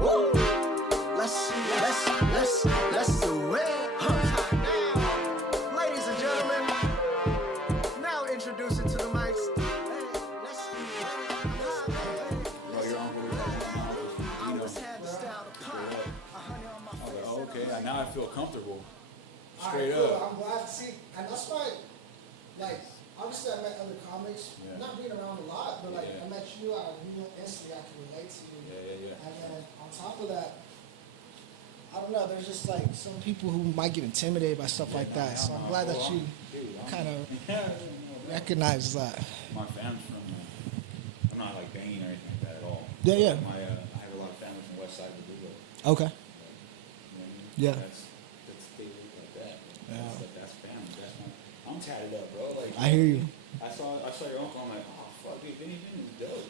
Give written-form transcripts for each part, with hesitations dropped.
Woo! Let's do it. Ladies and gentlemen, now introducing to the mics. Let's do it. I always had the style to pop. Oh, okay, now I feel comfortable. Straight cool. up. I'm glad to see, and that's why, like, obviously I met other comics, not being around a lot, but like I met you, I knew instantly I could relate to you. Yeah. And then on top of that, I don't know, there's just like some people who might get intimidated by stuff like that. So I'm glad that you kind of recognize that. My family's from, I'm not like banging or anything like that at all. Yeah. I have a lot of family from the west side of the Rio. Okay. Yeah. That's they look like that. That's family. That's I'm tatted up, bro. Like I hear you. I saw your uncle. I'm like, oh fuck, dude, VinnyVin is dope.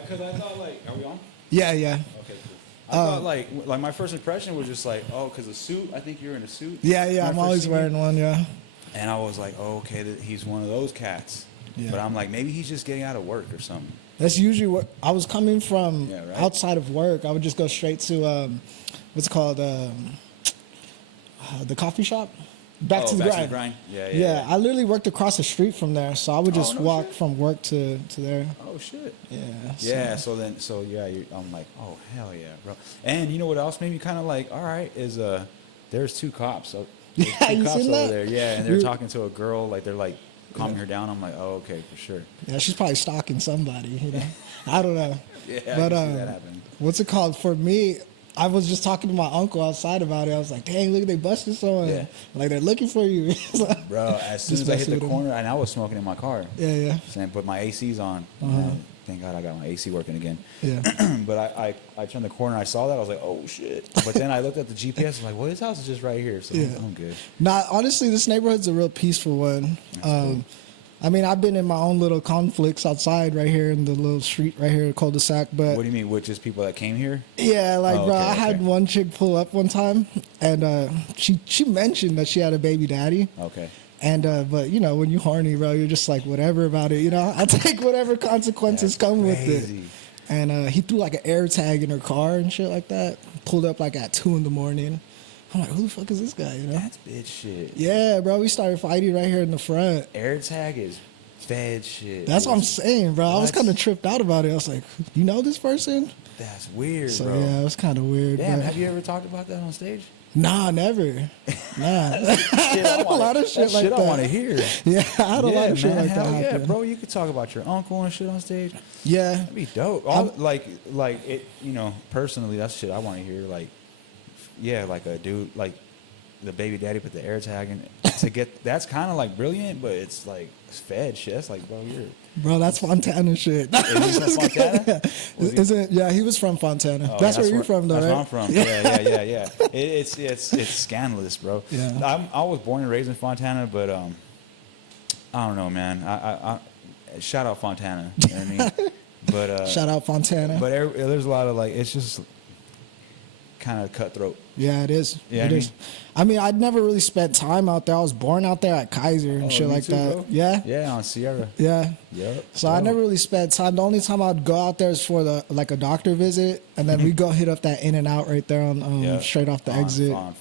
Because I thought like, are we on? Yeah. Okay, cool. I thought like my first impression was just like, oh, because a suit. I think you're in a suit. Yeah. I'm always wearing one. Yeah. And I was like, oh, okay, he's one of those cats. Yeah. But I'm like, maybe he's just getting out of work or something. That's usually what I was coming from. Outside of work, I would just go straight to what's it called, the coffee shop. Back to the grind. Yeah. I literally worked across the street from there, so I would just walk from work to there. Oh shit. Yeah. I'm like, oh hell yeah, bro. And you know what else made me kind of like, all right, is there's two cops. You cops seen over that? there. Yeah, and they're talking to a girl, like they're like calming her down. I'm like, oh okay, for sure. Yeah, she's probably stalking somebody. You know, I don't know. Yeah, but I can see that happen. What's it called? For me, I was just talking to my uncle outside about it. I was like, dang, look, they busted someone. Yeah. Like, they're looking for you. Bro, as soon as I hit the corner, and I was smoking in my car. Yeah. Saying, put my AC's on. Thank God I got my AC working again. Yeah. But I turned the corner, I saw that, I was like, oh shit. But then I looked at the GPS, I'm like, well, his house is just right here, so I'm good. Nah, honestly, this neighborhood's a real peaceful one. Cool. I mean, I've been in my own little conflicts outside right here in the little street right here, cul-de-sac. But what do you mean, which is people that came here? Yeah, like, bro, I had one chick pull up one time, and she mentioned that she had a baby daddy. Okay. And but you know, when you horny, bro, you're just like whatever about it. You know, I take whatever consequences come with it. And he threw like an air tag in her car and shit like that. Pulled up like at 2 a.m. I'm like, who the fuck is this guy? You know? That's bitch shit. Yeah, bro. We started fighting right here in the front. Air tag is fed shit. That's what I'm saying, bro. I was kind of tripped out about it. I was like, you know this person? That's weird, so, bro. Yeah, it was kind of weird. Damn, have you ever talked about that on stage? Nah, never. Nah. I had a lot of shit like that. I want to hear. Yeah, I had a lot of shit like that happen. Yeah, bro, you could talk about your uncle and shit on stage. Yeah. That'd be dope. Like it, you know, personally, that's shit I want to hear. Like, yeah, like a dude, like the baby daddy put the air tag in to get, that's kind of like brilliant, but it's like fed shit. That's like, bro, that's Fontana shit. Is he from Fontana? Yeah, he was from Fontana. Oh, that's where you're from, though, that's right? That's where I'm from. Yeah. It's scandalous, bro. Yeah. I was born and raised in Fontana, but I don't know, man. I shout out Fontana. You know what I mean? But shout out Fontana. But there's a lot of like, it's just kind of cutthroat. Yeah, it is. Yeah, it is. I mean, I'd never really spent time out there. I was born out there at Kaiser and shit like that. Bro. Yeah. Yeah, on Sierra. Yeah. Yep. So I never really spent time. The only time I'd go out there is for a doctor visit, and then we go hit up that In and Out right there on straight off the exit on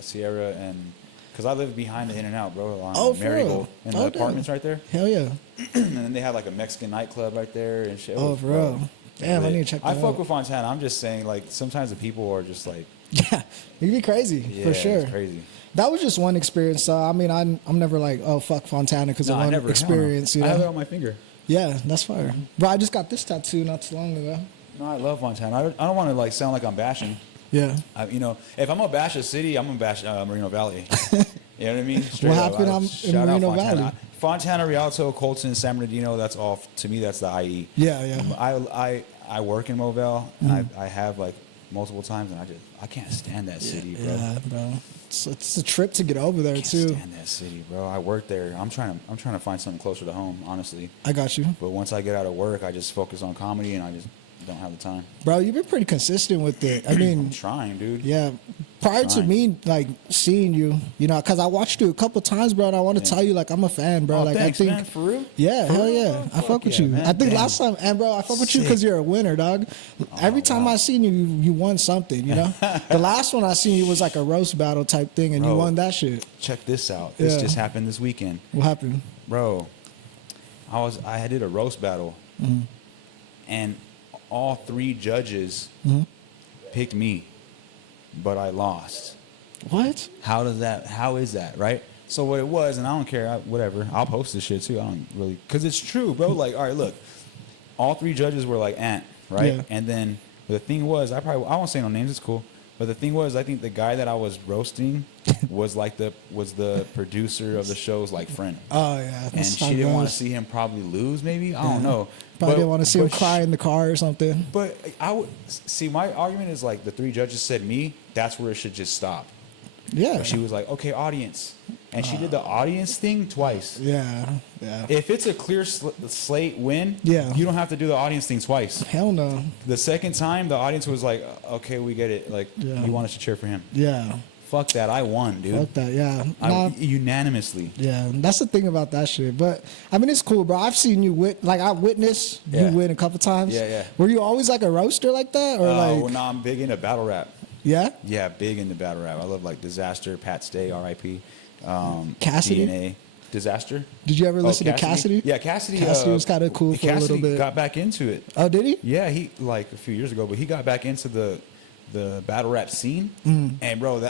Sierra, and because I live behind the In and Out, bro, on Marigold in the apartments right there. Hell yeah. And then they have like a Mexican nightclub right there and shit. Oh, for real. Damn, I need to check that out. I fuck with Fontana. I'm just saying, like, sometimes the people are just like, yeah, it can be crazy for sure. It's crazy. That was just one experience. I mean, I'm never like, oh fuck Fontana because of one experience. You know? I have it on my finger. Yeah, that's fire. Bro, I just got this tattoo not too long ago. No, I love Fontana. I don't want to like sound like I'm bashing. Yeah. You know, if I'm gonna bash a city, I'm gonna bash Moreno Valley. You know what I mean? What happened in Moreno Valley? Fontana, Rialto, Colton, San Bernardino. That's all. To me, that's the IE. Yeah. I work in Mobile, and I have like multiple times, and I can't stand that city, bro. Yeah, bro. It's a trip to get over there too. I can't stand that city, bro. I work there. I'm trying to find something closer to home, honestly. I got you. But once I get out of work, I just focus on comedy, and I just don't have the time. Bro, you've been pretty consistent with it. I mean, I'm trying, dude. Yeah. prior to Fine. me like seeing you, you know, because I watched you a couple times, bro, and I want to tell you like I'm a fan, bro. Oh, like thanks, I think, man. For real? yeah, For hell real? yeah, I fuck with yeah, you. man. I think Damn. last time, and bro, I fuck with you because Sick. you're a winner, dog. Every time wow. I seen you, you won something, you know. The last one I seen you was like a roast battle type thing, and you Bro. won that shit. Check this out. This Yeah. just happened this weekend. What happened? Bro, I did a roast battle, and all 3 judges picked me, but I lost. What? How is that, right? So what it was, and I don't care, whatever. I'll post this shit too. I don't really, because it's true, bro. Like, all right, look, all 3 judges were like, right? Yeah. And then the thing was, I won't say no names. It's cool. But the thing was, I think the guy that I was roasting was the producer of the show's like friend. Oh yeah, And she didn't want to see him probably lose. Maybe I don't know. Probably didn't want to see him but cry in the car or something. But I would see. My argument is like the 3 judges said me. That's where it should just stop. Yeah. But she was like, okay, audience, and she did the audience thing twice. Yeah. If it's a clear slate win, Yeah. you don't have to do the audience thing twice. Hell no. The second time, the audience was like, okay, we get it. Like, Yeah. you want us to cheer for him. Yeah. Fuck that. I won, dude. Fuck that. Yeah. Nah, Unanimously. yeah. That's the thing about that shit. But I mean, it's cool, bro. I've seen you I witnessed you Yeah. win a couple times. Yeah, yeah. Were you always like a roaster like that, or like? Well, no, I'm big into battle rap. Yeah. Yeah, big into battle rap. I love like Disaster, Pat Stay, R.I.P. Cassidy? DNA. Disaster. Did you ever listen to Cassidy? Yeah, Cassidy. Cassidy was kinda cool for a little Cassidy bit. got back into it. Oh, did he? Yeah, he like a few years ago, but he got back into the battle rap scene. And bro,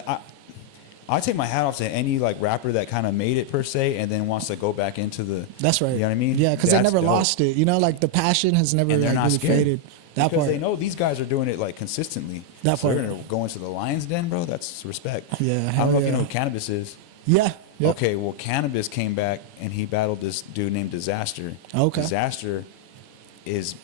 I take my hat off to any like rapper that kind of made it per se, and then wants to go back into the. That's right. You know what I mean? Yeah, because they That's never dope. lost it. You know, like the passion has never And they're like, not really scared. faded. That Because part. they know these guys are doing it like consistently. That so part. they're gonna go into the Lions Den, bro. That's respect. Yeah, I don't hell know if you yeah. know who Cannabis is. Yeah. Yep. Okay, well, Cannabis came back and he battled this dude named Disaster. Okay. Disaster is,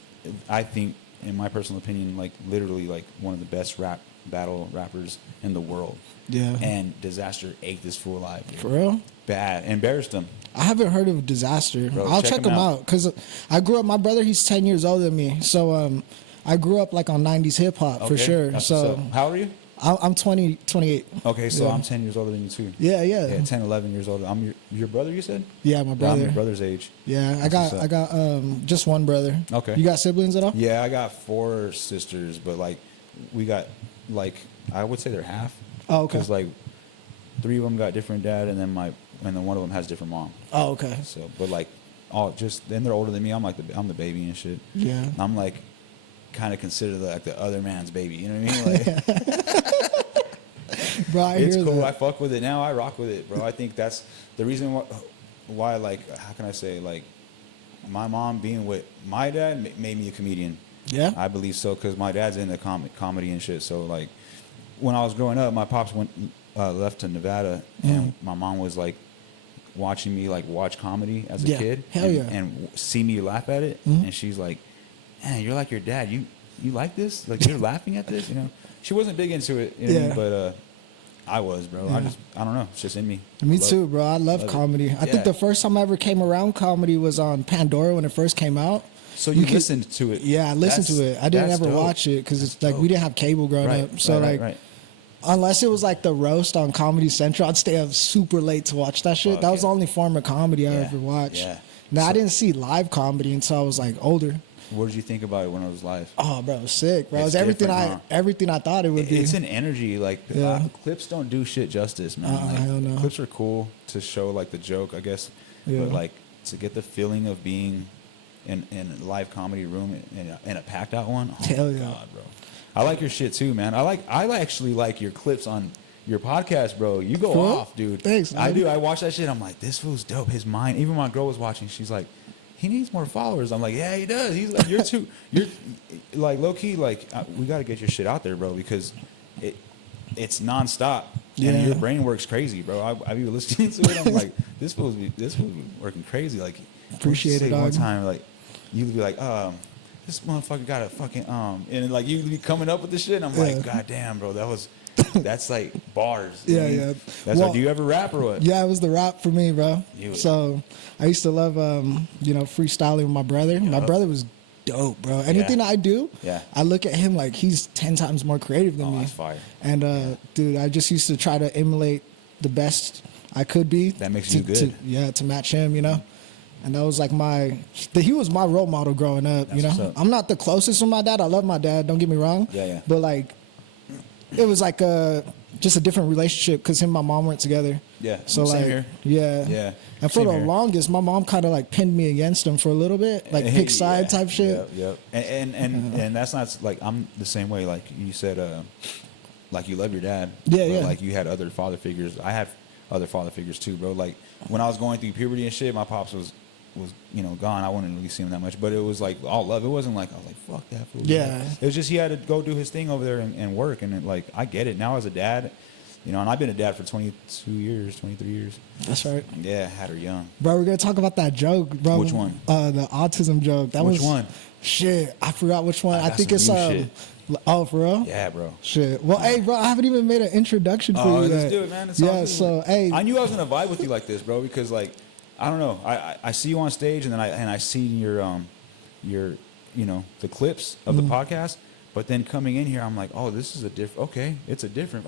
I think, in my personal opinion, like literally like one of the best battle rappers in the world. Yeah. And Disaster ate this fool alive. Dude. For real? Bad. Embarrassed him. I haven't heard of Disaster. Bro, I'll check check him him out. out because I grew up. My brother, he's 10 years older than me, so I grew up like on 90s hip hop for Okay, sure. that's So what's up. How old are you? I'm 28. Okay, so Yeah. I'm 10 years older than you too. Yeah, yeah, Yeah, 10, 11 years older. I'm your brother, you said? yeah. My I'm brother. your brother's age. Yeah, That's what's I got just one brother. Okay. You got siblings at all? Yeah, I got 4 sisters, but like we got like I would say they're half. Oh, okay. Because like 3 of them got different dad, and then one of them has different mom. Oh, okay. So, but like then they're older than me. I'm the baby and shit. Yeah. I'm like kind of considered like the other man's baby. You know what I mean? Like Bro, I it's hear cool. I that. fuck with it now. I rock with it, bro. I think that's the reason why like how can I say like my mom being with my dad made me a comedian. Yeah. I believe so because my dad's into comedy and shit. So like when I was growing up, my pops left to Nevada, and my mom was like watching me like watch comedy as a Yeah. kid, Hell and, yeah. and see me laugh at it, and she's like, "Man, you're like your dad. You like this? Like you're laughing at this? You know?" She wasn't big into it, you know what I mean? But I was, bro. Yeah. I don't know. It's just in me. Me I love- too, bro. I love love it. comedy. I Yeah. think the first time I ever came around comedy was on Pandora when it first came out. So you could- listened to it? Yeah, I listened to it. I didn't that's ever dope. watch it because it's like dope. we didn't have cable growing Right, up. So right, like, right. unless it was like the roast on Comedy Central, I'd stay up super late to watch that shit. Fuck That was yeah. the only form of comedy I Yeah, ever watched. yeah. Now I So- didn't see live comedy until I was like older. What did you think about it when it was live? Oh, bro, it was sick, bro. It It's was everything different, everything I thought it would be. It's an energy. Like Yeah. clips don't do shit justice, man. Like, hell no. Clips are cool to show like the joke, I guess. Yeah. But like to get the feeling of being in a live comedy room in a packed out one. Oh Hell my yeah. God, bro. I like your shit too, man. I actually like your clips on your podcast, bro. You go Cool. off, dude. Thanks, I man. do. I watch that shit. I'm like, this fool's dope. His mind. Even my girl was watching. She's like, he needs more followers. I'm like, yeah, he does. He's like, you're like low key. Like, we got to get your shit out there, bro, because it's nonstop. Yeah. And your brain works crazy, bro. I be listening to it. I'm like, this fool's working crazy. Like, Appreciate it, One dog. time, like, you'd be like, this motherfucker got a fucking and like you'd be coming up with this shit. And I'm Yeah. like, God damn, bro, that's like bars. Yeah, You know what I mean? yeah. That's Well, like, do you ever rap or what? Yeah, it was the rap for me, bro. Knew it. So I used to love, freestyling with my brother. My brother was dope, bro. Anything I do, I look at him like he's 10 times more creative than me. That's fire. And dude, I just used to try to emulate the best I could be. That makes you good. To match him, you know. And that was like he was my role model growing up, That's you know. I'm not the closest with my dad. I love my dad, don't get me wrong. Yeah. But like, it was like just a different relationship because him and my mom weren't together. Yeah. So Same like, here. Yeah. And for Same the here. longest, my mom kind of like pinned me against him for a little bit, like pick side type shit. Yep. And that's not like I'm the same way. Like you said, like you love your dad. Yeah, but yeah. Like you had other father figures. I have other father figures too, bro. Like when I was going through puberty and shit, my pops was gone. I wouldn't really see him that much, but it was like all love. It wasn't like I was like fuck that fool. Yeah. It was just he had to go do his thing over there and work, and it, like I get it now as a dad. And I've been a dad for 22 years, 23 years. That's right. Yeah, had her young. Bro, we're going to talk about that joke, bro. Which one? The autism joke. Which one? Shit, I forgot which one. I think some it's new shit. Oh, for real? Yeah, bro. Shit. Well, hey, bro, I haven't even made an introduction for you. Let's yet. do it, man. It's all good. So, hey. I knew I was gonna vibe with you like this, bro, because like, I don't know. I see you on stage, and then I see your the clips of the podcast. But then coming in here, I'm like, oh, this is a different. Okay, it's a different.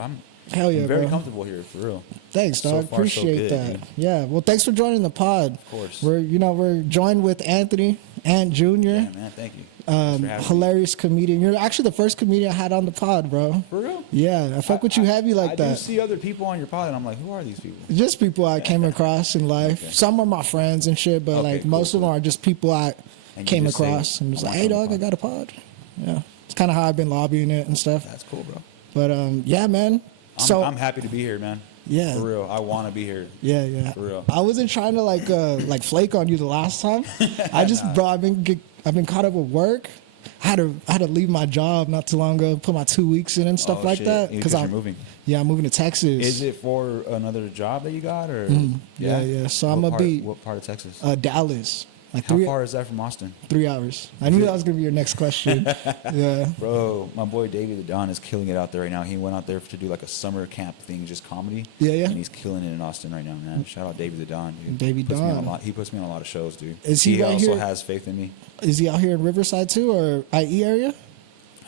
Hell yeah, I'm very bro. comfortable here, for real. Thanks, dog. So far, Appreciate so good, that. dude. Yeah. Well, thanks for joining the pod. Of course. We're joined with Anthony Ant Jr. Yeah, man. Thank you. Thanks for having me. Hilarious comedian. You're actually the first comedian I had on the pod, bro. For real? Yeah, I fuck with you heavy like I that. do see other people on your pod, and I'm like, who are these people? Just people I came across in life. Okay. Some are my friends and shit, but Okay, like cool, most of them are just people I And you came just say, across and was "I like, want hey you on dog, the I got a pod. Yeah, it's kind of how I've been lobbying it and stuff. That's cool, bro. But yeah, man. I'm happy to be here, man. Yeah. For real. I want to be here. Yeah. For real. I wasn't trying to like flake on you the last time. I just, bro, I've been caught up with work. I had to leave my job not too long ago, put my 2 weeks in and stuff like shit. that. Because you're moving. Yeah, I'm moving to Texas. Is it for another job that you got, or? Yeah. So I'm gonna be What part of Texas? Dallas. Like How far is that from Austin? 3 hours. I knew that was gonna be your next question. Yeah. Bro, my boy Davey the Don is killing it out there right now. He went out there to do like a summer camp thing, just comedy. Yeah. And he's killing it in Austin right now, man. Shout out Davey the Don, dude. Davey Puts me on Don. he puts me on a lot of shows, dude. Is he right also here? has faith in me. Is he out here in Riverside too, or IE area?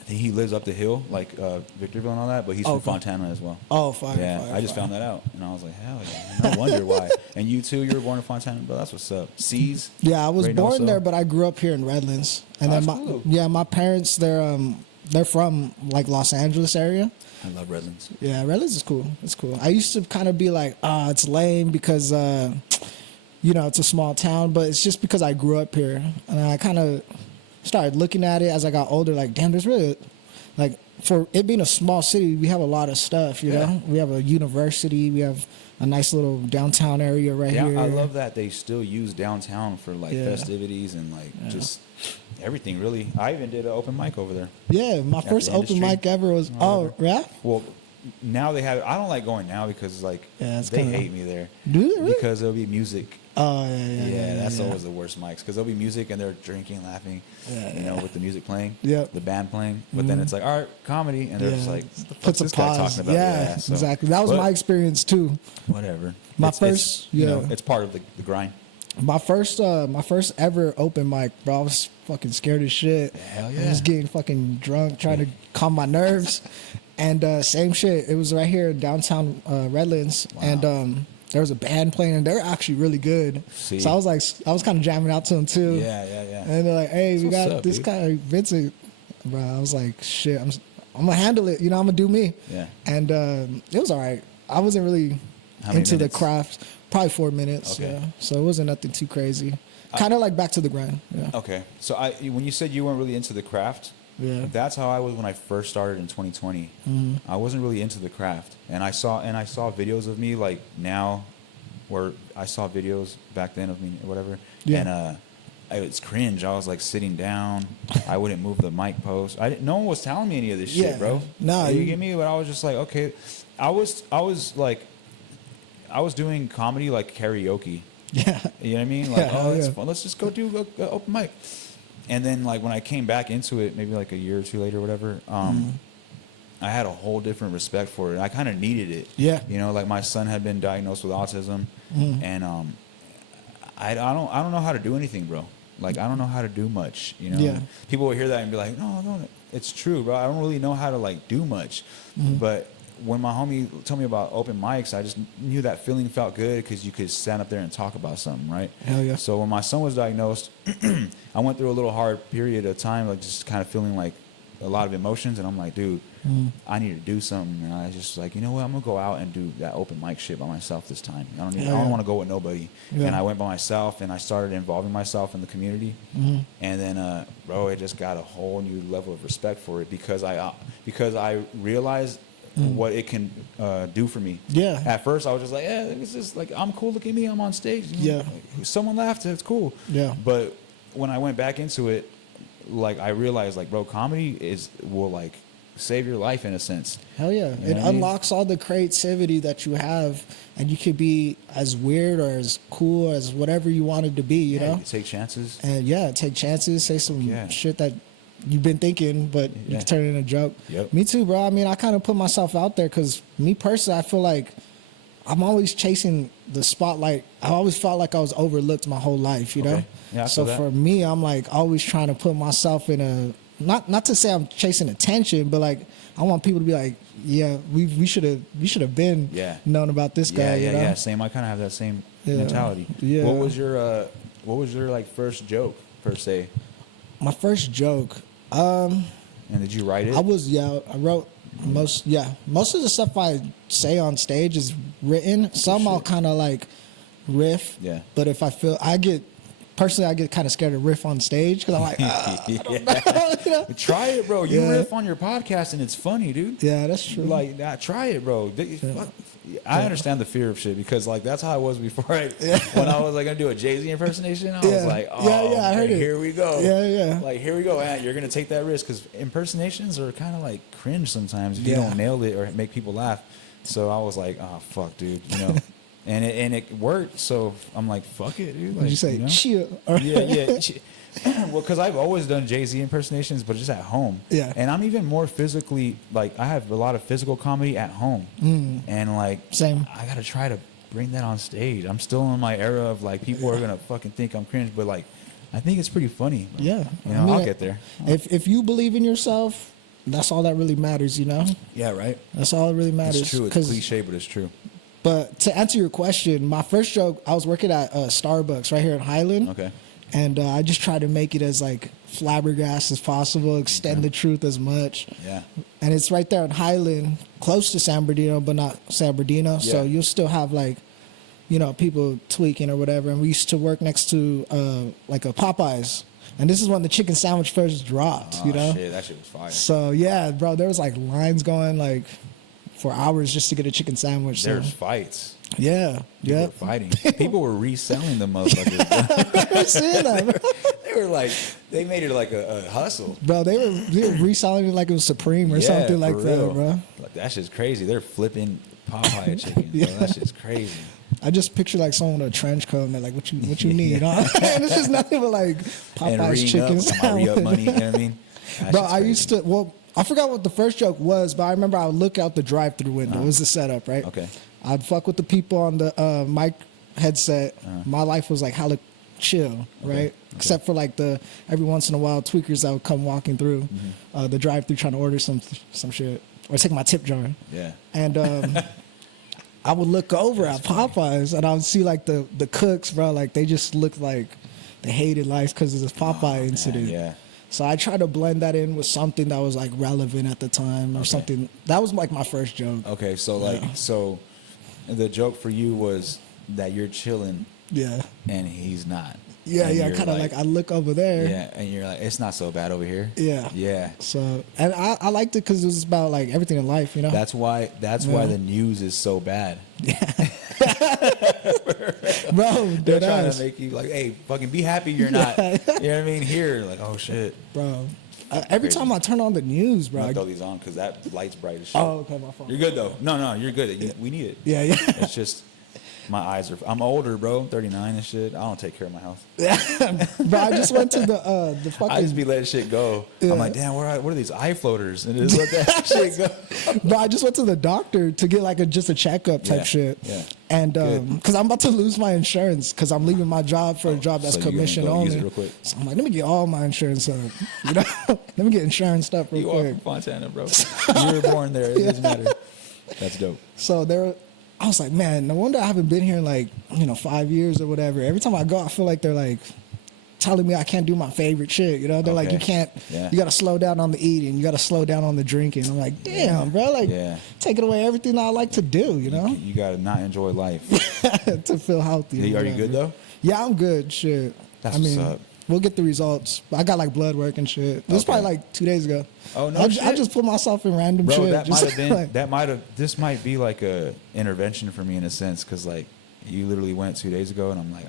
I think he lives up the hill, like Victorville and all that, but he's from Fontana as well. Oh, fire. Yeah, fire, I just fire. found that out, and I was like, hell yeah. No wonder why. And you too, you were born in Fontana, but that's what's up. C's. Yeah, I was born Reynoso? there, but I grew up here in Redlands. And then That's cool. my parents they're from like Los Angeles area. I love Redlands. Yeah, Redlands is cool. It's cool. I used to kind of be like, it's lame because it's a small town, but it's just because I grew up here, and I kind of started looking at it as I got older. Like, damn, there's really like for it being a small city, we have a lot of stuff. You know, we have a university, we have a nice little downtown area right here. I love that they still use downtown for like festivities and like just everything. Really, I even did an open mic over there. Yeah, my At first the open industry. mic ever was. Oh, yeah. Well, now they have. I don't like going now because like it's they kinda- hate me there. Do they really? Because there'll be music. Oh yeah. That's always the worst mics because there'll be music and they're drinking, laughing, with the music playing, Yep. the band playing. But then it's like, all right, comedy, and they're just like, what the fuck's Puts a this guy pause. talking about? Yeah, so- exactly. That was but my experience too. Whatever. My It's- first- it's part of the grind. My first ever open mic, bro. I was fucking scared as shit. Hell I yeah. was getting fucking drunk, trying to calm my nerves, and same shit. It was right here in downtown Redlands, and there was a band playing, and they're actually really good. See. So I was kind of jamming out to them too. Yeah. And they're like, "Hey, we What's got up, this dude? guy Vincent." Bro, I was like, "Shit, I'm gonna handle it. I'm gonna do me." Yeah. And it was all right. I wasn't really How many into minutes? the craft. Probably 4 minutes. Okay. Yeah. So it wasn't nothing too crazy. Kind of like back to the grind. Yeah. Okay. So when you said you weren't really into the craft, Yeah. that's how I was when I first started in 2020. I wasn't really into the craft, and I saw videos of me like now, where I saw videos back then of me or whatever, Yeah. and it's cringe. I was like sitting down. I wouldn't move the mic post. No one was telling me any of this Yeah. shit, bro. Nah, you you- get me? But I was just like, okay. I was like, I was doing comedy like karaoke. Yeah. You know what I mean? Like, Yeah, oh, that's yeah. fun. Let's just go do a open mic. And then, like, when I came back into it, maybe like a year or two later, or whatever, I had a whole different respect for it. I kind of needed it. Yeah. You know, like my son had been diagnosed with autism, and I don't know how to do anything, bro. Like, I don't know how to do much, you know? Yeah. People will hear that and be like, no, no, it's true, bro. I don't really know how to, like, do much. But when my homie told me about open mics, I just knew that feeling felt good because you could stand up there and talk about something, right? Hell yeah. So when my son was diagnosed, I went through a little hard period of time, like just kind of feeling like a lot of emotions. And I'm like, dude, I need to do something. And I was just like, you know what? I'm going to go out and do that open mic shit by myself this time. I don't want to go with nobody. Yeah. And I went by myself and I started involving myself in the community. And then, bro, it just got a whole new level of respect for it because I realized what it can do for me. Yeah. At first, I was just like, yeah, it's just like, I'm cool. Look at me. I'm on stage. You know? Yeah. Like, someone laughed. It's cool. Yeah. But when I went back into it, like, I realized, like, bro, comedy will like save your life in a sense. Hell yeah. You know It what I mean? unlocks all the creativity that you have, and you could be as weird or as cool as whatever you wanted to be, you know? You take chances. And yeah, take chances, say some Yeah. shit that you've been thinking, but you Yeah. can turn it into a joke. Yep. Me too, bro. I mean, I kind of put myself out there because me personally, I feel like I'm always chasing the spotlight. I always felt like I was overlooked my whole life, you know? Okay. Yeah, I so feel that. for me, I'm like always trying to put myself in a, not to say I'm chasing attention, but like I want people to be like, yeah, we should have been Yeah. known about this guy. Yeah, you know? yeah. Same. I kind of have that same Yeah. mentality. Yeah. What was your like first joke per se? My first joke. And did you write it? I wrote most of the stuff I say on stage is written. Some I'll kind of like riff. Yeah. But if I feel, I get kind of scared to riff on stage because I'm like, you know? Try it, bro. You Yeah. riff on your podcast and it's funny, dude. Yeah, that's true. Like, try it, bro. Fuck. I understand the fear of shit because, like, that's how I was before. When I was like gonna do a Jay-Z impersonation, I was Yeah. like, oh, Yeah, I heard it. here we go. Yeah, yeah. Like, here we go. And you're gonna take that risk because impersonations are kind of like cringe sometimes if you Yeah. don't nail it or make people laugh. So I was like, oh fuck, dude, you know. And it worked. So I'm like, fuck it, dude. Like, Did you say know? chill? Yeah. Well, because I've always done Jay-Z impersonations, but just at home. Yeah. And I'm even more physically, like, I have a lot of physical comedy at home. And, like, Same. I got to try to bring that on stage. I'm still in my era of, like, people are going to fucking think I'm cringe, but, like, I think it's pretty funny. Yeah. You know, I mean, I'll get there. If you believe in yourself, that's all that really matters, you know? Yeah, right? That's all that really matters. It's true. It's 'Cause- cliche, but it's true. But to answer your question, my first joke, I was working at Starbucks right here in Highland. Okay. And I just tried to make it as like flabbergasted as possible, extend the truth as much. Yeah. And it's right there in Highland, close to San Bernardino, but not San Bernardino. So Yeah. you'll still have like, you know, people tweaking or whatever. And we used to work next to like a Popeyes. And this is when the chicken sandwich first dropped, you know? Shit, that shit was fire. So yeah, bro, there was like lines going like for hours just to get a chicken sandwich. So There's fights. yeah, People yeah. were fighting. People were reselling the motherfuckers. I've seen that, bro. They were like, they made it like a hustle. Bro, they were reselling it like it was Supreme or something like for that, real. bro. Like, that shit's crazy. They're flipping Popeye chicken. Bro. That shit's crazy. I just picture like someone with a trench coat and they're like, what you need, huh? And it's just nothing but like And Popeye's chicken re-up money, you know sandwich. what I mean? That Bro, shit's I crazy. used to, well, I forgot what the first joke was, but I remember I would look out the drive-through window. It was the setup, right? Okay. I'd fuck with the people on the mic headset. My life was like hella chill, right? Except for like the every once in a while tweakers that would come walking through the drive-through trying to order some shit or take my tip jar. Yeah. And I would look over at Popeyes and I would see like the cooks, bro, like they just looked like they hated life because of this Popeye incident. Yeah. So I tried to blend that in with something that was like relevant at the time or something. That was like my first joke. Okay, so like, so the joke for you was that you're chilling Yeah. and he's not. Yeah, And yeah. you're Kind of like I look over there. Yeah, and you're like, it's not so bad over here. Yeah. Yeah. So, and I liked it because it was about like everything in life, you know? That's why the news is so bad. Bro, They're dead trying ass. to make you like, hey, fucking be happy you're not. You know what I mean? Here, like, oh shit. Bro. Every time I turn on the news, I'm bro. gonna throw these on because that light's bright as shit. Oh, okay, my fault. You're good though. No, you're good. We need it. Yeah, yeah. It's just my eyes are. I'm older, bro. I'm 39 and shit. I don't take care of my health. Bro, I just went to the fucking. I just be letting shit go. Yeah. I'm like, damn, what are these eye floaters? And just let that shit go. Bro, I just went to the doctor to get like just a checkup type shit. Yeah. And because I'm about to lose my insurance because I'm leaving my job for a job that's So you gonna commission go use it only. real quick? So I'm like, let me get all my insurance up. You know, let me get insurance stuff real You are quick. from Fontana, bro. You were born there. It doesn't matter. That's dope. So I was like, man, no wonder I haven't been here in like 5 years or whatever. Every time I go, I feel like they're like telling me I can't do my favorite shit. You know, they're like, you can't. Yeah. You got to slow down on the eating. You got to slow down on the drinking. I'm like, damn, bro, like taking away everything I like to do. You know, you got to not enjoy life. to feel healthy. Are you good though? Yeah, I'm good. Shit. That's what's up. We'll get the results. I got like blood work and shit. This was probably like 2 days ago. Oh no! I just put myself in random bro, shit. that might have been. Like, This might be like a intervention for me in a sense, because like you literally went 2 days ago, and I'm like,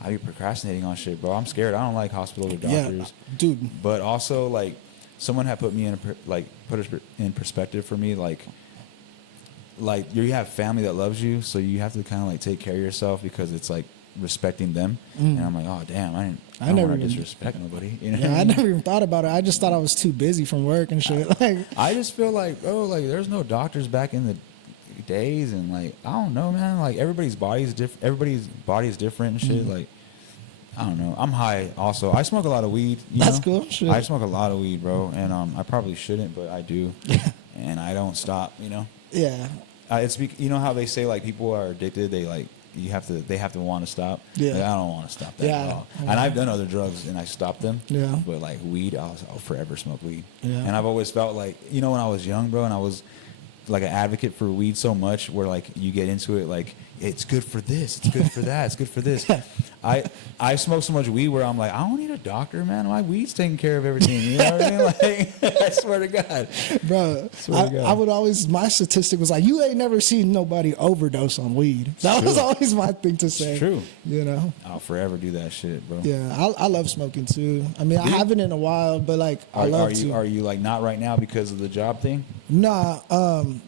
I be procrastinating on shit, bro. I'm scared. I don't like hospitals or doctors, yeah, dude. But also like someone had put me in put it in perspective for me, like you have family that loves you, so you have to kind of like take care of yourself because it's like respecting them. And I'm like, oh damn, I don't want to disrespect nobody. You know yeah, I never even thought about it. I just thought I was too busy from work and shit. I just feel like, bro, like there's no doctors back in the days, and like I don't know, man. Like everybody's body is different. Everybody's body is different and shit. Like I don't know. I'm high. Also, I smoke a lot of weed. That's cool. Shit. I smoke a lot of weed, bro, and I probably shouldn't, but I do, and I don't stop. You know. Yeah. It's you know how they say like people are addicted. They like they have to want to stop. Yeah. Like, I don't want to stop that at all. And I've done other drugs and I stopped them. Yeah. But like weed, I'll forever smoke weed. Yeah. And I've always felt like, when I was young, bro, and I was like an advocate for weed so much, where like you get into it, like it's good for this, it's good for that, it's good for this. I smoke so much weed where I'm like, I don't need a doctor, man. My weed's taking care of everything. You know what I mean? Like, I swear to God, bro. I would always, my statistic was like, you ain't never seen nobody overdose on weed. That was always my thing to say. It's true. You know? I'll forever do that shit, bro. Yeah, I love smoking too. I mean, I haven't in a while, but like I love to. Are you like not right now because of the job thing? Nah,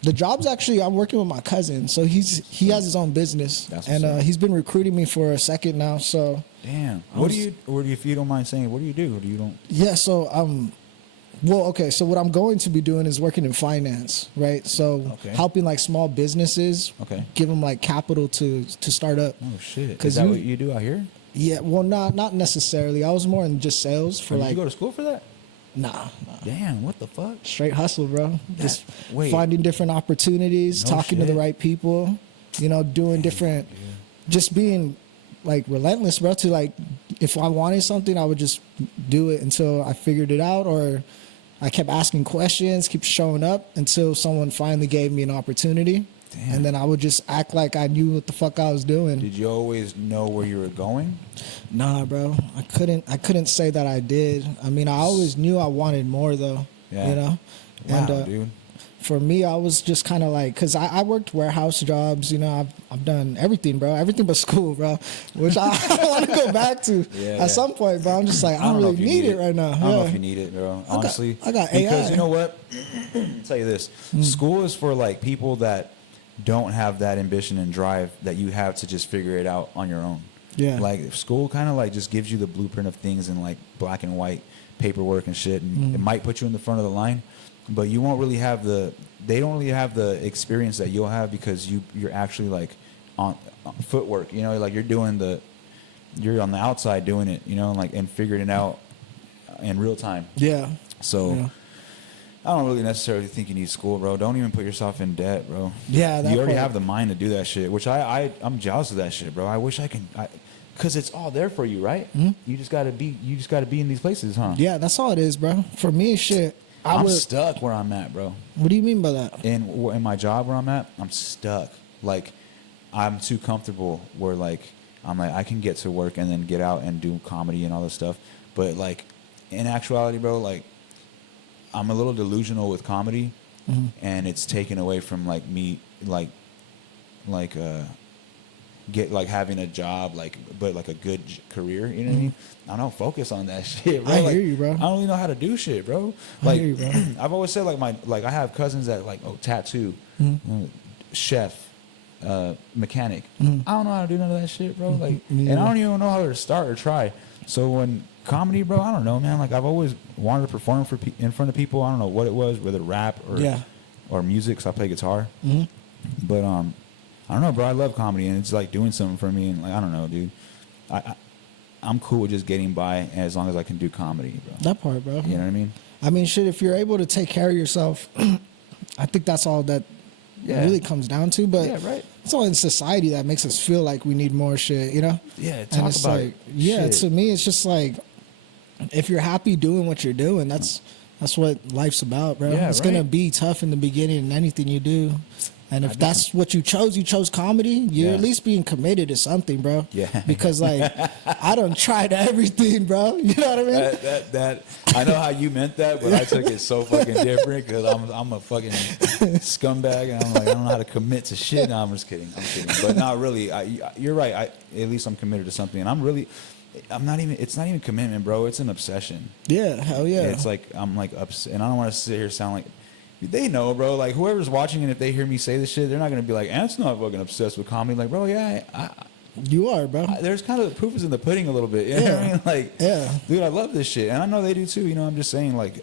the job's actually, I'm working with my cousin, so he has his own business, and he's been recruiting me for a second now. So damn, what do you, or if you don't mind saying, what do you do? Or do you don't? Yeah, so well, okay, so what I'm going to be doing is working in finance, right? So helping like small businesses, give them like capital to start up. Oh shit, is that what you do out here? Yeah, well, not necessarily. I was more in just sales for Did you go to school for that? Nah. Damn, what the fuck? Straight hustle, bro. Just finding different opportunities, talking to the right people, doing different, just being like relentless, bro. To like, if I wanted something, I would just do it until I figured it out, or I kept asking questions, keep showing up until someone finally gave me an opportunity. Damn. And then I would just act like I knew what the fuck I was doing. Did you always know where you were going? Nah, bro. I couldn't say that I did. I mean, I always knew I wanted more, though. Yeah. Wow, and, dude. For me, I was just kind of like, because I worked warehouse jobs. I've done everything, bro. Everything but school, bro. Which I want to go back to at some point, but I'm just like, I don't really need it right now. I don't know if you need it, bro. Honestly. I got AI. Because you know what? I'll tell you this. School is for like people that don't have that ambition and drive that you have to just figure it out on your own. Yeah. Like school kind of like just gives you the blueprint of things in like black and white paperwork and shit. And it might put you in the front of the line, but you won't really have they don't really have the experience that you'll have because you're actually like on footwork, like you're on the outside doing it, and figuring it out in real time. Yeah. So yeah. I don't really necessarily think you need school, bro. Don't even put yourself in debt, bro. Yeah, you already have the mind to do that shit, which I'm jealous of that shit, bro. I wish I can, because it's all there for you, right? Mm-hmm. You just gotta be in these places, huh? Yeah, that's all it is, bro. For me, shit. I'm stuck where I'm at, bro. What do you mean by that? In my job where I'm at, I'm stuck. Like, I'm too comfortable where like I'm like I can get to work and then get out and do comedy and all this stuff, but like in actuality, bro, like. I'm a little delusional with comedy, and it's taken away from like me, get like having a job, but like a good career. You know what I mean? I don't focus on that shit, bro. I hear you, bro. I don't really know how to do shit, bro. Like, I hear you, bro. I've always said I have cousins that tattoo, chef, mechanic. I don't know how to do none of that shit, bro. And I don't even know how to start or try. So when comedy, bro, I don't know, man. Like I've always wanted to perform in front of people. I don't know what it was, whether rap or music. 'Cause I play guitar. But I don't know, bro. I love comedy, and it's like doing something for me. And like, I don't know, dude. I'm cool with just getting by as long as I can do comedy, bro. That part, bro. You know what I mean? I mean, shit. If you're able to take care of yourself, I think that's all that really comes down to. But yeah, right. it's all in society that makes us feel like we need more shit. You know? Yeah. And Talk it's about like, yeah. shit. To me, it's just like, if you're happy doing what you're doing, that's what life's about, bro. Yeah, it's right. gonna be tough in the beginning in anything you do. And if that's what you chose comedy, you're at least being committed to something, bro. Yeah. Because like I done tried everything, bro. You know what I mean? That I know how you meant that, but I took it so fucking different because I'm a fucking scumbag, and I'm like, I don't know how to commit to shit. No, I'm just kidding. I'm kidding. But not really. You're right. At least I'm committed to something, and I'm not even. It's not even commitment, bro. It's an obsession. Yeah, hell yeah. It's like I'm like upset, and I don't want to sit here sound like. They know, bro. Like whoever's watching, and if they hear me say this shit, they're not gonna be like, "Ant's not fucking obsessed with comedy." Like, bro, yeah, you are, bro. there's kind of the proof is in the pudding a little bit. You know what I mean? Like, yeah, dude, I love this shit, and I know they do too. You know, I'm just saying, like,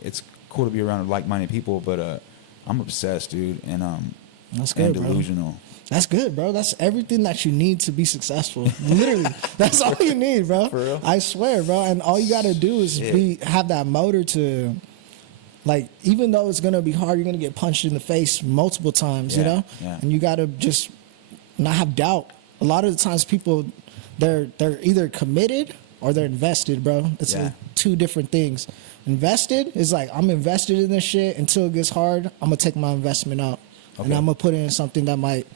it's cool to be around like-minded people, but I'm obsessed, dude, and that's good, and delusional. Bro. That's good, bro. That's everything that you need to be successful. Literally, that's all you need, bro. For real? I swear, bro. And all you gotta do is have that motor to. Like, even though it's going to be hard, you're going to get punched in the face multiple times, you know? Yeah. And you got to just not have doubt. A lot of the times people, they're either committed or they're invested, bro. It's like two different things. Invested is like, I'm invested in this shit. Until it gets hard, I'm going to take my investment out. Okay. And I'm going to put in something that might,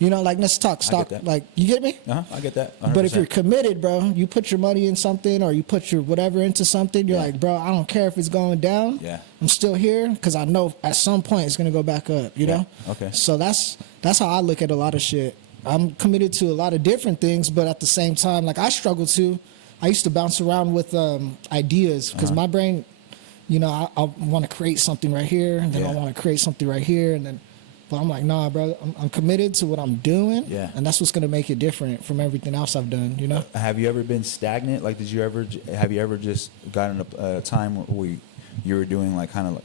you know, like, let's talk stock. Like, you get me? I get that. 100%. But if you're committed, bro, you put your money in something or you put your whatever into something, you're like, bro, I don't care if it's going down. Yeah. I'm still here because I know at some point it's going to go back up, you know? Okay. So that's how I look at a lot of shit. I'm committed to a lot of different things, but at the same time, like, I struggle too. I used to bounce around with ideas because my brain, you know, I want to create something right here, and then I want to create something right here, and then but I'm like, nah, bro, I'm committed to what I'm doing, and that's what's going to make it different from everything else I've done, you know? Have you ever been stagnant? Like, have you ever just gotten a time where you were doing, like, kind of, like,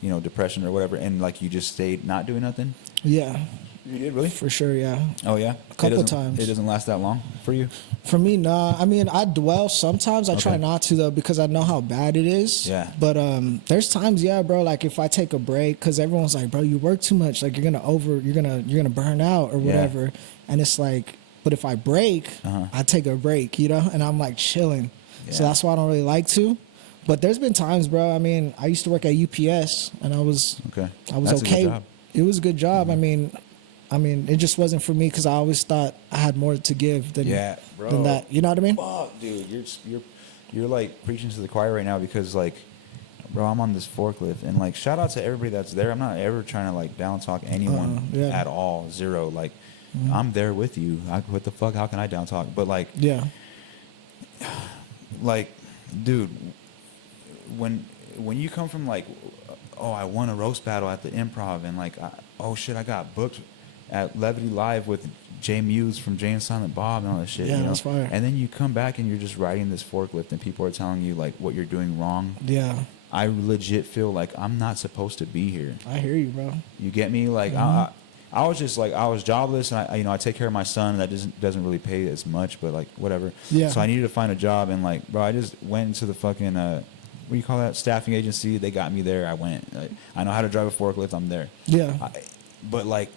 you know, depression or whatever, and, like, you just stayed not doing nothing? Yeah. You did, really? For sure, yeah. Oh, yeah? A couple times. It doesn't last that long for you? For me, nah. I mean, I dwell sometimes. I try not to, though, because I know how bad it is. Yeah. But there's times, bro, like if I take a break, because everyone's like, bro, you work too much. Like, you're gonna burn out or whatever. Yeah. And it's like, but if I break, I take a break, you know? And I'm like chilling. Yeah. So that's why I don't really like to. But there's been times, bro. I mean, I used to work at UPS, and I was okay. That's a good job. It was a good job. I mean, it just wasn't for me because I always thought I had more to give than that. You know what I mean? Fuck, dude, you're like preaching to the choir right now because, like, bro, I'm on this forklift, and, like, shout out to everybody that's there. I'm not ever trying to, like, down talk anyone at all. Zero. Like, I'm there with you. What the fuck? How can I down talk? But, like, like, dude, when you come from, like, oh, I won a roast battle at the Improv, and, like, oh shit, I got booked at Levity Live with Jay Muse from Jay and Silent Bob and all that shit. Yeah, you know? that's fire. And then you come back and you're just riding this forklift and people are telling you, like, what you're doing wrong. Yeah. I legit feel like I'm not supposed to be here. I hear you, bro. You get me? Like, I was just, like, I was jobless, and I take care of my son. That doesn't really pay as much, but, like, whatever. Yeah. So I needed to find a job, and, like, bro, I just went into the fucking what do you call that, staffing agency. They got me there. I went. Like, I know how to drive a forklift. I'm there. Yeah. But, like,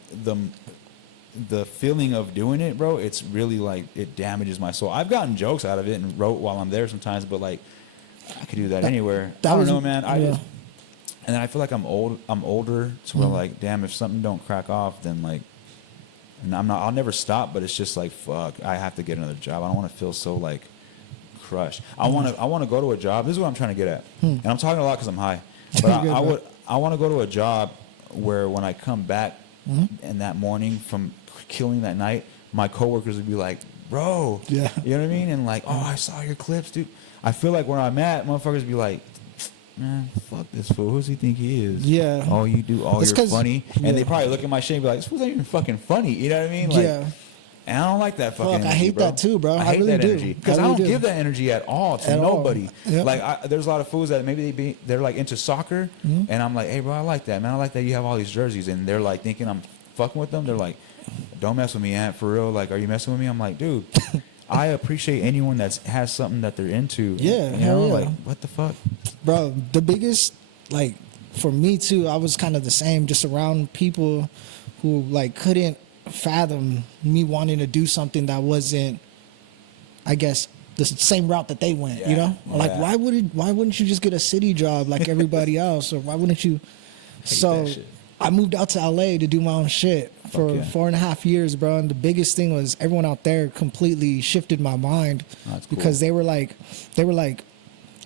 the feeling of doing it, bro, it's really, like, it damages my soul. I've gotten jokes out of it and wrote while I'm there sometimes, but, like, I could do that anywhere. I don't know, man. And then I feel like I'm older, so we're like, damn, if something don't crack off, then, like, and I'll never stop, but it's just like, fuck, I have to get another job. I don't want to feel so, like, crushed. I want to go to a job. This is what I'm trying to get at. And I'm talking a lot because I'm high. But I want to go to a job where when I come back in that morning from killing that night, my coworkers would be like, bro, you know what I mean? And, like, oh, I saw your clips, dude. I feel like where I'm at, motherfuckers be like, man, fuck this fool. Who does he think he is? Yeah. Oh, you do. Oh, you're funny. And they probably look at my shit and be like, this fool's not even fucking funny. You know what I mean? Like, and I don't like that fucking energy, I hate that too, bro. I hate really that do. energy. Because I don't give that energy at all to nobody. Yep. Like, there's a lot of fools that maybe they're like into soccer, and I'm like, hey, bro, I like that, man. I like that you have all these jerseys, and they're like thinking I'm fucking with them, they're like, "Don't mess with me, Aunt, for real. Like, are you messing with me?" I'm like, dude, I appreciate anyone that has something that they're into. Yeah, you hell know, yeah. like what the fuck, Bro, the biggest, like, for me too, I was kind of the same, just around people who like couldn't fathom me wanting to do something that wasn't, I guess, the same route that they went. You Yeah, know, like yeah. why wouldn't you just get a city job like everybody else, or why wouldn't you? So that shit. I moved out to LA to do my own shit for yeah. 4.5 years, bro. And the biggest thing was everyone out there completely shifted my mind That's cool. because they were like,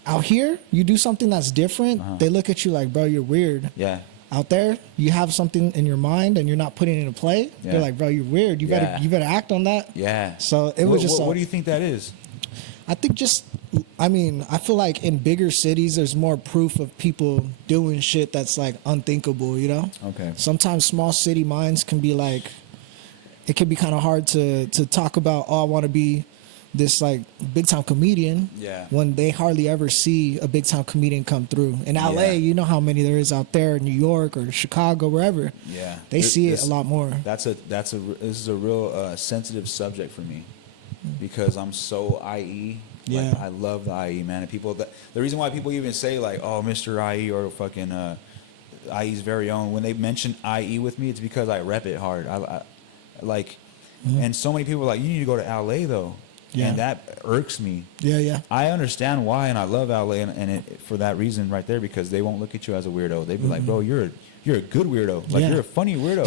out here, you do something that's different, they look at you like, bro, you're weird. Yeah. Out there, you have something in your mind and you're not putting it into play. Yeah. They're like, bro, you're weird. You Yeah. better act on that. Yeah. So it was just. What do you think that is? I think just, I mean, I feel like in bigger cities, there's more proof of people doing shit that's like unthinkable, you know? Okay. Sometimes small city minds can be like, it can be kind of hard to talk about, oh, I want to be this like big time comedian. Yeah. When they hardly ever see a big time comedian come through. In LA, Yeah. you know how many there is out there, in New York or Chicago, wherever. Yeah. They see This- it a lot more. This is a real sensitive subject for me because I'm so IE. Yeah. Like, I love the IE, man. And people, the reason why people even say like, oh, Mr. IE or fucking IE's very own, when they mention IE with me, it's because I rep it hard. I like, and so many people are like, you need to go to LA though. Yeah. And that irks me. Yeah. I understand why, and I love LA, and it, for that reason right there, because they won't look at you as a weirdo. They'd be like, bro, you're a good weirdo. Like Yeah. you're a funny weirdo.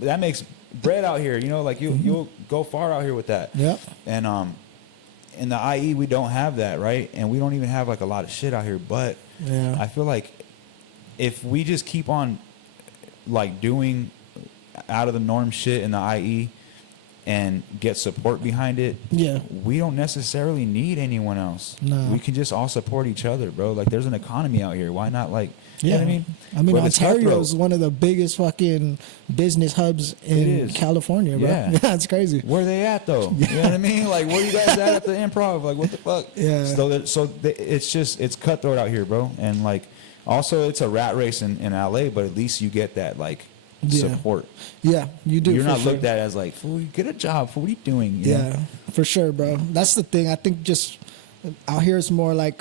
that makes bread out here. You know, like you'll go far out here with that. Yeah. And in the IE we don't have that, right? And we don't even have like a lot of shit out here. But Yeah. I feel like if we just keep on like doing out of the norm shit in the IE and get support behind it, Yeah. we don't necessarily need anyone else. No. We can just all support each other, bro. Like there's an economy out here. Why not like you know what I mean? I mean, But it's Ontario cutthroat. is one of the biggest fucking business hubs in is. California, bro. Yeah. Yeah, it's crazy. Where they at though? You know what I mean? Like where you guys at the Improv? Like what the fuck? Yeah. It's cutthroat out here, bro. And like also it's a rat race in LA, but at least you get that like Yeah. support. Yeah, you do. You're for not sure. looked at as like, fool, get a job. Fool, what are you doing? You know? Yeah, for sure, bro. That's the thing. I think just out here it's more like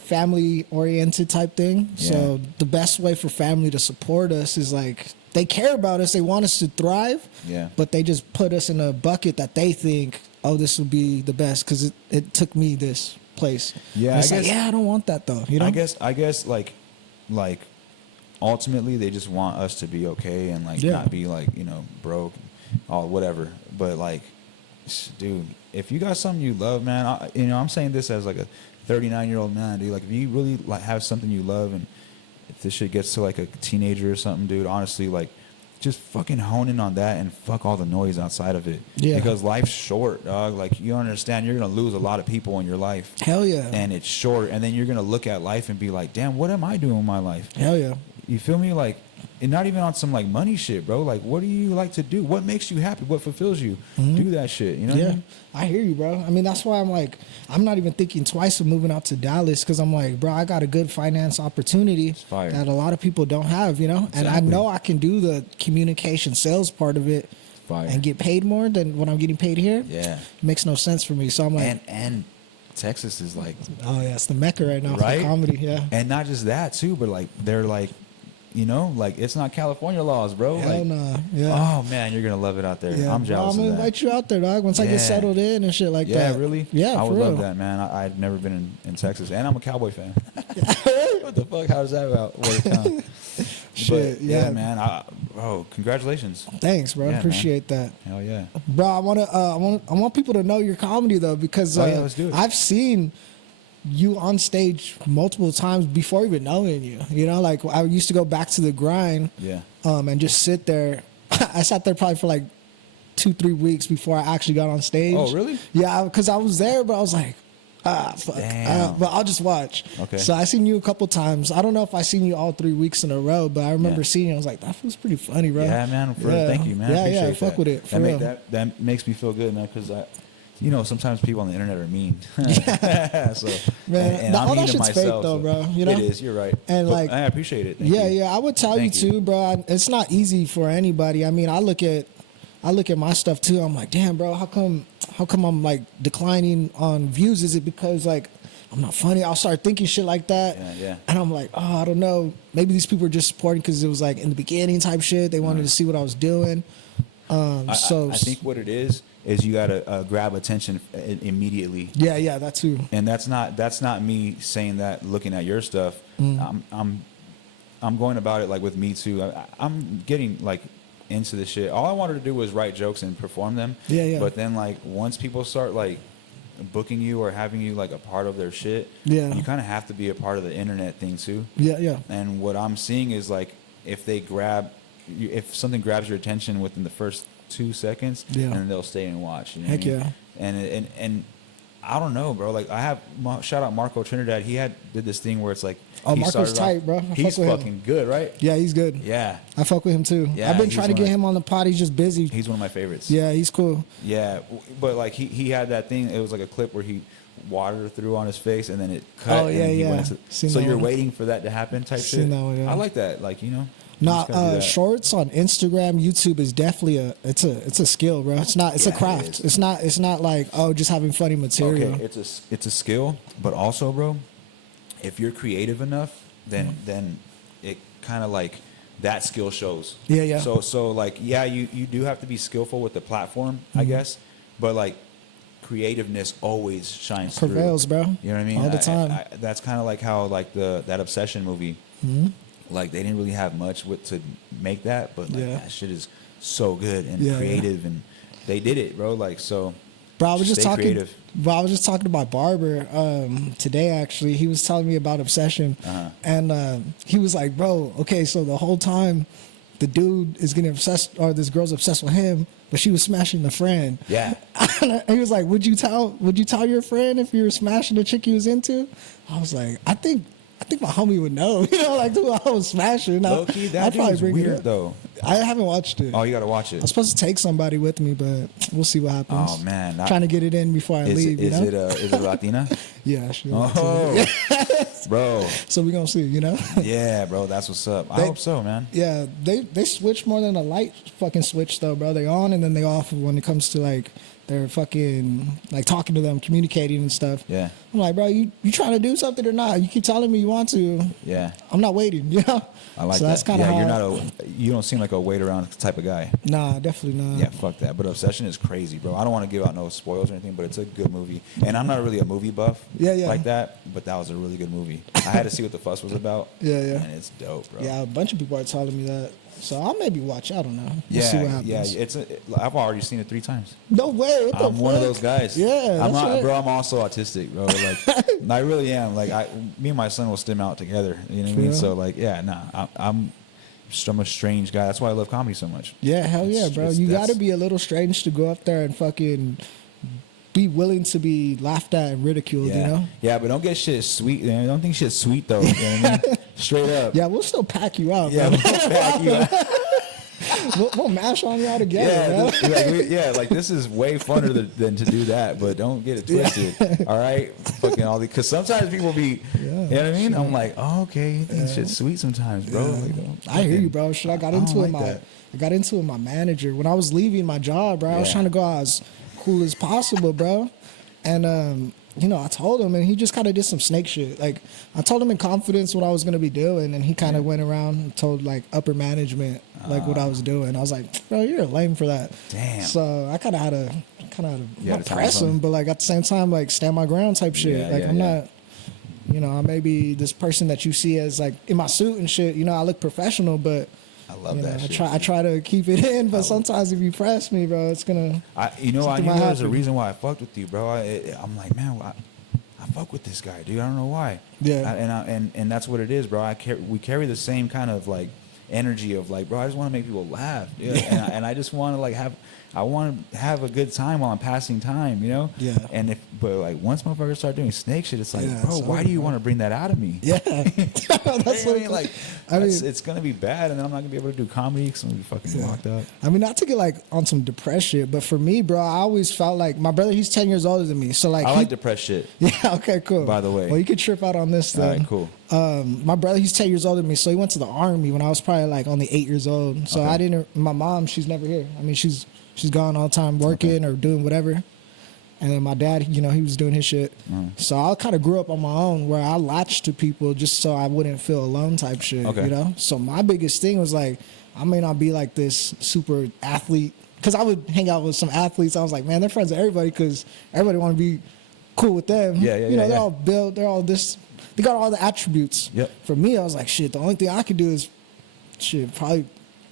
family oriented type thing. So the best way for family to support us is like they care about us. They want us to thrive. Yeah. But they just put us in a bucket that they think, oh, this will be the best because it took me this place. Yeah, And it's I like, guess- yeah, I don't want that though. You know. I guess like ultimately they just want us to be okay and like Yeah. not be like, you know, broke or whatever. But like, dude, if you got something you love, man, I'm saying this as like a 39-year-old man, dude. Like if you really like have something you love, and if this shit gets to like a teenager or something, dude, honestly, like just fucking hone in on that and fuck all the noise outside of it. Yeah. Because life's short, dog. Like you understand, you're gonna lose a lot of people in your life. Hell yeah. And it's short, and then you're gonna look at life and be like, damn, what am I doing with my life? Hell yeah. You feel me? Like, and not even on some like money shit, bro. Like, what do you like to do? What makes you happy? What fulfills you? Do that shit. You know? What I Yeah, mean? I hear you, bro. I mean, that's why I'm like, I'm not even thinking twice of moving out to Dallas because I'm like, bro, I got a good finance opportunity fire. that a lot of people don't have, you know? And I Exactly. know I can do the communication sales part of it Fire. and get paid more than what I'm getting paid here. Yeah. It makes no sense for me. So I'm like, And Texas is like, oh, yeah, it's the mecca right now right? for comedy. Yeah. And not just that too, but like they're like, you know, like it's not California laws, bro. Hell like, nah. Yeah. oh man, you're gonna love it out there. Yeah, I'm bro, jealous I'm gonna of that. invite you out there, dog. Once I Yeah. get settled in and shit like Yeah, that. really? Yeah, I for would real. love that, man. I've never been in Texas, and I'm a Cowboy fan. What the fuck? How does that work out? Shit, But, yeah. man. Bro, congratulations. Thanks, bro. Yeah, man. Appreciate that. Hell yeah. Bro, I want people to know your comedy though because Oh, yeah, let's do it. I've seen you on stage multiple times before even knowing you. You know, like I used to go back to the grind, Yeah. and just sit there. I sat there probably for like 2-3 weeks before I actually got on stage. Oh, really? Yeah, because I was there, but I was like, fuck. Damn. But I'll just watch. Okay. So I seen you a couple times. I don't know if I seen you all 3 weeks in a row, but I remember Yeah. seeing you. I was like, that was pretty funny, bro. Yeah, man. Yeah. Thank you, man. Yeah, I appreciate fuck that. with it. For real. That makes me feel good, man, because you know, sometimes people on the internet are mean. So, Man, and I'm all mean that to shit's myself, fake though, so bro. You know, it is. You're right. And But like, I appreciate it. Thank yeah, you. yeah. I would tell Thank you too, bro. It's not easy for anybody. I mean, I look at my stuff too. I'm like, damn, bro. How come I'm like declining on views? Is it because like I'm not funny? I'll start thinking shit like that. Yeah. And I'm like, oh, I don't know. Maybe these people are just supporting because it was like in the beginning type shit. They wanted to see what I was doing. I think what it is you gotta grab attention immediately. Yeah, that too. And that's not me saying that. Looking at your stuff, I'm going about it like with me too. I'm getting like into the shit. All I wanted to do was write jokes and perform them. Yeah. But then like once people start like booking you or having you like a part of their shit, Yeah. you kind of have to be a part of the internet thing too. Yeah. And what I'm seeing is like if something grabs your attention within the first 2 seconds, Yeah. and they'll stay and watch. You know Heck what I mean? yeah. And I don't know, bro. Like I have shout out Marco Trinidad. He did this thing where it's like, Oh, he Marco's started tight, bro. I He's fuck with him. fucking good, right? Yeah, he's good. Yeah, I fuck with him too. Yeah, I've been he's trying to one get of- him on the pod. He's just busy. he's one of my favorites. Yeah, he's cool. Yeah, but like he had that thing. It was like a clip where he water threw on his face and then it cut. Oh, yeah, and he yeah. went into, Seen so that you're one. waiting for that to happen type Seen shit. that one, yeah. I like that. Like, you know. you Nah, just gotta do that. shorts on Instagram, YouTube is definitely it's a skill, bro. It's a Yeah, it craft. is. It's not like, oh, just having funny material. Okay, it's a skill, but also, bro, if you're creative enough, then it kind of like that skill shows. Yeah. So like you do have to be skillful with the platform, I guess, but like creativeness always shines Prevails, through. bro. You know what I mean? All the time. That's kind of like how like that Obsession movie. Like they didn't really have much to make that, but like Yeah. that shit is so good and Yeah, creative, and they did it, bro. Like so. Bro, I was just Stay talking. creative. Bro, I was just talking to my barber today. Actually, he was telling me about Obsession, and he was like, "Bro, okay, so the whole time, the dude is getting obsessed, or this girl's obsessed with him, but she was smashing the friend." Yeah. And he was like, "Would you tell your friend if you were smashing the chick he was into?" I was like, "I think my homie would know, you know, like who I was smashing." Low-key, that I'd probably dude's bring it weird up. though. I haven't watched it. Oh, you gotta watch I'm it. supposed to take somebody with me, but we'll see what happens. Oh man, Trying to get it in before I leave. Is you know? it Latina? Yeah, sure. Oh, bro. So we're gonna see, you know? Yeah, bro. That's what's up. I hope so, man. Yeah, they switch more than a light fucking switch though, bro. They on and then they off when it comes to like they're fucking like talking to them, communicating and stuff. Yeah. I'm like, bro, you trying to do something or not? You keep telling me you want to. Yeah. I'm not waiting, you know? I like so that. That's kind of you don't seem like a wait around type of guy. Nah, definitely not. Yeah, fuck that. But Obsession is crazy, bro. I don't want to give out no spoilers or anything, but it's a good movie. And I'm not really a movie buff Yeah. like that, but that was a really good movie. I had to see what the fuss was about. Yeah. And it's dope, bro. Yeah, a bunch of people are telling me that. So I'll maybe watch. I don't know. We'll see what happens. I've already seen it 3 times. No way. What the I'm one of fuck? those guys. Yeah, I'm that's not, right. bro. I'm also autistic, bro. Like, I really am. Like, me and my son will stim out together. You know what I mean? Yeah. So, like, yeah, nah. I'm a strange guy. That's why I love comedy so much. Yeah, hell yeah, bro. You got to be a little strange to go up there and fucking be willing to be laughed at and ridiculed, Yeah. you know? Yeah, but don't get shit sweet. You know? Don't think shit's sweet though. You know what I mean? Straight up. Yeah, we'll still pack you out, Yeah, bro. we'll pack you out. We'll mash on y'all together, man. Like this is way funner than to do that, but don't get it twisted. All right, fucking all the because sometimes people be, you know what I mean? I'm like, oh, okay, you think shit's sweet sometimes, bro. Like, I hear you, bro. Shit, I got into it. like that. I got into it with my manager when I was leaving my job, bro. I was Yeah. trying to go out as cool as possible, bro. And you know, I told him, and he just kind of did some snake shit. Like I told him in confidence what I was gonna be doing, and he kind of went around and told like upper management like what I was doing. I was like, bro, you're lame for that. Damn. So I kind of had to You not had to press tell him. him, but like at the same time, like stand my ground type shit. Yeah, like yeah, I'm yeah. not. You know, I may be this person that you see as like in my suit and shit. You know, I look professional, but I love you know, that. Shit. I try to keep it in. But sometimes if you press me, bro, it's gonna. I something knew might there's a happen. reason why I fucked with you, bro. I'm like, man, I fuck with this guy, dude. I don't know why. Yeah. And that's what it is, bro. We carry the same kind of like energy of like, bro, I just want to make people laugh, and I just want to like I want to have a good time while I'm passing time, you know? Yeah. But like once motherfuckers start doing snake shit, it's like, Yeah, bro, it's why over, do you bro. want to bring that out of me? Yeah, that's I what mean, like, it's gonna be bad, and then I'm not gonna be able to do comedy because I'm gonna be fucking locked up. I mean, not to get like on some depressed shit, but for me, bro, I always felt like my brother, he's 10 years older than me. So like, I like depressed shit. Yeah, okay, cool. By the way. Well, you could trip out on this All then. right, cool. My brother, he's 10 years older than me, so he went to the army when I was probably like only 8 years old. So Okay. my mom, she's never here. I mean, she's gone all the time working or doing whatever. And then my dad, you know, he was doing his shit. So I kind of grew up on my own where I latched to people just so I wouldn't feel alone type shit, Okay. you know? So my biggest thing was like, I may not be like this super athlete, because I would hang out with some athletes. I was like, man, they're friends with everybody because everybody want to be cool with them. Yeah, You know, they're yeah. all built, they're all this, they got all the attributes. Yep. For me, I was like, shit, the only thing I could do is, shit, probably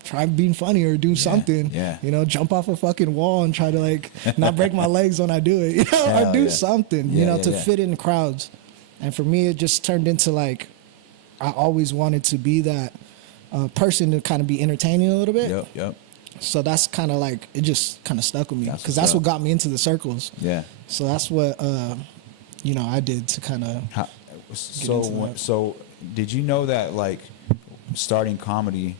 try being funny or do something. yeah. You know, jump off a fucking wall and try to like not break my legs when I do it. You know, Hell or do yeah. something, Yeah, you know, yeah, to yeah. fit in crowds. And for me, it just turned into like, I always wanted to be that person to kind of be entertaining a little bit. Yep. So that's kind of like, it just kind of stuck with me That's because what's that's what up. got me into the circles. Yeah. So that's what, you know, I did to kind of. into that. So did you know that like starting comedy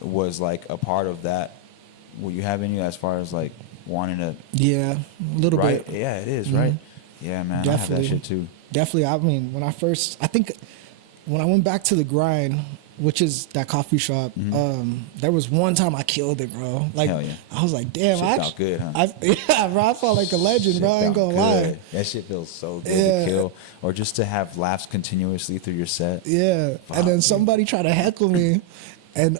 was like a part of that? Will you have any as far as like wanting to? Yeah, a little Right. bit. Yeah, it is, right? Yeah, man. I have that Definitely. shit too. Definitely. I mean, when I went back to the grind, which is that coffee shop, there was one time I killed it, bro. Like, Hell yeah. I was like, damn, Shit I felt good, huh? yeah, bro, I felt like a legend, Shit bro. I ain't felt gonna lie. good. That shit feels so good Yeah. to kill, or just to have laughs continuously through your set. Yeah. Fuck, And then dude. somebody tried to heckle me, and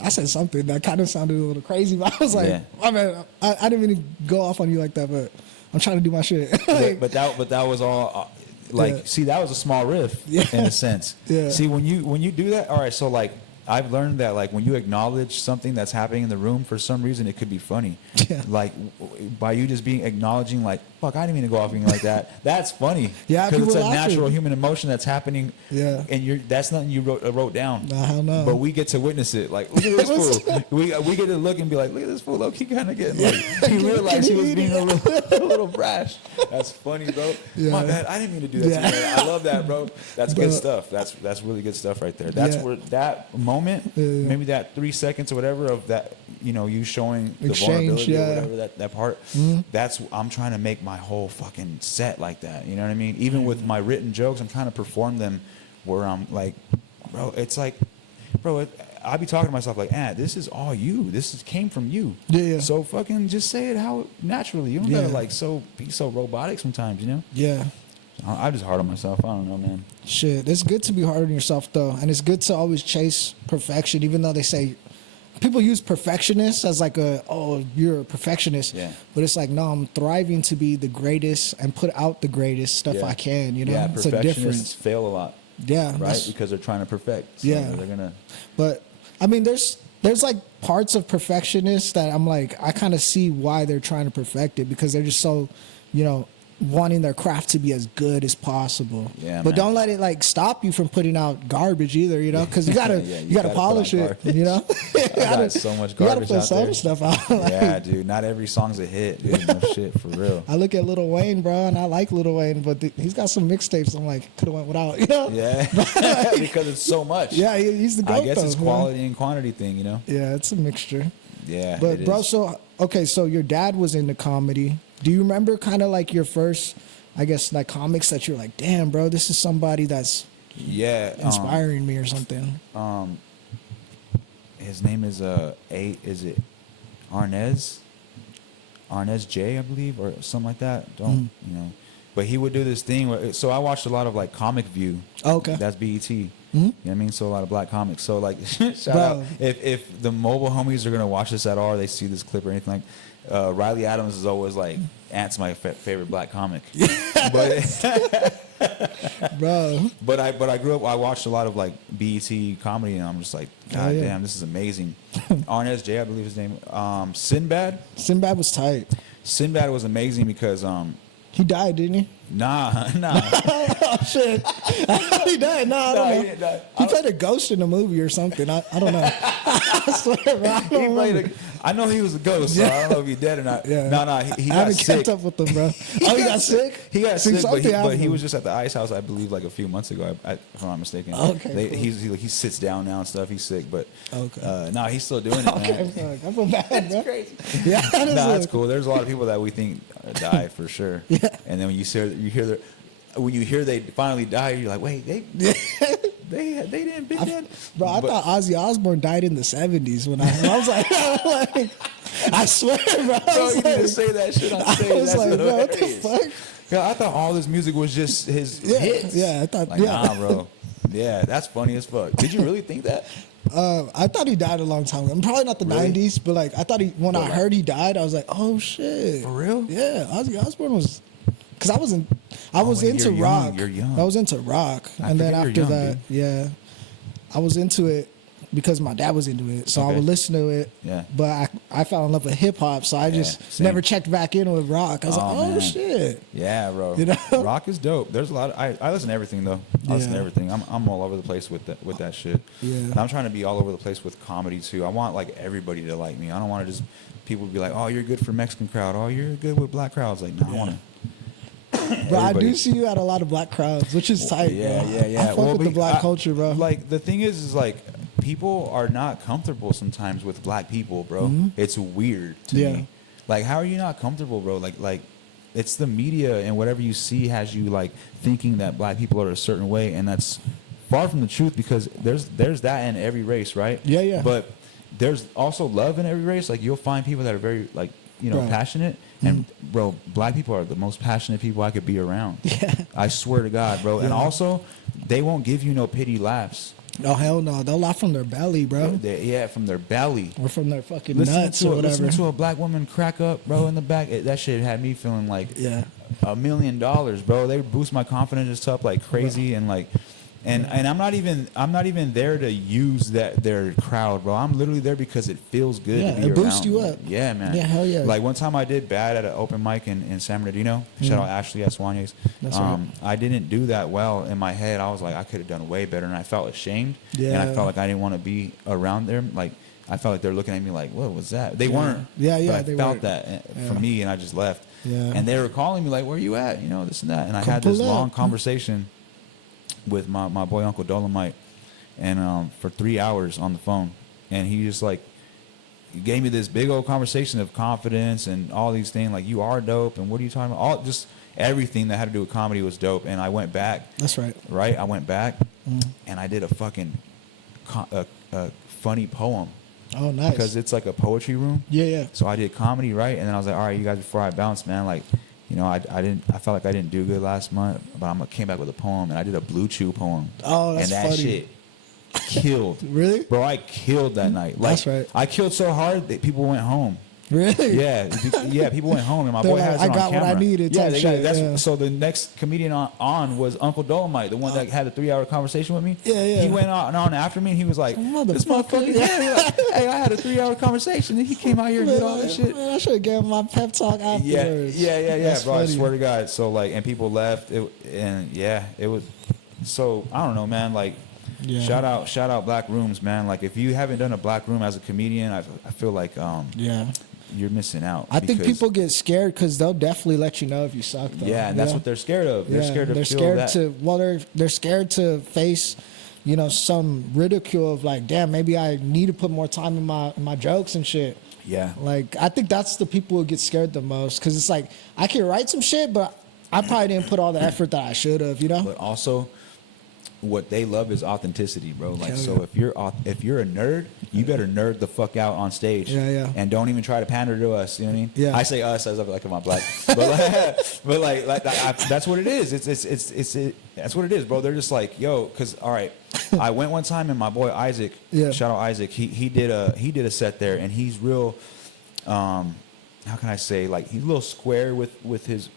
I said something that kind of sounded a little crazy, but I was like, Yeah. my man, I didn't mean to go off on you like that, but I'm trying to do my shit. Like, But that was all like, Yeah. see, that was a small riff Yeah. in a sense. Yeah. See, when you do that, all right. So like, I've learned that like when you acknowledge something that's happening in the room, for some reason it could be funny. Yeah. Like by you just being acknowledging, like, fuck, I didn't mean to go off being like that. That's funny. Yeah, because it's people a laughing. natural human emotion that's happening. Yeah. And that's nothing you wrote down. Nah, hell no. But we get to witness it. Like, look at this fool. We get to look and be like, look at this fool. Look, he kind of getting like he realized he was being a little brash. That's funny, bro. Yeah. My bad. I didn't mean to do that. Yeah. To you, man. I love that, bro. That's good stuff. That's really good stuff right there. That's Yeah. where that moment, maybe that 3 seconds or whatever of that, you know, you showing the Exchange, vulnerability yeah. or whatever that part. That's I'm trying to make my whole fucking set like that. You know what I mean? Even with my written jokes, I'm trying to perform them where I'm like, bro, it's like, bro, I be talking to myself like, this is all you. Came from you. Yeah. So fucking just say it how naturally. You don't Yeah. gotta like be so robotic sometimes, you know? yeah. I'm just hard on myself. I don't know, man. Shit, it's good to be hard on yourself though, and it's good to always chase perfection. Even though they say people use perfectionist as like you're a perfectionist, Yeah. but it's like no, I'm thriving to be the greatest and put out the greatest stuff Yeah. I can. You know, Yeah, it's a perfectionists difference. fail a lot, Yeah, right? that's- Because they're trying to perfect. So Yeah. they're gonna. But I mean, there's like parts of perfectionists that I'm like, I kind of see why they're trying to perfect it because they're just so, you know, wanting their craft to be as good as possible. Yeah, but man. don't let it like stop you from putting out garbage either, you know, because you gotta Yeah, you gotta gotta polish put out it, garbage. you know. I got so much You gotta garbage put out some there. stuff out. Like, Yeah, dude. Not every song's a hit, dude. No shit, for real. I look at Lil Wayne, bro, and I like Lil Wayne, but he's got some mixtapes. I'm like, could have went without, you know. Yeah, because it's so much. Yeah, he's the goat. I guess it's though, man. quality and quantity thing, you know. Yeah, it's a mixture. Yeah, But it bro, is. so okay, so your dad was into comedy. Do you remember kind of like your first, I guess, like comics that you're like, damn, bro, this is somebody that's Yeah, inspiring me or something? his name is is it Arnez J, I believe, or something like that. Don't you know? But he would do this thing where, so I watched a lot of like Comic View. Oh, okay. That's BET. You know what I mean? So a lot of black comics. So like, shout Bro. out if the mobile homies are gonna watch this at all, or they see this clip or anything like, Riley Adams is always like, Ant's my favorite black comic. Bro, But I grew up. I watched a lot of like BET comedy, and I'm just like, God yeah. damn, this is amazing. Arnez J, I believe his name. Sinbad. Sinbad was tight. Sinbad was amazing because He died, didn't he? nah. Oh shit! I thought he died. No, I don't Nah, he know. didn't die. He played a ghost in a movie or something. I don't know. I swear, bro. I don't remember. I know he was a ghost, so I don't know if he's dead or not. Yeah. No, he I got haven't sick. kept up with him, bro. Oh, he got sick. He got See, sick, something but happened. he was just at the ice house, I believe, like a few months ago, if I'm not mistaken. Okay, cool. He sits down now and stuff. He's sick, but Okay. no, he's still doing it, Okay, man. I'm sorry. I feel bad, bro. That's crazy. Yeah, that is Nah, a- that's cool. There's a lot of people that we think die for sure. Yeah. And then when when you hear they finally die, you're like, wait, they didn't been dead. Bro, I thought Ozzy Osbourne died in the 70s when I was like, I swear, bro. I Bro, was you need to like, say that shit on stage. I was That's like, bro, what the hilarious. fuck? Yeah, I thought all this music was just his Yeah, hits. yeah, I thought, Like, yeah. nah, bro. Yeah, that's funny as fuck. Did you really think that? I thought he died a long time ago. Probably not the Really? 90s, but like I thought when I heard he died, I was like, oh shit. For real? Yeah, Ozzy Osbourne was, because I was wait, into you're rock. young, you're young. I was into rock, I and then forget after you're young, that, yeah, I was into it because my dad was into it, so I Okay. would listen to it. Yeah. But I fell in love with hip hop, so I just same. never checked back in with rock. I was like, oh man. shit. Yeah, bro. You know? Rock is dope. There's a lot. I listen to everything though. I listen to Yeah. everything. I'm all over the place with that shit. Yeah. And I'm trying to be all over the place with comedy too. I want like everybody to like me. I don't want to just people be like, oh, you're good for Mexican crowd. Oh, you're good with black crowds. Like, no, I want to. Bro, I do see you at a lot of black crowds, which is tight, Yeah, bro. yeah. I fuck with the black I- culture, bro. Like the thing is like people are not comfortable sometimes with black people, bro. It's weird to Mm-hmm. Yeah. me. Like, how are you not comfortable, bro? Like, it's the media and whatever you see has you like thinking that black people are a certain way, and that's far from the truth because there's that in every race, right? Yeah, yeah. But there's also love in every race. Like, you'll find people that are very like Right. passionate. And bro, black people are the most passionate people I could be around. Yeah. I swear to God, bro. And Yeah. also, they won't give you no pity laughs. Oh hell no, they'll laugh from their belly, bro, From their belly. or from their fucking Listening nuts to, or whatever. listening to a black woman crack up, bro, in the back. That shit had me feeling like Yeah. $1 million, bro. They boost my confidence up like crazy, and like, and I'm not even there to use their crowd, bro. I'm literally there because it feels good Yeah, to be it boosts around. you up. Yeah, man. Yeah, hell yeah. Like one time I did bad at an open mic in San Bernardino. Shout out Ashley at Swanya's. That's right. I didn't do that well in my head. I was like, I could have done way better, and I felt ashamed. Yeah. And I felt like I didn't want to be around them. Like, I felt like they're looking at me like, what was that? They weren't. Yeah, yeah, But I they felt weren't. that Yeah. from me, and I just left. Yeah. And they were calling me like, where you at? You know, this and that. And I Come had this pull up. long conversation with my boy Uncle Dolomite, and for 3 hours on the phone. And he just like gave me this big old conversation of confidence and all these things, like, you are dope, and what are you talking about? All just everything that had to do with comedy was dope. And I went back. That's right. Right? I went back and I did a fucking a funny poem. Oh, nice. Because it's like a poetry room. Yeah, yeah. So I did comedy, right? And then I was like, all right, you guys, before I bounce, man, like, you know, I felt like I didn't do good last month, but I came back with a poem, and I did a Blue Chew poem. Oh, that's and that funny. shit killed. Really? Bro, I killed that night. Like, That's right. I killed so hard that people went home. Really? Yeah, people went home, and my They're boy like, has it I on got what I camera. needed Yeah, type they shit, got that's yeah. so the next comedian on was Uncle Dolomite, the one that had a 3-hour conversation with me. Yeah, yeah. He went on after me, and he was like, "This motherfucker, yeah." He like, hey, I had a 3-hour conversation, and he came out here and did all this shit. Man, I should have gave him my pep talk afterwards. Yeah, That's bro. I funny. swear to God. So like, and people left, it was. So I don't know, man. Like, Yeah. shout out Black Rooms, man. Like, if you haven't done a Black Room as a comedian, I feel like Yeah. you're missing out. I think because- people get scared because they'll definitely let you know if you suck. Though. Yeah, and that's what they're scared of. They're scared to they're feel scared that. to they're scared to face, some ridicule of like, damn, maybe I need to put more time in my jokes and shit. Yeah. Like, I think that's the people who get scared the most because it's like I can write some shit, but I probably didn't put all the effort that I should have. But also, what they love is authenticity, bro. Like, Hell so yeah. if you're a nerd, you better nerd the fuck out on stage. Yeah, yeah. And don't even try to pander to us. You know what I mean? Yeah. I say us as if like I'm black, but like that's what it is. That's what it is, bro. They're just like, yo, because all right, I went one time and my boy Isaac, Yeah. shout out Isaac, he did a set there, and he's real. How can I say, like, he's a little square with his,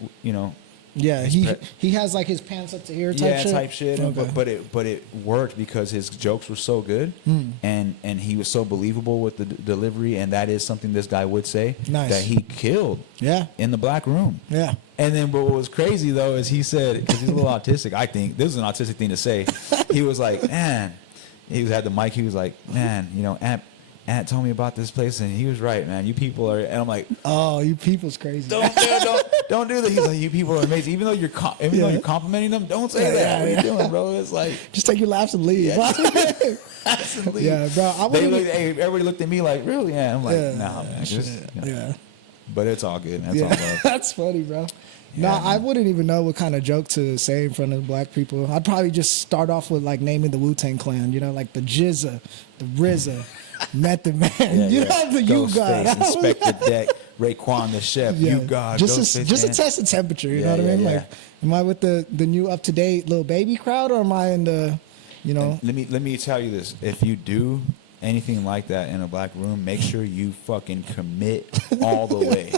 Yeah, his he has like his pants up to here type shit. type shit. Okay. But it worked because his jokes were so good, and he was so believable with the delivery, and that is something this guy would say Nice. that he killed. Yeah. In the black room. Yeah. And then, but what was crazy though is he said, because he's a little autistic, I think this is an autistic thing to say. He was like, man, he had the mic. He was like, man, you know, Aunt told me about this place, and he was right, man. You people are, and I'm like, oh, you people's crazy. don't do that. He's like, you people are amazing. Even though you're complimenting them, don't say that. What are you doing, bro? It's like, just take your laughs and leave. Yeah, bro. Everybody looked at me like, really? Yeah. I'm like, nah, man. Yeah. But it's all good, man. It's all love. That's funny, bro. Yeah, Nah, I wouldn't even know what kind of joke to say in front of black people. I'd probably just start off with like naming the Wu-Tang Clan, you know, like the Jizza, the RZA, Method Man, know, the You God, Inspector Deck, Raekwon the Chef, You God, just to test the temperature, you know what I mean? Like, am I with the new up to date little baby crowd, or am I in the, you know? And let me tell you this: if you do anything like that in a black room, make sure you fucking commit all the way.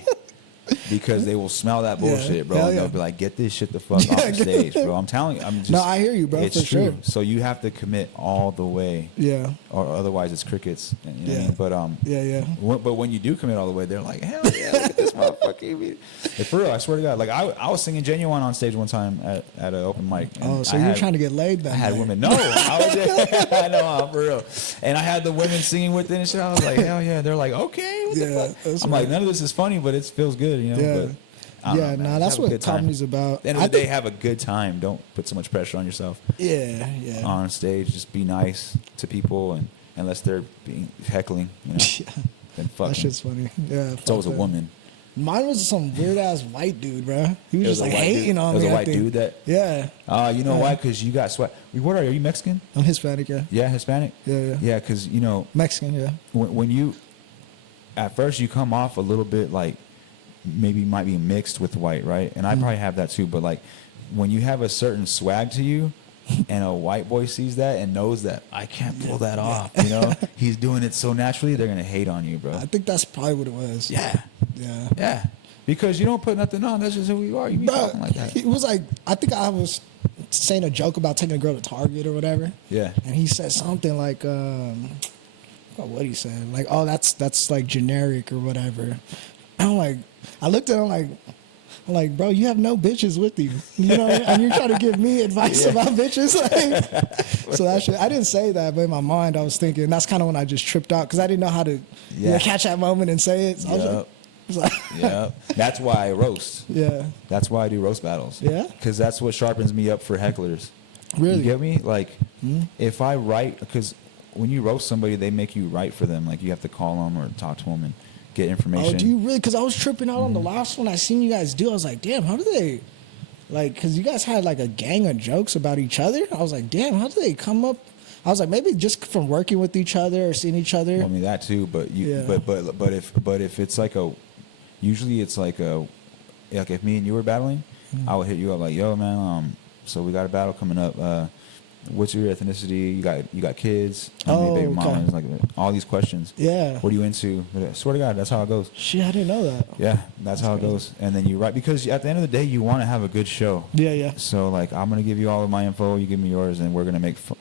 Because they will smell that bullshit, bro. And they'll be like, get this shit the fuck off the stage, bro. I'm telling you. No, I hear you, bro. It's for true. Sure. So you have to commit all the way. Yeah. Or otherwise it's crickets. You know what I mean? But but when you do commit all the way, they're like, hell yeah, look at this motherfucker. For real, I swear to God. Like I was singing Genuine on stage one time at an open mic. Oh, so you were trying to get laid then? I had women. No, I know, for real. And I had the women singing with it and shit. I was like, hell yeah. They're like, okay. What the fuck? I'm like, none of this is funny, but it feels good, you know? Yeah. But, that's what comedy's about. At the end of the day, have a good time. Don't put so much pressure on yourself. Yeah. On stage, just be nice to people, and unless they're heckling, you know. Then fuck. That shit's funny. Yeah. It's always a woman. Mine was some weird ass white dude, bro. He was just like hating on me. It was a white dude that. Yeah. You know why? Because you got sweat. What are you? Are you Mexican? I'm Hispanic. Yeah. Yeah, Hispanic. Yeah. Yeah, because you know. Mexican. Yeah. When you, at first you come off a little bit like. Maybe might be mixed with white, right? And I probably have that too. But like, when you have a certain swag to you, and a white boy sees that and knows that I can't pull that off, you know, he's doing it so naturally, they're gonna hate on you, bro. I think that's probably what it was. Yeah. Because you don't put nothing on. That's just who you are. You be talking like that. It was like, I think I was saying a joke about taking a girl to Target or whatever. Yeah. And he said something like, what he said, like, oh, that's like generic or whatever. I'm like, I looked at him I'm like, bro, you have no bitches with you, you know, and you're trying to give me advice about bitches. Like, so that shit, I didn't say that, but in my mind, I was thinking that's kind of when I just tripped out because I didn't know how to catch that moment and say it. So I was like, That's why I roast. Yeah. That's why I do roast battles. Yeah. Because that's what sharpens me up for hecklers. Really? You get me? Like, if I write, because when you roast somebody, they make you write for them. Like, you have to call them or talk to them and get information. Oh, do you really? Because I was tripping out on the last one I seen you guys do. I was like, damn, how do they, like, because you guys had like a gang of jokes about each other. I was like, damn, how do they come up? I was like, maybe just from working with each other or seeing each other. Well, I mean that too, but but if it's like usually it's like if me and you were battling, I would hit you up like, yo man, so we got a battle coming up. What's your ethnicity? You got kids? How many baby mamas? Like all these questions. Yeah. What are you into? I swear to God, that's how it goes. Shit, I didn't know that. Yeah, that's how it goes. And then you write, because at the end of the day, you want to have a good show. Yeah. So like, I'm gonna give you all of my info. You give me yours, and we're gonna make fun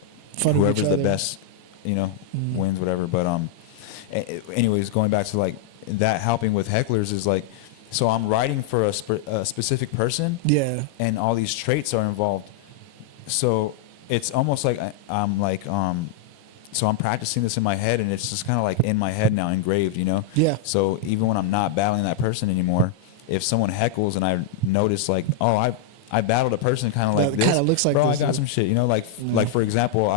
whoever's the best, you know, wins, whatever. But anyways, going back to like that, helping with hecklers is like, so I'm writing for a specific person. Yeah. And all these traits are involved. So it's almost like I'm like, so I'm practicing this in my head, and it's just kind of like in my head now, engraved, you know? Yeah. So even when I'm not battling that person anymore, if someone heckles and I notice like, oh, I battled a person kind of like this, kind of looks like bro, this, I got some shit, you know? Like for example,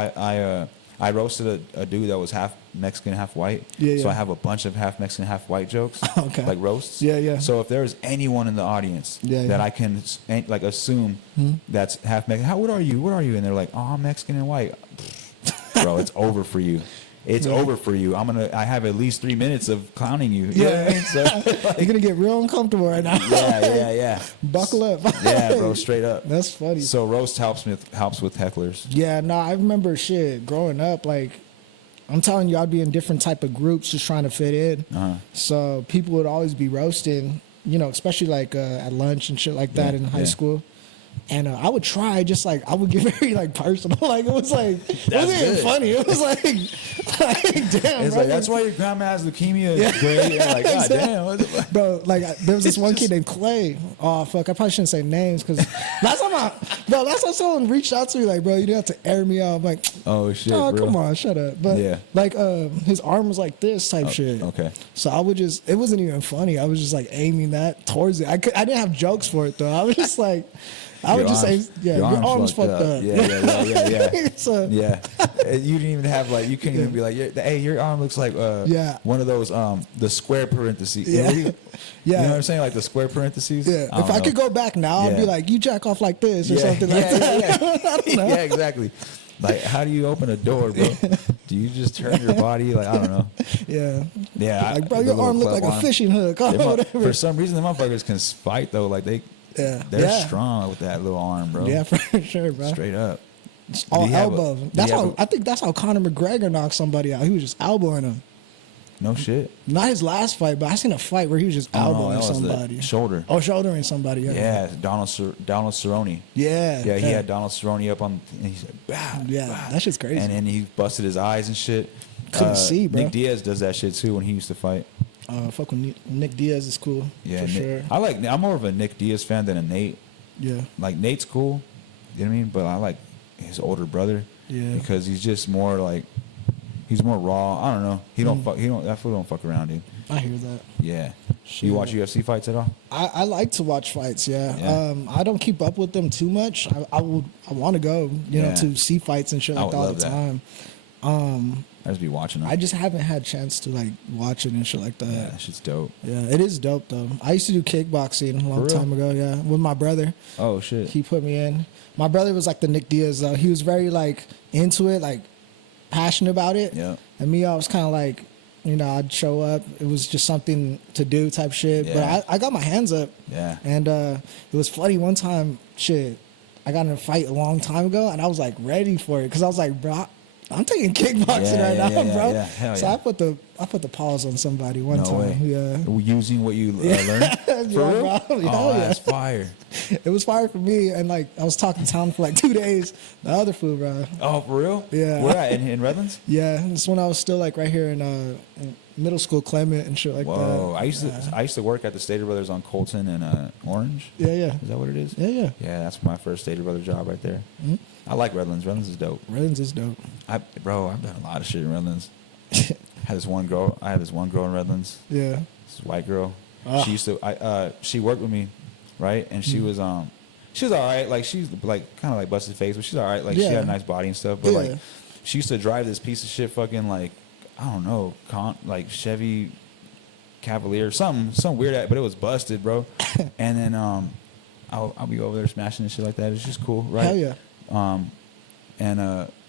I roasted a dude that was half Mexican, half white. Yeah. So I have a bunch of half Mexican, half white jokes, like roasts. Yeah. So if there's anyone in the audience that I can like assume that's half Mexican, what are you? What are you? And they're like, oh, I'm Mexican and white. Bro, it's over for you. It's over for you. I have at least 3 minutes of clowning you. You know what I mean? So, like, you're gonna get real uncomfortable right now. Yeah. Buckle up. Yeah, bro, straight up. That's funny. So roast helps with hecklers. Yeah, no, I remember shit growing up. Like, I'm telling you, I'd be in different type of groups just trying to fit in. So people would always be roasting, you know, especially like at lunch and shit like that in high school. And I would try, just like, I would get very like personal. Like, it was like, it wasn't even funny. It was like damn, It's bro. like, that's why your grandma has leukemia. Yeah. Great. Yeah, like, God damn. What the fuck? Bro, like, there was this one kid named Clay. Oh, fuck, I probably shouldn't say names, because last time someone reached out to me, like, bro, you didn't have to air me out. I'm like, Oh, shit, oh, bro. come on, shut up. But, like, his arm was like this type shit. Okay. So I would just, it wasn't even funny. I was just, like, aiming that towards it. I didn't have jokes for it, though. I was just like, I would just say, yeah, your arm's fucked up. Yeah. So, Yeah. You didn't even have, like, you couldn't even be like, hey, your arm looks like one of those, the square parentheses. Yeah. You know what I'm saying? Like the square parentheses? Yeah. If I could go back now, I'd be like, you jack off like this or something like that. Yeah. I don't know. Yeah, exactly. Like, how do you open a door, bro? Do you just turn your body? Like, I don't know. Yeah. Yeah. Like, bro, your arm looked like a fishing hook or whatever. For some reason, the motherfuckers can fight, though. Like, they're strong with that little arm, bro. Yeah, for sure, bro. Straight up. All elbow. I think that's how Conor McGregor knocked somebody out. He was just elbowing him. No shit. Not his last fight, but I seen a fight where he was just elbowing somebody. Shoulder. Oh, shouldering somebody. Yeah, Donald Cerrone. Yeah. Yeah, he had Donald Cerrone up on, and he said, bah, yeah, bah. that shit's crazy. And then he busted his eyes and shit. Couldn't see, bro. Nick Diaz does that shit too when he used to fight. Fuck with Nick Diaz is cool. Yeah, for sure. I'm more of a Nick Diaz fan than a Nate. Yeah. Like, Nate's cool, you know what I mean? But I like his older brother. Yeah. Because he's just more like, he's more raw. I don't know. That fool don't fuck around, dude. I hear that. Yeah. You watch UFC fights at all? I like to watch fights, yeah. I don't keep up with them too much. I want to go, you know, to see fights and shit like that all the time. I just be watching them. I just haven't had a chance to like watch it and shit like that. Yeah, that shit's dope. Yeah, it is dope though. I used to do kickboxing a long time ago, yeah, with my brother. Oh shit. He put me in. My brother was like the Nick Diaz though. He was very like into it, like passionate about it. Yeah. And me, I was kind of like, you know, I'd show up. It was just something to do type shit. Yeah. But I got my hands up. Yeah. And it was funny one time, shit, I got in a fight a long time ago and I was like ready for it. Cause I was like, bro, I'm taking kickboxing right now, bro. Yeah. Hell so yeah. I put the pause on somebody one time. Way. Yeah. Using what you learned? For real? Bro. Oh, that's fire. It was fire for me. And like, I was talking town for like 2 days. The other fool, bro. Oh, for real? Yeah. Where at? In Redlands? Yeah. This when I was still like right here in middle school, Clement and shit like that. Whoa. I used to work at the Stater Brothers on Colton and Orange. Yeah. Is that what it is? Yeah. Yeah, that's my first Stater Brothers job right there. Mm-hmm. I like Redlands. Redlands is dope. Redlands is dope. I've done a lot of shit in Redlands. I had this one girl in Redlands. Yeah. This white girl. She used to. She worked with me, right? And she was all right. Like, she's like kind of like busted face, but she's all right. Like, she had a nice body and stuff. But like, she used to drive this piece of shit fucking like, I don't know, like Chevy Cavalier, some weird, but it was busted, bro. And then I'll be over there smashing and shit like that. It's just cool, right? Hell yeah. And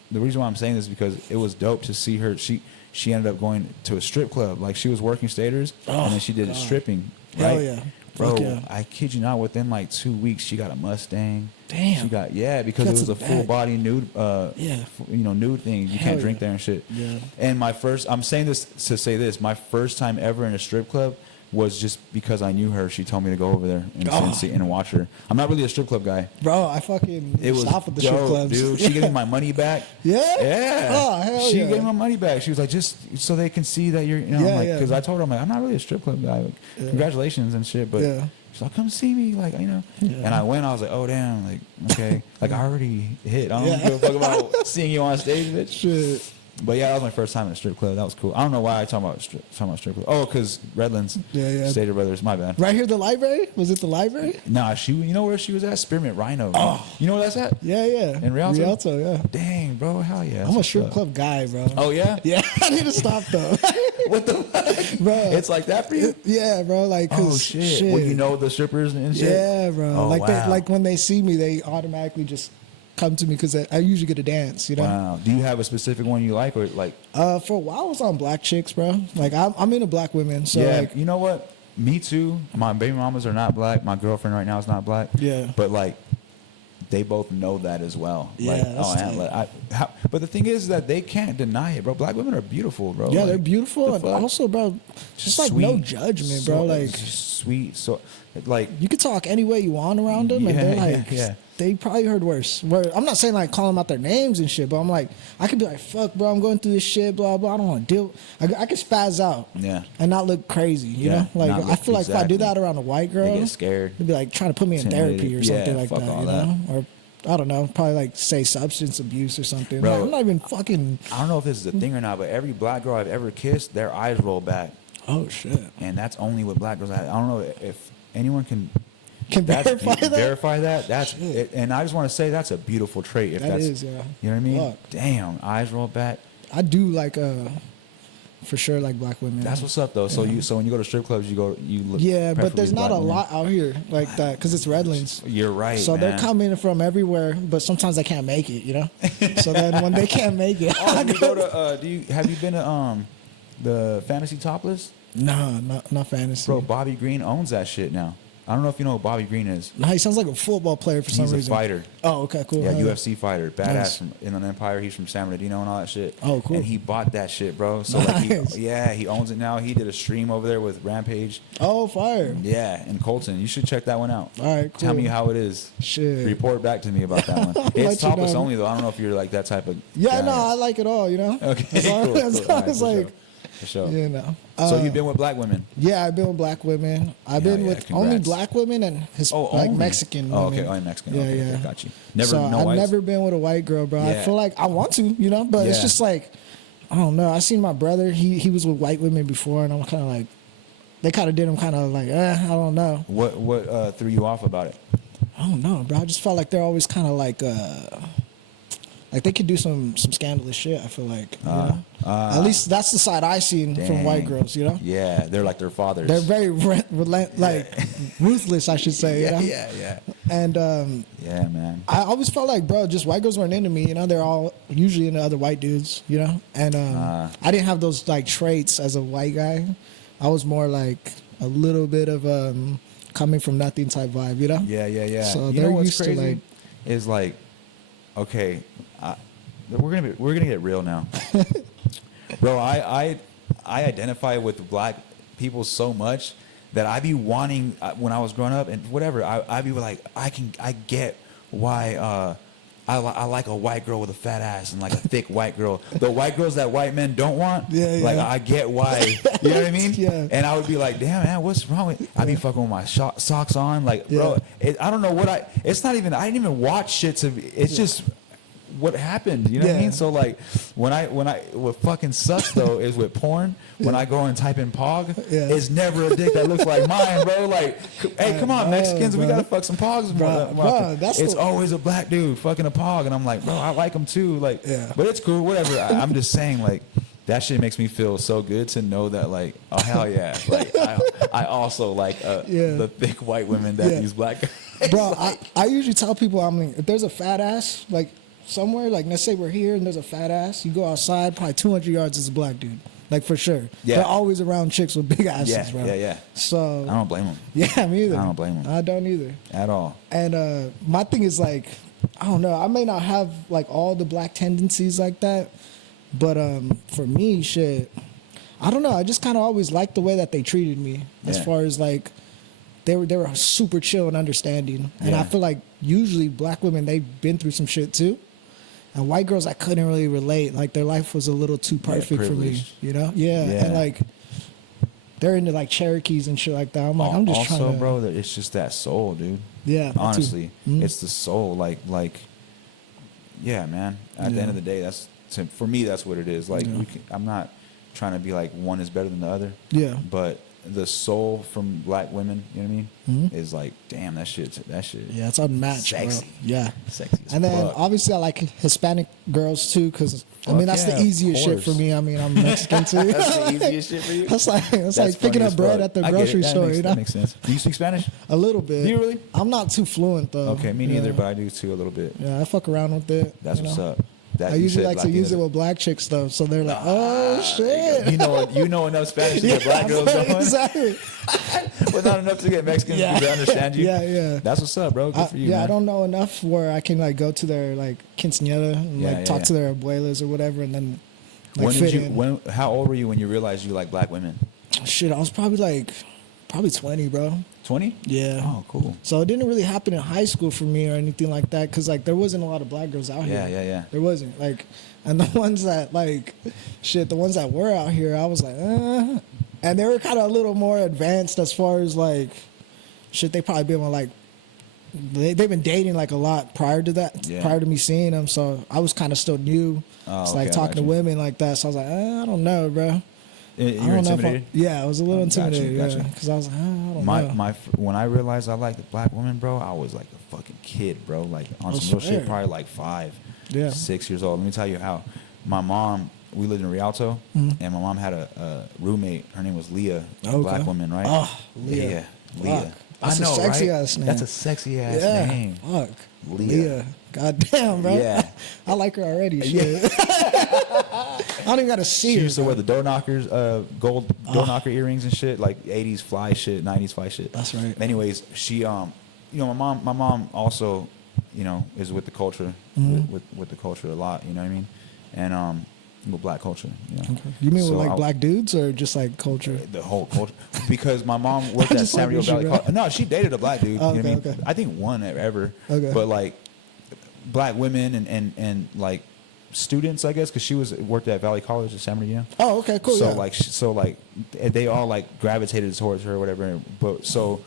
the reason why I'm saying this is because it was dope to see her. She ended up going to a strip club. Like, she was working Staters, and then she did stripping. Right? Hell yeah. Bro, yeah. I kid you not, within like 2 weeks, she got a Mustang. Damn. She got, because it was a full body nude, nude thing. You can't drink there and shit. Yeah. And I'm saying this to say this, my first time ever in a strip club was just because I knew her. She told me to go over there and see and watch her. I'm not really a strip club guy. Bro, I fucking stop with the dope, strip clubs. Dude, she gave me my money back. Yeah? Yeah. Oh, hell she yeah. gave me my money back. She was like, just so they can see that you're, because I told her, I'm like, I'm not really a strip club guy. Like, congratulations and shit, but she's like, come see me, like, you know. Yeah. And I went, I was like, oh, damn, like, okay. Like, I already hit. I don't give a fuck about seeing you on stage, bitch. Shit. But yeah, that was my first time in a strip club. That was cool. I don't know why I talking about strip club. Oh, because Redlands, Stater Brothers, my bad. Right here, the library? Was it the library? Nah, you know where she was at? Spearmint Rhino. Oh. You know where that's at? Yeah. In Rialto? Rialto, yeah. Dang, bro, hell yeah. I'm a strip club guy, bro. Oh, yeah? Yeah, I need to stop, though. What the fuck? Bro. It's like that for you? Yeah, bro. Like, oh, shit. Well, you know the strippers and shit? Yeah, bro. Oh, like, wow. like when they see me, they automatically just come to me because I usually get to dance, you know? Wow. Do you have a specific one you like, or like? For a while, I was on black chicks, bro. Like, I'm into black women, so like, you know what? Me too. My baby mamas are not black. My girlfriend right now is not black. Yeah. But like, they both know that as well. Yeah, like, that's tight. but the thing is that they can't deny it, bro. Black women are beautiful, bro. Yeah, like, they're beautiful, the and fuck? also, bro, just like Sweet. no judgment, bro. So- Like sweet, so like you could talk any way you want around them, and Yeah, they're yeah, like, yeah. they probably heard worse. I'm not saying like call them out their names and shit, but I'm like, I could be like, fuck, bro, I'm going through this shit, blah blah. I don't want to deal. I could spaz out, Yeah. and not look crazy, you Yeah, know. Like not I look- feel like if I do exactly. that around a white girl, they get scared. they'd be like trying to put me in therapy or Intimidated. something Yeah, like fuck that, all you that. know, or. I don't know, probably like say substance abuse or something. Bro. Like, I'm not even fucking. I don't know if this is a thing or not, but every black girl I've ever kissed, their eyes roll back, Oh shit! and that's only with black girls. I don't know if anyone can Can verify that? verify that. That's Shit. it, and I just want to say that's a beautiful trait. If That that's, is, yeah. You know what I mean? Fuck. Damn, eyes roll back. I do like for sure like black women. That's what's up though. So when you go to strip clubs, you look. Yeah, but there's preferably not a black women. lot out here like that because it's Redlands. You're right. So man. they're coming from everywhere, but sometimes they can't make it, you know. So then when they can't make it, Oh, you go to have you been to the Fantasy Topless? No, not fantasy. Bro, Bobby Green owns that shit now. I don't know if you know what Bobby Green is. No, he sounds like a football player for some He's a reason. fighter. Oh, okay, cool. Yeah, Hell UFC fighter, badass Nice. from Inland Empire. He's from San Bernardino and all that shit. Oh, cool. And he bought that shit, bro. So Nice. he owns it now. He did a stream over there with Rampage. Oh, fire. Yeah, in Colton. You should check that one out. All right, Tell cool. me how it is. Shit. Report back to me about that one. I'll let It's you topless know. only though. I don't know if you're like that type of. Yeah, guy. no, I like it all, you know. Okay, As long cool, as, cool. All right, as for like, sure. For sure. you know. So you've been with black women. Yeah, I've been with black women. I've Yeah, been yeah, with only congrats. black women and Oh, like only? Mexican Oh, women. okay, only Mexican. Yeah, Okay, yeah. okay, got you. Never, So no I've whites? never been with a white girl, bro. I Yeah. feel like I want to, you know, but it's Yeah. just like I don't know. I seen my brother. He was with white women before, and I'm kind of like, they kind of did him kind of like, I don't know. What threw you off about it? I don't know, bro. I just felt like they're always kind of like they could do some scandalous shit. I feel like, you know? At least that's the side I seen from white Dang. girls, you know. Yeah, they're like their fathers. They're very ruthless, I should say. yeah, you know? yeah. And Yeah, man. I always felt like, bro, just white girls weren't into me. You know, they're all usually into other white dudes. You know, and I didn't have those like traits as a white guy. I was more like a little bit of coming from nothing type vibe. You know. Yeah. So you they're know what's used to, crazy? like- Is like, okay, we're gonna get real now, bro. I identify with black people so much that I be wanting when I was growing up and whatever. I be like, I get why. I like a white girl with a fat ass and like a thick white girl. The white girls that white men don't want. Yeah, Like yeah. I get why. You know what I mean? Yeah. And I would be like, damn man, what's wrong with? I be fucking with my socks on, like bro. Yeah. I don't know what it's not even. I didn't even watch shit to. It's just what happened. You know what I Yeah. mean? So like what fucking sucks though is with porn. When I go and type in pog, Yeah. it's never a dick that looks like mine, bro. Like, hey, come on, know, Mexicans, we bro. gotta fuck some pogs. Bro, that's it's the- always a black dude fucking a pog, and I'm like, bro, I like them too. Like, Yeah. but it's cool, whatever. I'm just saying, like, that shit makes me feel so good to know that, like, oh hell yeah, like I also like Yeah. the thick white women that Yeah. these black guys. Bro, I usually tell people, I'm like, if there's a fat ass, like somewhere, like let's say we're here and there's a fat ass, you go outside, probably 200 yards is a black dude, like for sure. Yeah. They're always around chicks with big asses, Yeah, bro. yeah. So I don't blame them yeah, me either. I don't blame 'em. I don't either. at all. And my thing is like, I don't know. I may not have like all the black tendencies like that, but for me, shit, I don't know. I just kind of always liked the way that they treated me, as Yeah. far as like they were super chill and understanding. And Yeah. I feel like usually black women, they've been through some shit too. And white girls, I couldn't really relate. Like their life was a little too perfect for me, privileged. you know? Yeah. Yeah. And like they're into like Cherokees and shit like that. I'm like, I'm just also, trying to, bro, that it's just that soul, dude. Yeah, that too. honestly, Mhm. it's the soul. Like, yeah, man. At the Yeah. end of the day, for me, that's what it is. Like, Yeah. I'm not trying to be like one is better than the other. Yeah. But the soul from black women, you know what I mean, is like, damn, that shit. Yeah, it's unmatched, Sexy. bro. Yeah. Sexy as And then fuck. obviously I like Hispanic girls too, because I Fuck mean that's yeah, the of easiest shit for course. me. I mean I'm Mexican too. That's the easiest shit for you. That's like That's like picking funny up as bread fuck. at the I get it. grocery That store. makes, You know, that makes sense. Do you speak Spanish? a little bit. Do you really? I'm not too fluent though. Okay, me neither, Yeah. but I do too a little bit. Yeah, I fuck around with it. That's you what's know? up. That I you usually said like to use it with black chicks though, so they're like, "Oh shit!" You know enough Spanish to get black girls going, exactly. but not enough to get Mexicans to understand you. Yeah. That's what's up, bro. Good for you, man. I don't know enough where I can like go to their like quinceañera and like talk to their abuelas or whatever, and then like fit in. How old were you when you realized you like black women? Shit, I was probably 20, bro. 20? Yeah. Oh, cool. So it didn't really happen in high school for me or anything like that, because like there wasn't a lot of black girls out here. Yeah. There wasn't like, and the ones that the ones that were out here, I was like, and they were kind of a little more advanced as far as like, shit. They probably been with like, they've been dating like a lot prior to that, prior to me seeing them. So I was kind of still new. It's like talking to women like that. So I was like, I don't know, bro. You're intimidated? I was a little intimidated. Gotcha. Because I was like, I don't know. When I realized I liked a black woman, bro, I was like a fucking kid, bro. Like on some real shit, probably like 5, 6 years old. Let me tell you how. My mom, we lived in Rialto, and my mom had a roommate. Her name was Leah, a black woman, right? Oh, Leah. Leah. That's I know, a sexy right? ass name. That's a sexy ass name. Fuck. Leah. God damn, bro. Yeah. I like her already. Shit. I don't even got to see her. She used to wear the door knockers, gold door knocker earrings and shit, like 80s fly shit, 90s fly shit. That's right. Anyways, she, my mom also, is with the culture, with the culture a lot. You know what I mean? And with black culture. Okay. You mean with black dudes or just like culture? The whole culture. Because my mom worked at San Rio Valley College. No, she dated a black dude. You know what I mean? I think one ever. Okay. But like black women and like students, I guess, because she worked at Valley College at San Maria. Oh, okay, cool. So they all like gravitated towards her or whatever. But so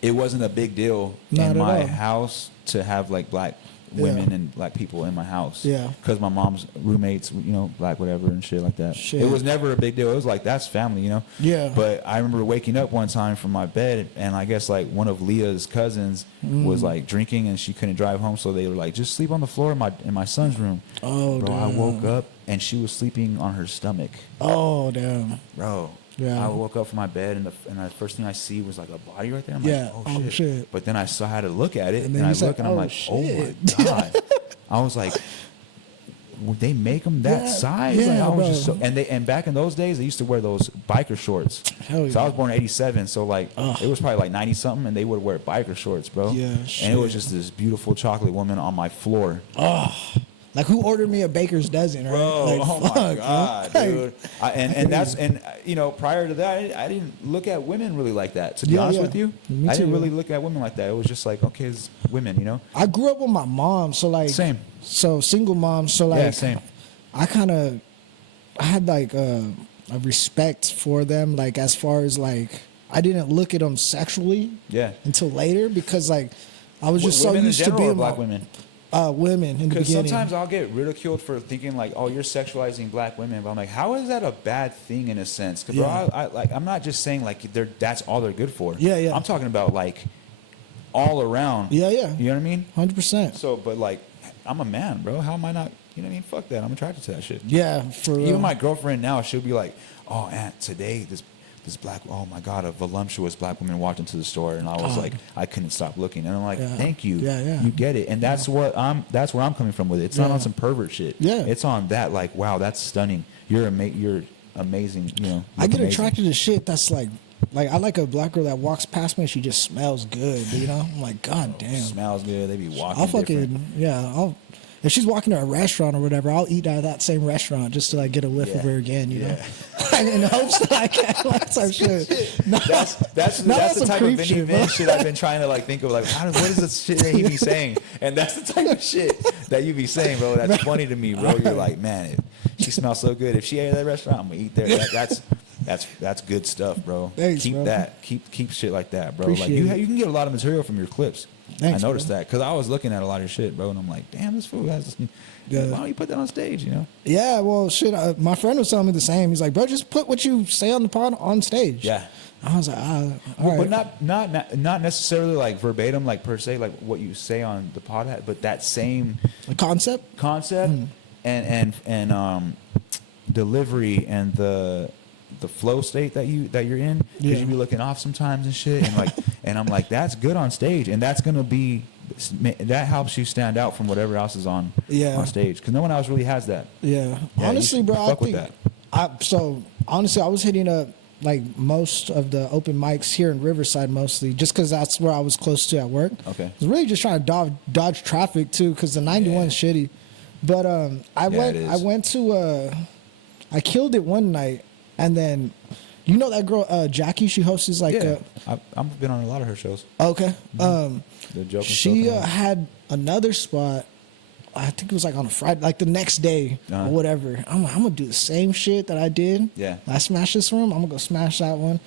it wasn't a big deal in my house to have like black women and black people in my house. Yeah. Because my mom's roommates, black whatever and shit like that. Shit. It was never a big deal. It was like, that's family, Yeah. But I remember waking up one time from my bed, and I guess like one of Leah's cousins was like drinking, and she couldn't drive home, so they were like, just sleep on the floor in my son's room. Oh, bro, damn. I woke up and she was sleeping on her stomach. Oh, damn. Bro. Yeah. I woke up from my bed, and the first thing I see was like a body right there. I'm like, oh shit. But then I had to look at it, and I look, and I'm like, shit. Oh my God. I was like, would they make them that size? Yeah, like, I was just and back in those days, they used to wear those biker shorts. Hell yeah. So I was born in '87, so like it was probably like 90 something, and they would wear biker shorts, bro. Yeah. Shit. And it was just this beautiful chocolate woman on my floor. Oh. Like, who ordered me a baker's dozen, right? Bro, like, oh my God, dude. Prior to that, I didn't look at women really like that, to be honest with you. I didn't really look at women like that. It was just like, okay, it's women, I grew up with my mom, so like. Same. So, single mom, so like. Yeah, same. I had like a respect for them, like, as far as like, I didn't look at them sexually. Yeah. Until later, because like, I was just so used to being black women. Women in the beginning. Because sometimes I'll get ridiculed for thinking like, oh, you're sexualizing black women, but I'm like, how is that a bad thing in a sense? Because I'm not just saying like that's all they're good for. Yeah, yeah. I'm talking about like all around. Yeah, yeah. You know what I mean? 100%. So, but like, I'm a man, bro. How am I not? You know what I mean? Fuck that. I'm attracted to that shit. Yeah, for real. Even my girlfriend now, she'll be like, oh, Aunt, today this black, oh my God, a voluptuous black woman walked into the store, and I was like, I couldn't stop looking, and I'm like, thank you, you get it, and that's where I'm coming from with it. It's not on some pervert shit. Yeah, it's on that like, wow, that's stunning. You're amazing. I get attracted to shit that's like I like a black girl that walks past me and she just smells good. I'm like, God damn, smells good. They be walking. I'll fucking if she's walking to a restaurant or whatever, I'll eat at that same restaurant just to like get a whiff of her again, you know, in hopes that I can like some shit. That's the type of VinnyVin shit I've been trying to like think of, like, what is the shit that he be saying? And that's the type of shit that you be saying, bro. That's funny to me, bro. You're like, man, she smells so good. If she ate at that restaurant, I'm gonna eat there. That's good stuff, bro. Thanks, keep bro. that. Keep shit like that, bro. Appreciate like you can get a lot of material from your clips. Thanks, I noticed that because I was looking at a lot of shit, bro, and I'm like, damn, this fool has this. Why don't you put that on stage, Yeah, well, shit, my friend was telling me the same. He's like, bro, just put what you say on the pod on stage. Yeah. I was like, all right. But not necessarily like verbatim, like per se, like what you say on the pod, but that same concept and delivery and the flow state that you're in, because you be looking off sometimes and shit, and like and I'm like, that's good on stage, and that's gonna be that helps you stand out from whatever else is on stage, because no one else really has that. Yeah. Yeah, Honestly, you should bro, I fuck with think that. so honestly, I was hitting up like most of the open mics here in Riverside mostly, just because that's where I was close to at work. Okay. I was really just trying to dodge traffic too, because the 91's shitty. But I went to I killed it one night, and then you know that girl Jackie, she hosts like I've been on a lot of her shows. Okay. The joke. She had another spot. I think it was like on a Friday, like the next day or whatever. I'm gonna do the same shit that I did. Yeah. I smashed this room. I'm gonna go smash that one,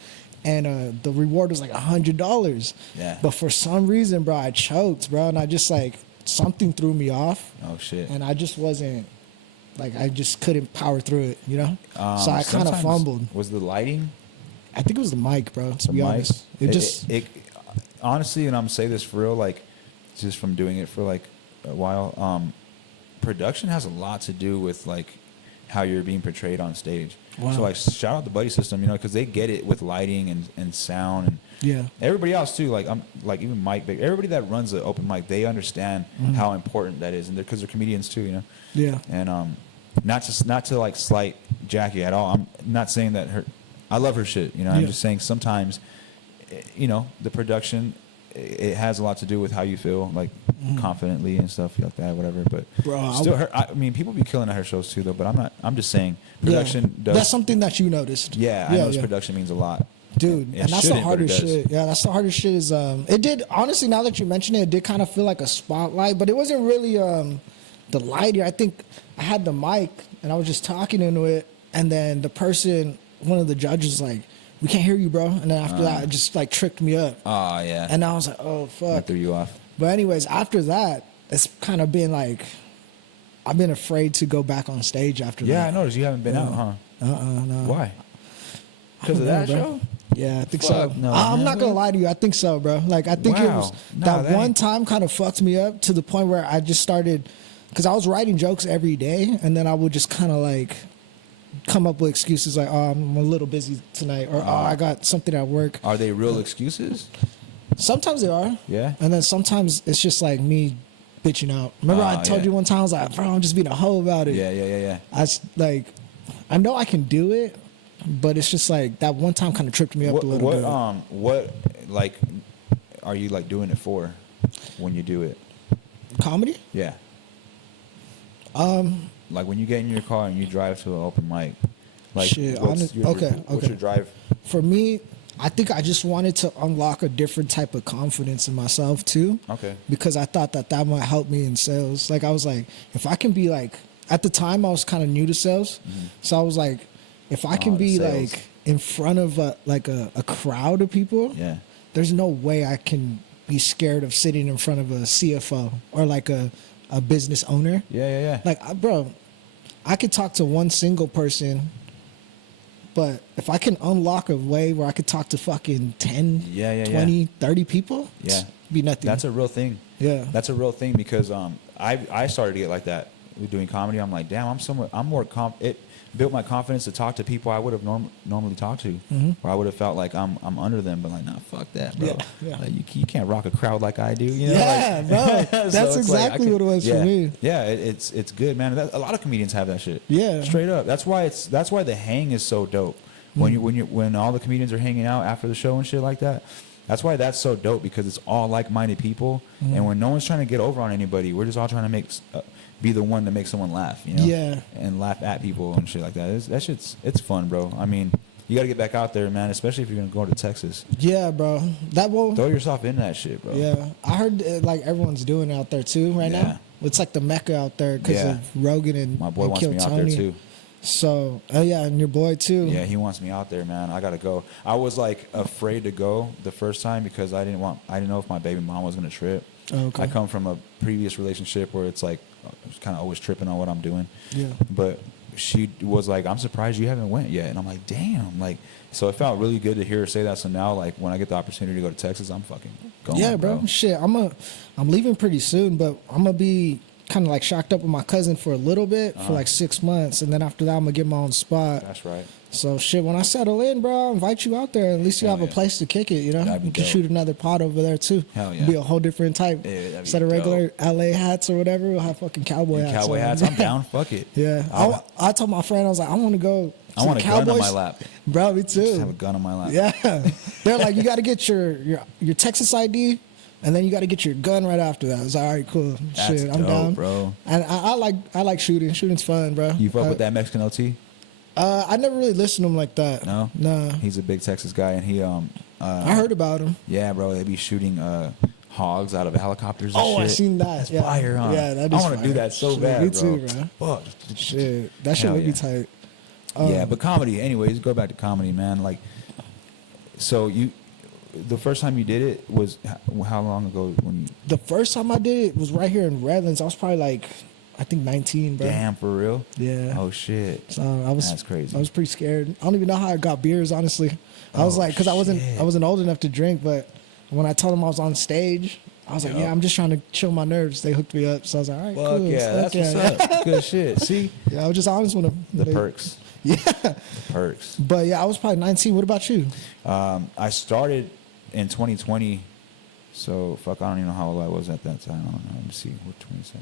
and the reward was like $100. Yeah. But for some reason, bro, I choked, bro, and I just like something threw me off. Oh shit. And I just wasn't like I just couldn't power through it, you know. So I kind of fumbled. Was the lighting? I think it was the mic, bro. To be honest, It honestly, and I'm gonna say this for real, like just from doing it for like a while. Production has a lot to do with like how you're being portrayed on stage. Wow. So like shout out the Buddy System, you know, because they get it with lighting and sound and yeah. everybody else too. Like I'm like even Mike, everybody that runs the open mic, they understand how important that is, and because they're comedians too, you know. Yeah. And not to like slight Jackie at all. I'm not saying that I love her shit, you know. I'm just saying sometimes, you know, the production, it has a lot to do with how you feel, like confidently and stuff like that, whatever. But bro, still, I mean, people be killing at her shows too, though. But I'm not. I'm just saying, production does. That's something that you noticed. Yeah, I know production means a lot, dude. And that's the hardest shit. Yeah, that's the hardest shit. Is it did honestly, now that you mention it, it did kind of feel like a spotlight, but it wasn't really the lighting. I think I had the mic and I was just talking into it, and then the person, one of the judges, like, we can't hear you, bro. And then after that, it just like tricked me up. Oh, yeah. And I was like, oh, fuck. That threw you off. But anyways, after that, it's kind of been like, I've been afraid to go back on stage after that. Yeah, I noticed you haven't been out, huh? No. Why? Because of that bro. show? Yeah, I think so. No, I'm not going to lie to you. I think so, bro. Like, I think it was that one time kind of fucked me up to the point where I just started, because I was writing jokes every day, and then I would just kind of like come up with excuses like, oh, I'm a little busy tonight, or oh, I got something at work. Are they real excuses? Sometimes they are. Yeah. And then sometimes it's just like me bitching out. Remember I told you one time, I was like, bro, I'm just being a hoe about it. Yeah. I know I can do it, but it's just like that one time kind of tripped me up a little bit. What, like, are you like doing it for when you do it? Comedy? Yeah. Like when you get in your car and you drive to an open mic, like what's your drive? For me, I think I just wanted to unlock a different type of confidence in myself too. Okay. Because I thought that might help me in sales. Like I was like, if I can be like, at the time I was kind of new to sales, so I was like, if I can be sales. like in front of a crowd of people, there's no way I can be scared of sitting in front of a CFO or like a business owner. Yeah. Like, bro, I could talk to one single person, but if I can unlock a way where I could talk to fucking 10, 20, 30 people, it'd be nothing. That's a real thing. Yeah. That's a real thing because I started to get like that with doing comedy. I'm like, damn, I'm more it built my confidence to talk to people I would have normally talked to, or I would have felt like I'm under them, but like, nah, fuck that, bro. Yeah. Like, you can't rock a crowd like I do. You know? Yeah, like, bro. That's exactly what it was for me. Yeah, it's good, man. A lot of comedians have that shit. Yeah, straight up. That's why the hang is so dope. When all the comedians are hanging out after the show and shit like that. That's why that's so dope, because it's all like-minded people, and when no one's trying to get over on anybody, we're just all trying to be the one to make someone laugh, you know? Yeah. And laugh at people and shit like that. It's fun, bro. I mean, you got to get back out there, man, especially if you're going to go to Texas. Yeah, bro. Throw yourself in that shit, bro. Yeah. I heard like everyone's doing it out there too right now. It's like the Mecca out there because of Rogan and my boy wants me out there too. So, and your boy too. Yeah, he wants me out there, man. I got to go. I was like afraid to go the first time because I didn't know if my baby mom was going to trip. Okay. I come from a previous relationship where it's like I was kind of always tripping on what I'm doing. Yeah. But she was like, I'm surprised you haven't went yet. And I'm like, damn. Like, so it felt really good to hear her say that. So now, like, when I get the opportunity to go to Texas, I'm fucking going. Yeah, bro. Shit, I'm leaving pretty soon, but I'm gonna be kind of like shacked up with my cousin for a little bit for like 6 months, and then after that I'm gonna get my own spot. That's right. So shit, when I settle in, bro, I'll invite you out there. At least you have a place to kick it, you know. That'd be You can dope. shoot another pot over there too. Hell yeah. Be a whole different type. Yeah, that'd be Instead of regular LA hats or whatever, we'll have fucking cowboy hats. Cowboy on. hats. I'm down. Fuck it. Yeah, I told my friend, I was like, I want to go. I to want the a gun on Cowboys. my lap. Bro, me Just have a too. gun on my lap. Yeah, they're like, you got to get your Texas ID, and then you got to get your gun right after that. I was like, all right, cool. That's Shit, I'm dope, down, bro. And I like shooting. Shooting's fun, bro. You fuck with that Mexican OT? I never really listened to him like that. No? Nah. He's a big Texas guy, and he I heard about him. yeah, bro, they be shooting hogs out of helicopters and Oh, shit. I seen that. That's Yeah. fire, huh? Yeah, that I is want to do fire. that so Shit, bad, me bro. too, bro. Fuck. Shit, that shit Hell would yeah. be tight. Yeah, but comedy. Anyways, go back to comedy, man. Like, so the first time you did it was how long ago? When you, The first time I did it was right here in Redlands. I was probably like, I think 19, bro. damn, for real? Yeah. Oh shit. So that's crazy. I was pretty scared. I don't even know how I got beers, honestly. I was Oh, like, because shit. I wasn't old enough to drink, but when I told them I was on stage, I was like, Yup. yeah, I'm just trying to chill my nerves. They hooked me up, so I was like, all right, Fuck cool. yeah, Fuck that's yeah. what's up. Good shit. See Yeah, I was just honest with them. the perks. Yeah. The perks. But yeah, I was probably 19. What about you? I started in 2020, so fuck, I don't even know how old I was at that time. I don't know. Let me see. What 27?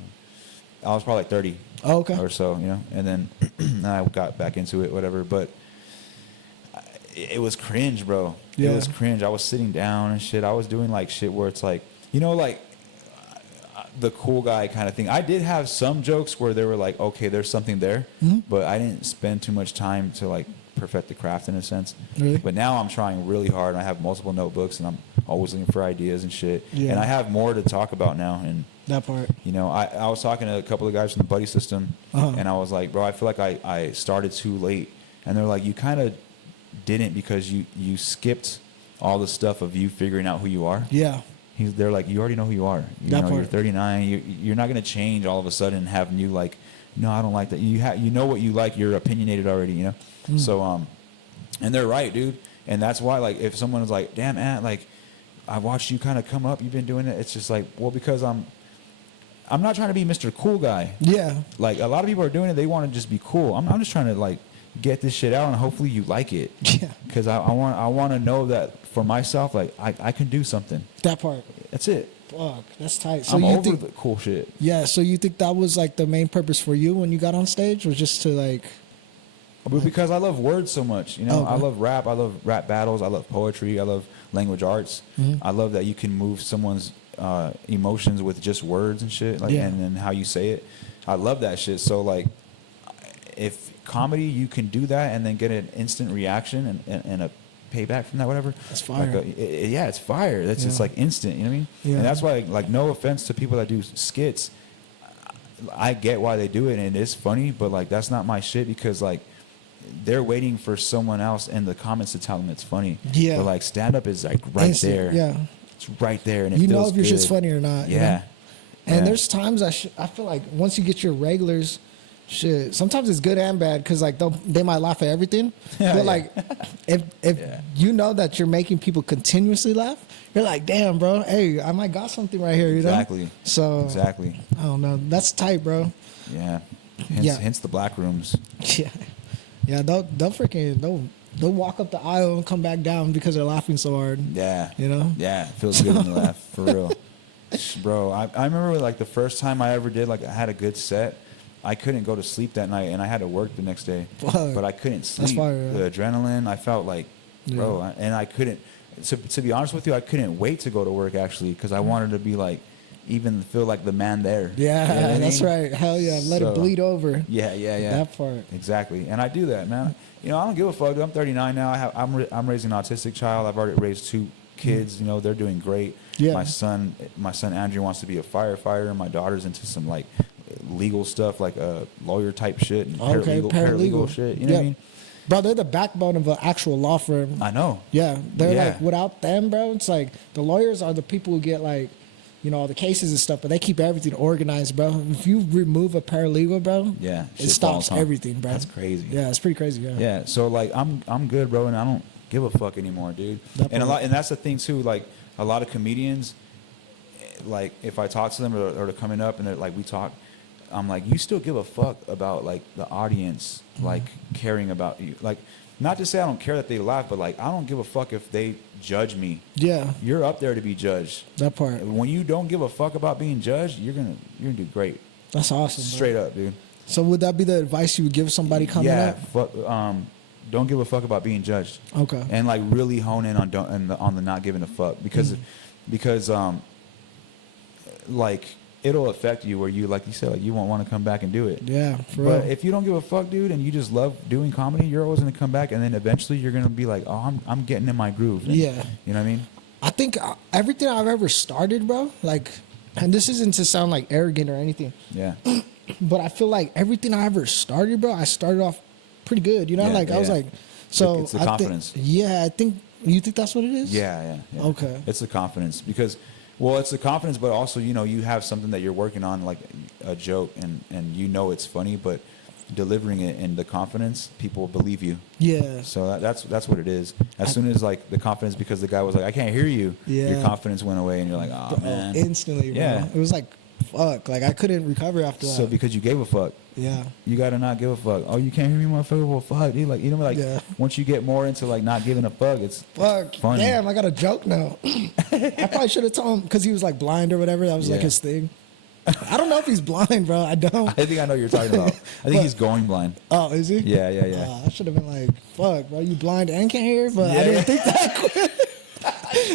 I was probably like 30 Oh, okay. or so, you know. And then I got back into it, whatever. But it was cringe, bro. Yeah. It was cringe. I was sitting down and shit. I was doing like shit where it's like, you know, like the cool guy kind of thing. I did have some jokes where they were like, okay, there's something there, but I didn't spend too much time to like perfect the craft in a sense. Really? But now I'm trying really hard, and I have multiple notebooks, and I'm always looking for ideas and shit. Yeah. And I have more to talk about now. And That part. you know, I was talking to a couple of guys from the buddy system, Uh-huh. and I was like, bro, I feel like I started too late. And they're like, you kind of didn't, because you skipped all the stuff of you figuring out who you are. Yeah. They're like, you already know who you are. You That know, part. you're 39. You're not going to change all of a sudden and have new, like, no, I don't like that. You know what you like. You're opinionated already, you know? So, and they're right, dude. And that's why, like, if someone is like, damn, Ant, like, I watched you kind of come up. You've been doing it. It's just like, well, because I'm not trying to be Mr. Cool Guy. Yeah. Like, a lot of people are doing it. They want to just be cool. I'm just trying to, like, get this shit out, and hopefully you like it. Yeah. Because I want to know that for myself, like, I can do something. That part. That's it. Fuck. That's tight. So I'm you over think the cool shit. Yeah, so you think that was like the main purpose for you when you got on stage, was just to like But because I love words so much, you know, Oh, okay. I love rap. I love rap battles. I love poetry. I love language arts. Mm-hmm. I love that you can move someone's emotions with just words and shit, like, Yeah. and then how you say it. I love that shit. So like, if comedy, you can do that and then get an instant reaction and a payback from that, whatever. That's fire. Like yeah, it's fire. That's just Yeah. like instant. You know what I mean? Yeah. And that's why, like, no offense to people that do skits. I get why they do it, and it's funny, but like, that's not my shit, because like, they're waiting for someone else in the comments to tell them it's funny. Yeah. But like, stand up is like right instant, there. Yeah. It's right there, and it You know feels if your shit's good. funny or not. you know? Yeah. And Yeah. there's times I feel like once you get your regulars, shit, sometimes it's good and bad, because like they might laugh at everything. Yeah, but yeah. like if Yeah. you know that you're making people continuously laugh, you're like, damn, bro, hey, I might got something right here, you Exactly. know? So Exactly. I don't know. That's tight, bro. Yeah. Yeah. Hence the black rooms. Yeah. Yeah, they'll freaking they'll walk up the aisle and come back down because they're laughing so hard. Yeah. You know? Yeah. It feels good when you laugh, for real. Bro, I remember like the first time I ever did, like, I had a good set. I couldn't go to sleep that night, and I had to work the next day. Fuck. But I couldn't sleep. That's fire, yeah. The adrenaline, I felt like, bro, and I couldn't. To be honest with you, I couldn't wait to go to work, actually, because I wanted to be like, even feel like the man there. Yeah, You know what I that's mean? right. Hell yeah. Let it So, bleed over. Yeah, yeah, yeah. That part. Exactly, and I do that, man. You know, I don't give a fuck. I'm 39 now. I'm raising an autistic child. I've already raised 2 kids. You know, they're doing great. Yeah. My son Andrew wants to be a firefighter, and my daughter's into some like legal stuff, like lawyer type shit and Okay, paralegal shit. You know what I mean? Bro, they're the backbone of an actual law firm. I know. Yeah, they're Yeah. like, without them, bro, it's like the lawyers are the people who get like, you know, all the cases and stuff, but they keep everything organized, bro. If you remove a paralegal, bro, Yeah, it shit stops falls, huh? everything, bro. That's crazy. Yeah, it's pretty crazy. Yeah. Yeah, so like I'm good, bro, and I don't give a fuck anymore, dude. That And part. and that's the thing too. Like, a lot of comedians, like, if I talk to them or they're coming up and they're like, we talk, I'm like, you still give a fuck about like the audience, like caring about you. Like, not to say I don't care that they laugh, but like I don't give a fuck if they judge me. Yeah. You're up there to be judged. That part. When you don't give a fuck about being judged, you're gonna do great. That's awesome. Straight bro. up, dude. So would that be the advice you would give somebody coming up? Fuck, don't give a fuck about being judged. Okay. And like really hone in on on the not giving a fuck because like it'll affect you where you, like you said, like you won't want to come back and do it. Yeah, for But real. if you don't give a fuck, dude, and you just love doing comedy, you're always gonna come back, and then eventually you're gonna be like, oh, I'm getting in my groove. And, Yeah. You know what I mean? I think everything I've ever started, bro, like, and this isn't to sound like arrogant or anything, Yeah. but I feel like everything I ever started, bro, I started off pretty good. You know, Yeah, like I was yeah. like, so It's the I confidence. I think you think that's what it is. Yeah. Okay. It's the confidence because, well, it's the confidence, but also, you know, you have something that you're working on, like a joke, and you know it's funny, but delivering it in the confidence, people believe you. Yeah. So that's what it is. As soon as like the confidence, because the guy was like, I can't hear you. Yeah. Your confidence went away, and you're like, oh man. Instantly, bro. Yeah. It was like, fuck, like I couldn't recover after that. So because you gave a fuck. Yeah. You gotta not give a fuck. Oh, you can't hear me, motherfucker. Well, fuck, dude. Like, you know, like Yeah. once you get more into like not giving a fuck, it's Fuck. funny. Damn, I got a joke now. I probably should have told him because he was like blind or whatever. That was like Yeah. his thing. I don't know if he's blind, bro. I don't. I think I know what you're talking about. I think he's going blind. Oh, is he? Yeah. I should have been like, fuck, bro, you blind and can't hear? But I Yeah. didn't think that quick.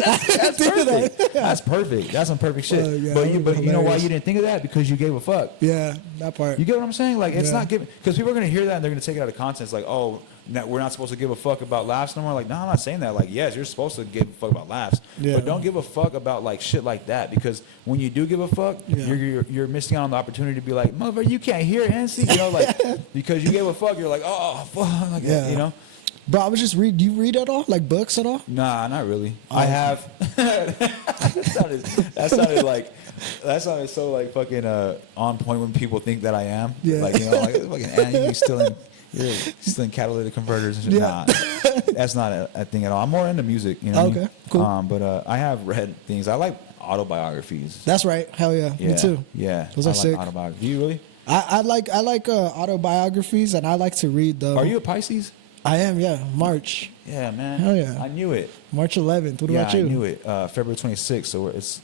That's perfect. That's perfect. That's some perfect shit. Yeah, but that you, would've been you know why hilarious. you didn't think of that? Because you gave a fuck. Yeah, that part. You get what I'm saying? Like, it's Yeah. not giving, because people are gonna hear that and they're gonna take it out of context. It's like, oh, we're not supposed to give a fuck about laughs no more. Like, no, I'm not saying that. Like, yes, you're supposed to give a fuck about laughs, Yeah. but don't give a fuck about like shit like that, because when you do give a fuck, Yeah. you're missing out on the opportunity to be like, motherfucker, you can't hear NC, you know, like because you gave a fuck, you're like, oh fuck, like, Yeah. you know. Bro, I was just read. Do you read at all? Like books at all? Nah, not really. Oh. I have. that sounded so like fucking on point when people think that I am. Yeah. Like, you know, like fucking you're still in catalytic converters and shit. Yeah. Nah, that's not a thing at all. I'm more into music. You know. what I mean? Okay, cool. But I have read things. I like autobiographies. That's right. Hell yeah. Yeah, Me too. Yeah. Those I are like sick. autobiographies. Do you really? I like autobiographies, and I like to read them. Are you a Pisces? I am. Yeah. March. Yeah, man. Hell yeah. I knew it. March 11th. What Yeah, about you? I knew it. February 26th. So it's.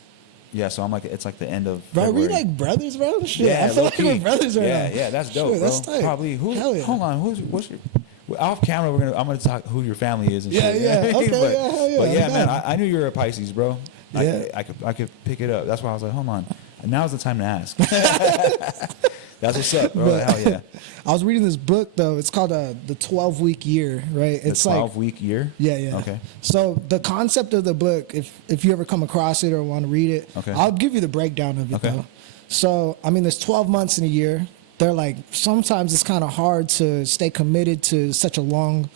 Yeah, so I'm like, it's like the end of Bro, February. we like brothers, bro. Shit, Yeah, I feel like low-key. we're brothers right Yeah, now. yeah, that's dope, Shit, bro. that's tight. Probably Hell yeah. Hold on, what's your? Off camera, I'm gonna talk who your family is and Yeah, shit. yeah, okay, but, yeah, hell yeah, But yeah, I'm man, down. I knew you were a Pisces, bro. Yeah. I could pick it up. That's why I was like, hold on, now's the time to ask. That's what's up, bro. But- Hell yeah. I was reading this book though. It's called the 12-week year, right? The It's 12-week year. Yeah. Okay. So the concept of the book, if you ever come across it or want to read it, Okay. I'll give you the breakdown of it Okay. though. So I mean, there's 12 months in a year. They're like sometimes it's kind of hard to stay committed to such a long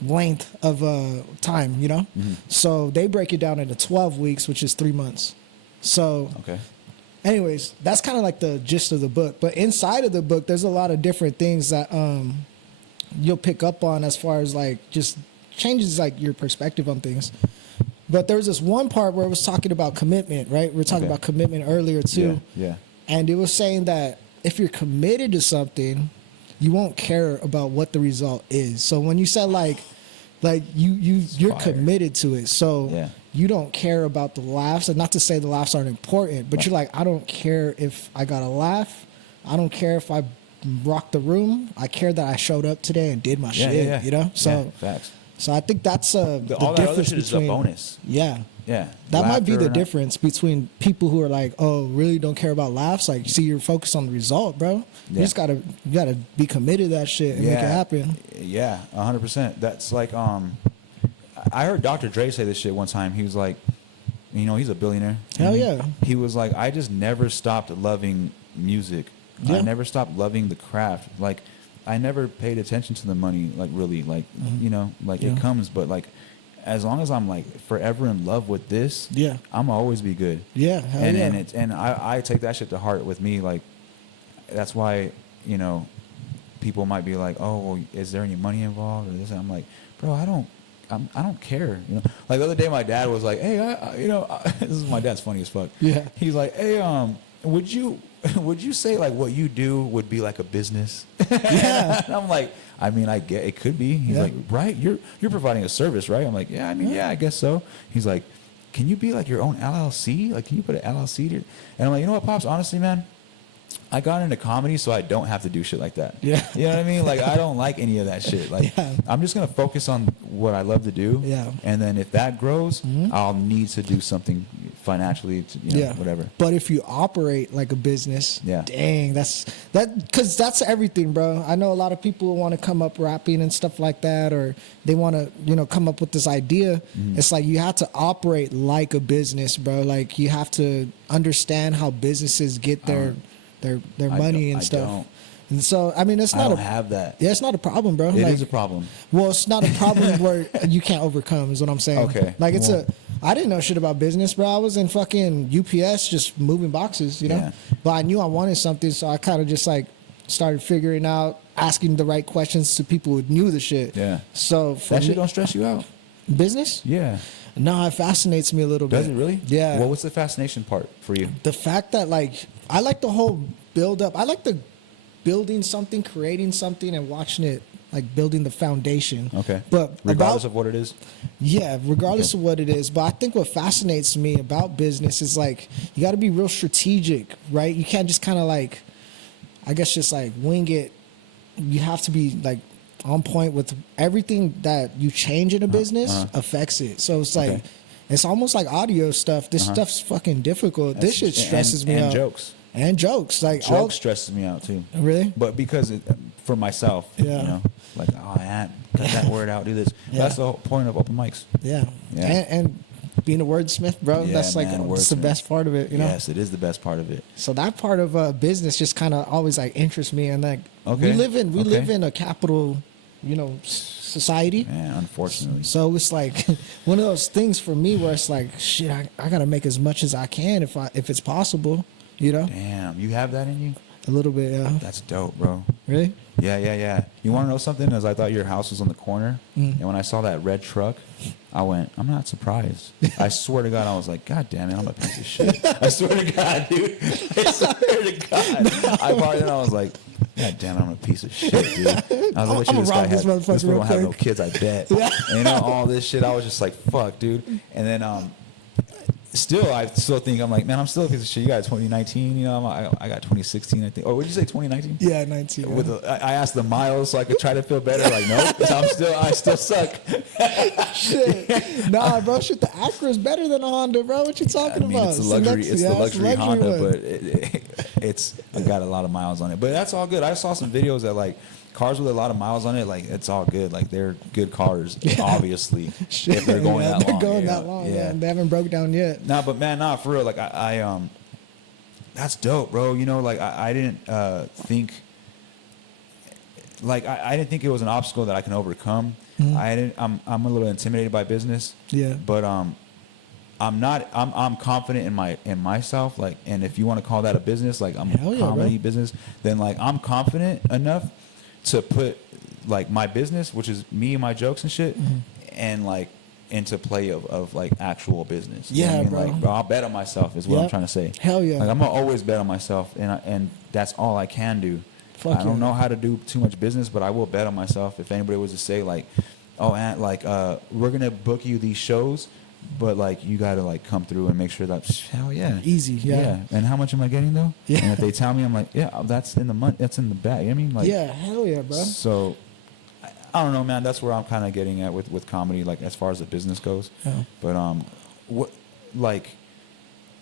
length of time, you know. Mm-hmm. So they break it down into 12 weeks, which is 3 months. So Okay. anyways, that's kind of like the gist of the book. But inside of the book, there's a lot of different things that you'll pick up on as far as like just changes like your perspective on things. But there was this one part where it was talking about commitment, right? We were talking Okay. about commitment earlier too. Yeah. And it was saying that if you're committed to something, you won't care about what the result is. So when you said like you're fire. committed to it, so Yeah. you don't care about the laughs. And not to say the laughs aren't important, but you're like, I don't care if I got a laugh. I don't care if I rocked the room. I care that I showed up today and did my Yeah. shit. Yeah. You know, so yeah, facts. so I think that's the All that other difference shit is a between bonus. Yeah. Yeah. That might be Laughter the or not- difference between people who are like, oh, really don't care about laughs. Like, see, you're focused on the result, bro. You Yeah. just you gotta be committed to that shit and make it happen. Yeah, 100%. That's like, I heard Dr. Dre say this shit one time. He was like, you know, he's a billionaire. Hell And yeah. He was like, I just never stopped loving music. Yeah. I never stopped loving the craft. Like, I never paid attention to the money, like really, like, you know, like Yeah. it comes, but like, as long as I'm like forever in love with this, Yeah. I'm always be good. Yeah, hell and yeah. and I take that shit to heart with me. Like, that's why, you know, people might be like, oh, well, is there any money involved or this? And I'm like, bro, I don't care. You know, like the other day, my dad was like, hey, you know, this is my dad's funny as fuck. Yeah. He's like, hey, would you would you say like what you do would be like a business? Yeah. And I'm like, I mean, I get it could be. He's Yeah. like, right? You're providing a service, right? I'm like, yeah. I mean, yeah, I guess so. He's like, can you be like your own LLC? Like, can you put an LLC to? And I'm like, you know what, Pops? Honestly, man, I got into comedy so I don't have to do shit like that. Yeah. You know what I mean? Like, I don't like any of that shit. Like, Yeah. I'm just going to focus on what I love to do. Yeah. And then if that grows, I'll need to do something financially, to, you know, whatever. But if you operate like a business, Yeah. dang, because that's everything, bro. I know a lot of people want to come up rapping and stuff like that, or they want to, you know, come up with this idea. It's like you have to operate like a business, bro. Like you have to understand how businesses get their money and I stuff. don't. And so, I mean, it's I not don't have that. Yeah, it's not a problem, bro. It Like, is a problem. well, it's not a problem where you can't overcome, is what I'm saying. Okay. Like Well- I didn't know shit about business, bro. I was in fucking UPS just moving boxes, you know? Yeah. But I knew I wanted something, so I kind of just like started figuring out, asking the right questions to people who knew the shit. Yeah. So for That shit me- don't stress you out. business? Yeah. No, it fascinates me a little Does bit. it really? Yeah. Well, what's the fascination part for you? The fact that like I like the whole build up. I like the building something, creating something, and watching it like building the foundation. Okay. But Regardless of what it is? yeah, regardless Okay. of what it is. But I think what fascinates me about business is like you got to be real strategic, right? You can't just kind of like, I guess, just like wing it. You have to be like on point with everything that you change in a business affects it. So it's like Okay. it's almost like audio stuff. This stuff's fucking difficult. This shit stresses me and out. jokes. And jokes, like Jokes stresses me out too. Really? But because for myself, Yeah. you know, like, oh, man, cut that word out, do this. Yeah. That's the whole point of open mics. Yeah. Yeah. And being a wordsmith, bro, Yeah, that's like man, that's the wordsmith. best part of it, you know? Yes, it is the best part of it. So that part of business just kind of always like interests me, and like Okay. we live Okay. in a capital, you know, society. Man, unfortunately. So it's like one of those things for me where it's like, shit, I gotta make as much as I can if it's possible, you know, Damn, you have that in you? a little bit. Yeah. That's dope, bro. Really? Yeah. You want to know something? As I thought your house was on the corner, and when I saw that red truck, I went, I'm not surprised. I swear to God, I was like, God damn it, I'm a piece of shit. I swear to God, dude. I swear to God. I parked and I was like, God damn it, I'm a piece of shit, dude. I was like, I'm this gonna rob this motherfucker this fool real don't have no quick. kids, I bet. Yeah. And, you know, all this shit, I was just like, fuck, dude. And then, I still think, I'm like, man, I'm still a piece of shit. You got 2019, you know, I got 2016, I think. Oh, what did you say, 2019? Yeah, 19. Yeah. With I asked the miles so I could try to feel better. Like, no, I still suck. Shit. Nah, bro, shit, the Acura is better than a Honda, bro. What you talking I mean, about? it's a luxury. It's the luxury Honda, one. but it's got a lot of miles on it. But that's all good. I saw some videos that like cars with a lot of miles on it. Like it's all good. Like they're good cars, obviously. Shit, if they're going yeah, that they're long. going you that know? long. Yeah. Yeah, they haven't broke down yet. Nah, but man, nah, for real. Like I that's dope, bro. You know, like I didn't think. Like I didn't think it was an obstacle that I can overcome. I'm a little intimidated by business. Yeah. But I'm confident in myself. Like, and if you want to call that a business, like I'm Hell a yeah, comedy bro. business, then like I'm confident enough to put like my business, which is me and my jokes and shit, and like into play of like actual business. You know what Yeah, I mean? bro. Like, bro, I'll bet on myself is what I'm Yep. trying to say. Hell yeah. Like I'm gonna always bet on myself, and that's all I can do. Fuck I don't yeah. know how to do too much business, but I will bet on myself. If anybody was to say like, oh, Aunt, like we're gonna book you these shows, but like you gotta like come through and make sure that hell yeah, Easy, yeah. And how much am I getting though? Yeah. And if they tell me, I'm like, yeah, that's in the money, that's in the bag. I mean, like, Yeah, hell yeah, bro. So I don't know, man. That's where I'm kind of getting at with comedy, like as far as the business goes. Yeah. But what like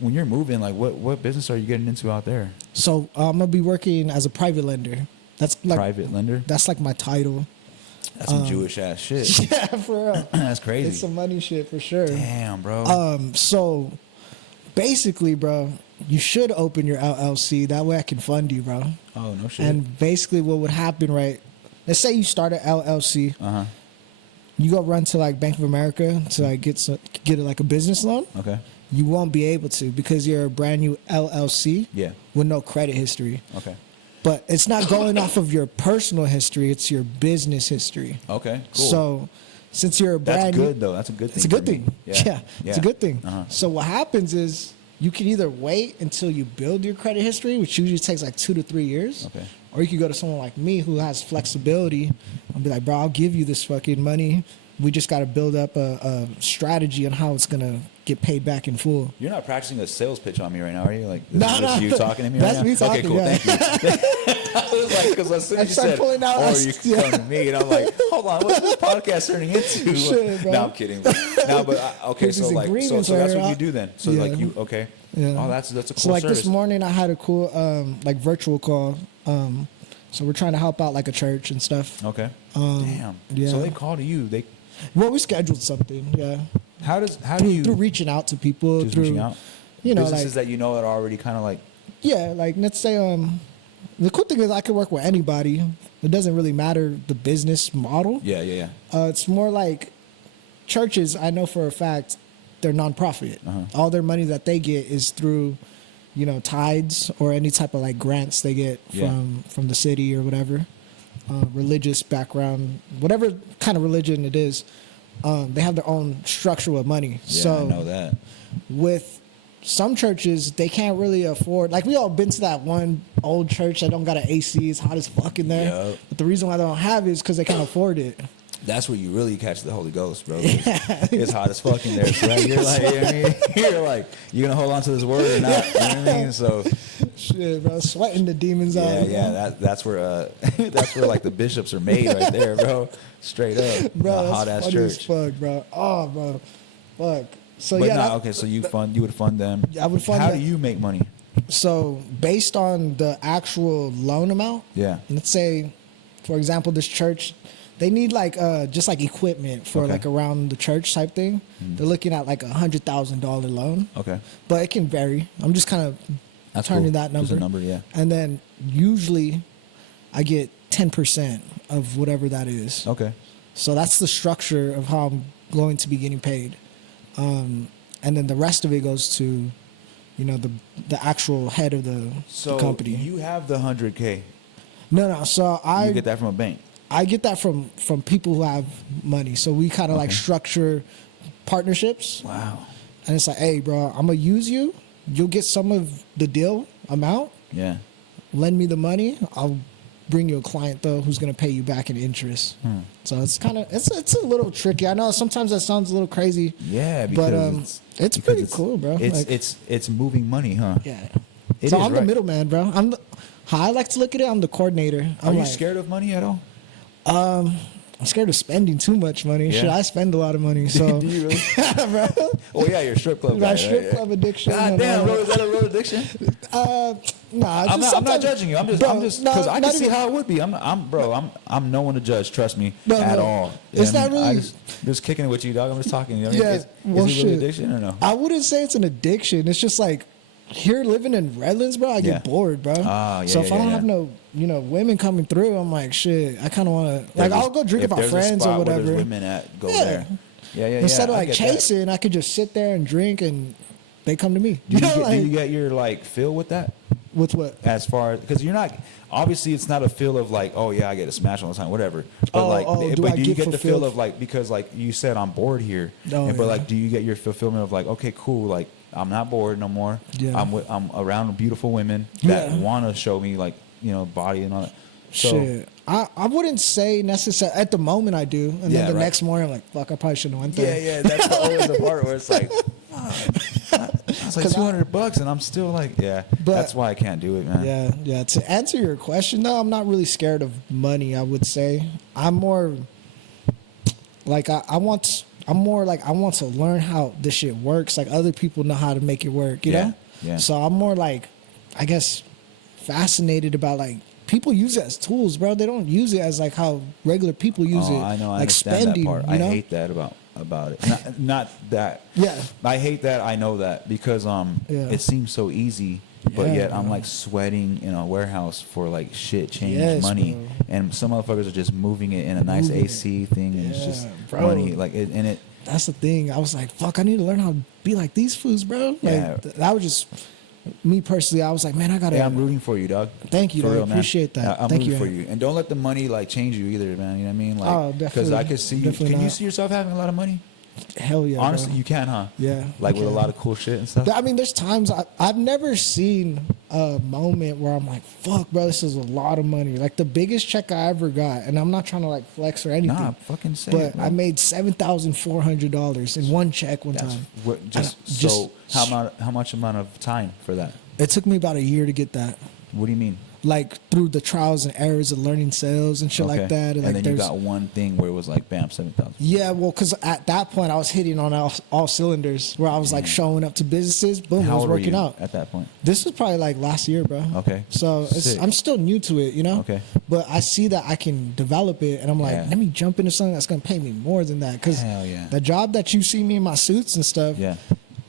when you're moving, like what business are you getting into out there? So I'm gonna be working as a private lender. That's like Private lender. that's like my title. That's some Jewish ass shit. Yeah, for real. That's crazy. It's some money shit for sure. Damn, bro. So basically, bro, you should open your LLC. That way I can fund you, bro. Oh no shit. And basically what would happen, right? Let's say you start an LLC. Uh-huh. You go run to like Bank of America to like get like a business loan. Okay. You won't be able to because you're a brand new LLC Yeah. with no credit history. Okay. But it's not going off of your personal history, it's your business history. Okay. Cool. So since you're a that's brand good though. That's a good thing. it's a good for me. thing. Yeah. It's a good thing. Uh-huh. So what happens is you can either wait until you build your credit history, which usually takes like 2 to 3 years. Okay. Or you could go to someone like me who has flexibility and be like, bro, I'll give you this fucking money. We just got to build up a strategy on how it's going to get paid back in full. You're not practicing a sales pitch on me right now, are you? Like, this No, is just no. you talking to me That's right now? me talking, Okay, cool. yeah. Thank you. I was like, because as soon as you start said, pulling out, or you can come to me, and I'm like, hold on, what's this podcast turning into? Shit, bro. No, I'm kidding. No, but okay, Here's so these like, so ingredients that's right what here. you do then. So Yeah. like you, okay. Yeah. Oh, that's a cool So like service. this morning I had a cool like virtual call. So we're trying to help out like a church and stuff. Okay. Damn. yeah. So they call to you. They. Well, we scheduled something, yeah. How do you Through reaching out to people, just through reaching out? you know, Businesses like that you know that are already kind of like. yeah, like let's say the cool thing is I can work with anybody. It doesn't really matter the business model. Yeah. It's more like churches. I know for a fact they're nonprofit. Uh-huh. All their money that they get is through, you know, tithes or any type of like grants they get Yeah. from the city or whatever. Religious background, whatever kind of religion it is, they have their own structure with money. Yeah, So I know that. with some churches, they can't really afford. Like we all been to that one old church that don't got an AC. It's hot as fuck in there. Yup. But the reason why they don't have it is because they can't afford it. That's where you really catch the Holy Ghost, bro. It's hot as fuck in there. So you're like, you know what I mean? You're like, you gonna hold on to this word or not? You know what I mean? So Shit, bro, sweating the demons out. yeah. That's where like the bishops are made right there, bro. Straight up, Bro, a that's hot ass funny as church. fuck, bro. Oh, bro, fuck. So But yeah, no, okay. So you would fund them. I would fund How them. do you make money? so based on the actual loan amount, Yeah. let's say, for example, this church, they need like just like equipment for Okay. like around the church type thing. They're looking at like $100,000 loan, Okay. but it can vary. I'm just kind of That's turning cool. that number. Just a number, yeah. And then usually, I get 10% of whatever that is. Okay. So that's the structure of how I'm going to be getting paid. And then the rest of it goes to, you know, the actual head of the company. you have the 100K. No. So You get that from a bank. I get that from people who have money. So we kind of like Okay. structure partnerships. Wow. And it's like, hey, bro, I'm gonna use you. You'll get some of the deal amount. Yeah. Lend me the money. I'll bring you a client though who's gonna pay you back in interest. So it's kind of it's a little tricky. I know sometimes that sounds a little crazy. Yeah, But because it's because pretty cool, bro. It's Like- it's moving money, huh? Yeah. It So is, I'm the right? middleman, bro. How I like to look at it, I'm the coordinator. Are I'm you like, scared of money at all? I'm scared of spending too much money. Yeah. Shit, I spend a lot of money. So Do you really? bro. Oh yeah, you're a strip club. My guy, strip right? club addiction. God and damn, all bro, that. is that a real addiction? Nah, I'm not judging you. I'm just Bro, because no, I can not see even- how it would be. I'm no one to judge. Trust me, No, at no. all. It's You know not what I mean? really- I just kicking it with you, dog. I'm just talking. You know what I mean? Yeah, Is well, it really shit. addiction or no? I wouldn't say it's an addiction. It's just like here living in Redlands, bro. I get Yeah. bored, bro. Ah, yeah, so if yeah, I don't yeah. have no, women coming through, I'm like, shit. I kind of want to, like, I'll go drink with my friends or Where whatever. there's women at, go Yeah. there. Yeah. Instead of I like get that. chasing, I could just sit there and drink, and they come to me. Do know, you get your like feel with that? with what? As far as because you're not obviously it's not a feel of like, oh yeah, I get a smash all the time, whatever. But do I do you get get the feel fulfilled? of like, because like you said, I'm bored here, Oh, but yeah. like do you get your fulfillment of like, okay, cool, like I'm not bored no more. Yeah. I'm around beautiful women that Yeah. want to show me like, you know, body and all that. So Shit. I wouldn't say necessarily. At the moment, I do. And Yeah, then the right. next morning, I'm like, fuck, I probably shouldn't have went there. yeah, that's always the part where it's like, it's like 200 bucks, and I'm still like, yeah. But- That's why I can't do it, man. Yeah. To answer your question, though, I'm not really scared of money, I would say. I'm more like, I want to learn how this shit works. Like, other people know how to make it work, you Yeah, know? yeah. So I'm more like, I guess, fascinated about, like, people use it as tools, bro. They don't use it as, like, how regular people use it. I know. I like understand spending, that part. you know? I hate that about it. Not that. Yeah. I hate that. I know that because it seems so easy, but Yeah, yet I'm bro. like sweating in a warehouse for like shit change Yes, money, bro. and some motherfuckers are just moving it in a nice Moving AC thing, and it's just Yeah, bro. money like it, and it. That's the thing. I was like, fuck, I need to learn how to be like these fools, bro. Like, Yeah. that was just me personally. I was like, man, I gotta. Yeah, I'm rooting for you, dog. Thank you, For dog. real, man. Appreciate that. Yeah, I'm Thank rooting you. for you, and don't let the money like change you either, man. You know what I mean? Like, Oh, because definitely. I could see. Definitely Can you not. see yourself having a lot of money? Hell yeah. Honestly, bro. you can, huh? Yeah. Like you with a can. lot of cool shit and stuff. I mean, there's times I've never seen a moment where I'm like, fuck, bro, this is a lot of money. Like the biggest check I ever got, and I'm not trying to like flex or anything. Nah, fucking say but it, bro. I made $7,400 in one check one time. What, just And so how much amount of time for that? It took me about a year to get that. What do you mean? Like through the trials and errors of learning sales and shit like that. And like then you got one thing where it was like, bam, 7,000. Yeah, well, because at that point I was hitting on all cylinders where I was like showing up to businesses. Boom, How it was old were working you out. at that point? This was probably like last year, bro. Okay. So Sick. I'm still new to it, you know? Okay. But I see that I can develop it, and I'm like, Yeah. let me jump into something that's going to pay me more than that. Because Hell yeah. the job that you see me in my suits and stuff, Yeah.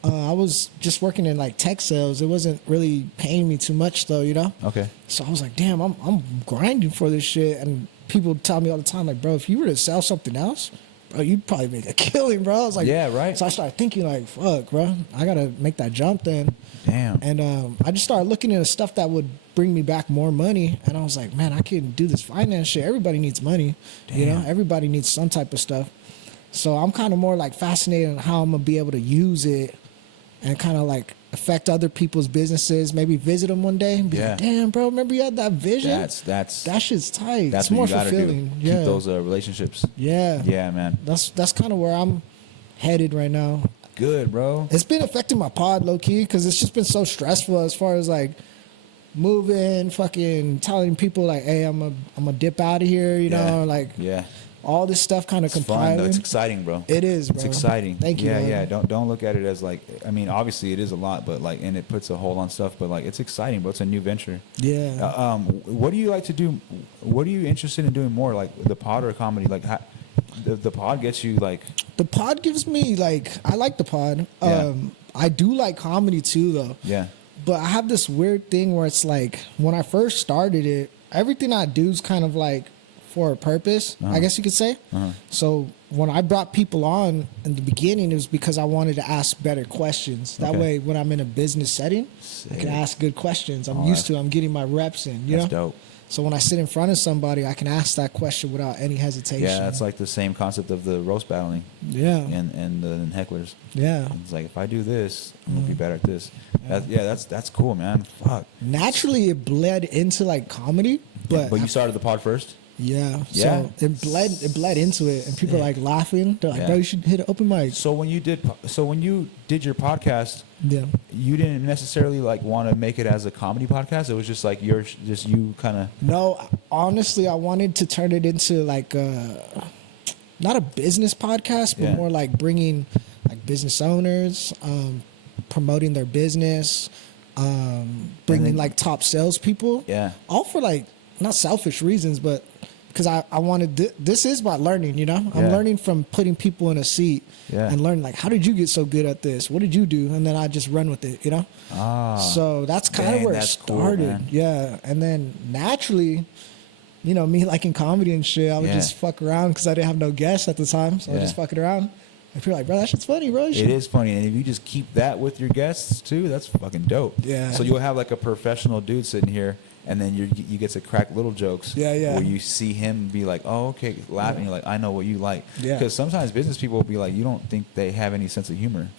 I was just working in like tech sales. It wasn't really paying me too much though, you know? Okay. So I was like, damn, I'm grinding for this shit. And people tell me all the time, like, bro, if you were to sell something else, bro, you'd probably make a killing, bro. I was like, Yeah, right. So I started thinking, like, fuck, bro, I gotta make that jump then. Damn. And I just started looking into stuff that would bring me back more money. And I was like, man, I can do this finance shit. Everybody needs money, you know. Damn. Everybody needs some type of stuff. So I'm kind of more like fascinated on how I'm gonna be able to use it and kind of like affect other people's businesses. Maybe visit them one day and be Yeah. like, damn, bro, remember you had that vision? That's That shit's tight. that's It's what more you gotta fulfilling. do. Yeah. Keep those relationships. Yeah. Yeah, man. That's kind of where I'm headed right now. Good, bro. It's been affecting my pod low key because it's just been so stressful as far as like moving, fucking telling people like, hey, I'm a dip out of here, you know, like Yeah. all this stuff kind of It's fun, though. compiling. It's exciting, bro. It is, bro. It's exciting. Thank you. Yeah, man. yeah. Don't look at it as like. I mean, obviously it is a lot, but like, and it puts a hold on stuff. But like, it's exciting, bro. It's a new venture. Yeah. What do you like to do? What are you interested in doing more? Like the pod or comedy? Like, the pod gets you like. The pod gives me like I like the pod. Yeah. I do like comedy too though. Yeah. But I have this weird thing where it's like when I first started it, everything I do is kind of like for a purpose, I guess you could say. So when I brought people on in the beginning, it was because I wanted to ask better questions. That Okay. way, when I'm in a business setting, I can Sick. ask good questions. I'm Oh, used to. I'm getting my reps in. You That's know. dope. So when I sit in front of somebody, I can ask that question without any hesitation. Yeah, that's like the same concept of the roast battling Yeah. and the hecklers. Yeah. It's like if I do this, I'm gonna be better at this. That's cool, man. Fuck. Naturally, it bled into like comedy, but you started the pod first. yeah. Yeah. So it bled into it, and people are like laughing. They're like, Yeah. "Bro, you should hit an open mic." So when you did your podcast, Yeah. you didn't necessarily like want to make it as a comedy podcast. It was just like you kind of. No, honestly, I wanted to turn it into like not a business podcast, but Yeah. more like bringing like business owners, promoting their business, bringing then- like top salespeople. Yeah. All for like not selfish reasons, but because I wanted this is my learning, you know. I'm Yeah. learning from putting people in a seat Yeah. and learning like how did you get so good at this? What did you do? And then I just run with it, you know. So that's kind of Dang, where it that's cool, started. man. Yeah, and then naturally, you know, me liking comedy and shit, I would Yeah. just fuck around because I didn't have no guests at the time, so I was Yeah. just fucking around. And people are like, bro, that shit's funny, bro. It is funny, and if you just keep that with your guests too, that's fucking dope. Yeah. So you'll have like a professional dude sitting here, and then you get to crack little jokes. Yeah, yeah. Where you see him be like, "Oh, okay," laughing. You're like, "I know what you like." Yeah. Because sometimes business people will be like, "You don't think they have any sense of humor."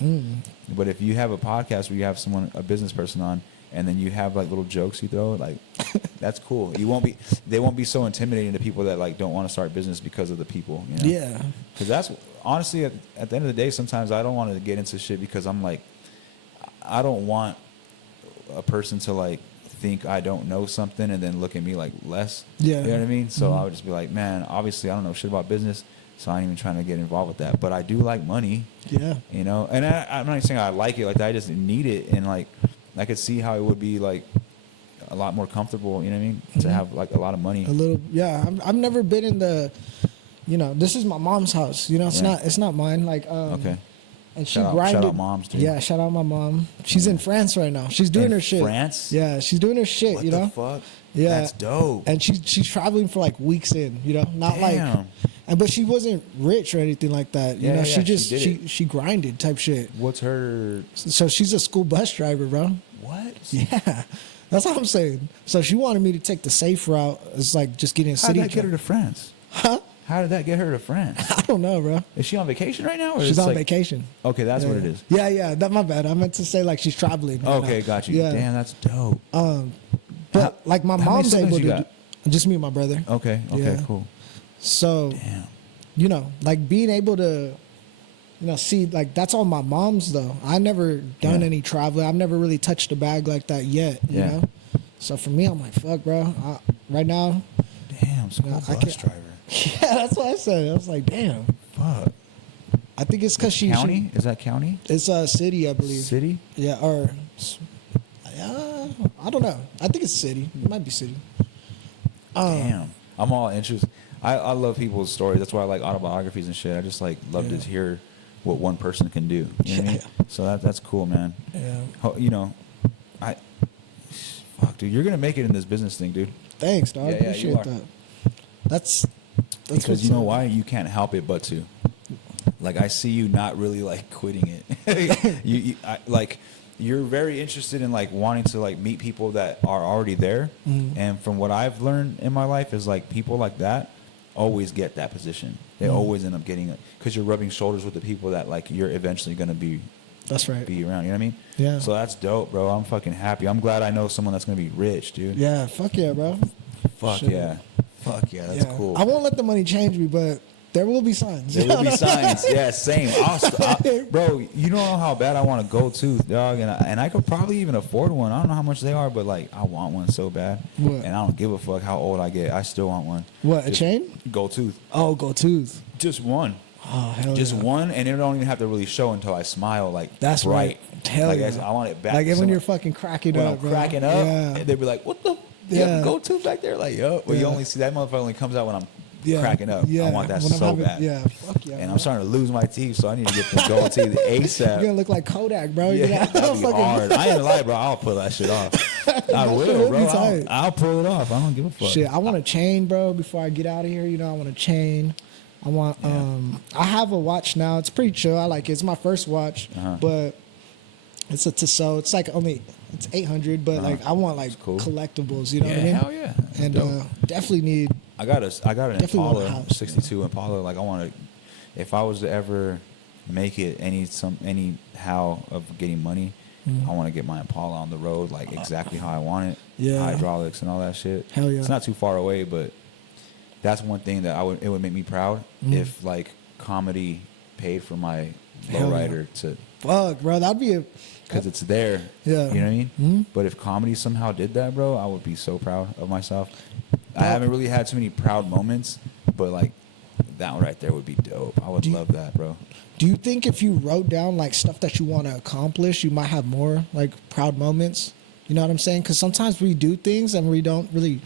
But if you have a podcast where you have a business person on, and then you have like little jokes you throw, like that's cool. They won't be so intimidating to people that like don't want to start business because of the people. You know? Yeah. Because that's honestly at the end of the day, sometimes I don't want to get into shit because I'm like, I don't want a person to like think I don't know something and then look at me like less. Yeah. You know what I mean? So I would just be like, man, obviously I don't know shit about business, so I ain't even trying to get involved with that. But I do like money. Yeah. You know, and I'm not saying I like it like that. I just need it, and like I could see how it would be like a lot more comfortable. You know what I mean? To have like a lot of money. A little, yeah. I've never been in the, you know, this is my mom's house. You know, it's not mine. Like, Okay. And she Shout out grinded. moms, dude. Yeah, shout out my mom. She's in France right now. She's doing In her shit. France? Yeah, she's doing her shit. What you the know. fuck? Yeah, That's dope. And she's traveling for like weeks in. You know, not Damn. like. And but she wasn't rich or anything like that. You Yeah, know, yeah, she just she did she grinded type shit. What's her? So she's a school bus driver, bro. What? Yeah, that's what I'm saying. So she wanted me to take the safe route. It's like just getting a How'd city. that get her to France? Huh? How did that get her to France? I don't know, bro. Is she on vacation right now? Or She's it's on like, vacation. Okay, that's what it is. Yeah. That my bad. I meant to say like she's traveling. Right Okay, now. got you. Yeah. Damn, that's dope. But like my how many mom's siblings able you to. got? Just me and my brother. Okay, Yeah. cool. So, Damn. you know, like being able to, you know, see like that's all my mom's though. I never done Yeah. any traveling. I've never really touched a bag like that yet. You Yeah. know. So for me, I'm like, fuck, bro. Right now, Damn, school I bus can't- driver. yeah, that's what I said. I was like, damn. Fuck. I think it's because she County? Is that county? It's a city, I believe. City? Yeah, or I don't know. I think it's city. It might be city. Damn. I'm all interested. I love people's stories. That's why I like autobiographies and shit. I just like love Yeah. to hear what one person can do. You know what I mean? So that's cool, man. Yeah. You know, fuck, dude, you're gonna make it in this business thing, dude. Thanks, dog. Yeah, you Appreciate are. that. That's Because what's you know up. why? You can't help it but to. Like I see you not really like quitting it. Like you're very interested in like wanting to like meet people that are already there. Mhm. And from what I've learned in my life is like people like that always get that position. They always end up getting it because you're rubbing shoulders with the people that like you're eventually gonna be That's right. around. You know what I mean? Yeah. So that's dope, bro. I'm fucking happy. I'm glad I know someone that's gonna be rich, dude. Yeah, fuck yeah, bro. Fuck Shit. yeah. Fuck yeah. That's Yeah. cool. I won't let the money change me, but there will be signs. There will be signs. Yeah, same. Bro, you don't know how bad I want a gold tooth, dog, and I could probably even afford one. I don't know how much they are, but like I want one so bad, What? and I don't give a fuck how old I get. I still want one. What, a Just chain? Gold tooth. Oh, gold tooth. Just one. Oh, hell Just yeah. one, and it don't even have to really show until I smile. Like That's bright. right. Hell like, yeah. I want it back. Like when Someone- you're fucking cracking when up, I'm bro. cracking up, Yeah. and they'd be like, "What the? You have Yeah. a gold tooth back there?" Like, yo. Well, you Yeah. only see that motherfucker only comes out when I'm Yeah. cracking up. Yeah. I want that When I'm so having- bad. Yeah, fuck yeah. And bro. I'm starting to lose my teeth, so I need to get the gold teeth ASAP. You're gonna look like Kodak, bro. You're Yeah, gonna that'd be fucking- hard. I ain't gonna lie, bro. I'll pull that shit off. I That shit will, would bro. be tight. I'll pull it off. I don't give a fuck. Shit, I want a chain, bro. Before I get out of here, you know, I want a chain. I want. I have a watch now. It's pretty chill. I like it. It's my first watch, Uh-huh. but it's a Tissot. It's like it's 800, but like I want like cool. collectibles. You know Yeah, what I mean? hell yeah. That's And dope. definitely need. I got an definitely want a Impala, house, 62 Impala. Like I want to, if I was to ever make it anyhow of getting money, I want to get my Impala on the road like exactly how I want it. Yeah. Hydraulics and all that shit. Hell yeah. It's not too far away, but that's one thing that it would make me proud if like comedy paid for my Hell yeah. lowrider to. Fuck, bro. That'd be a. Because it's there. Yeah. You know what I mean? Mhm. But if comedy somehow did that, bro, I would be so proud of myself. I haven't really had too many proud moments, but like that one right there would be dope. I would love that, bro. Do you think if you wrote down like stuff that you want to accomplish, you might have more like proud moments? You know what I'm saying? Because sometimes we do things and we don't really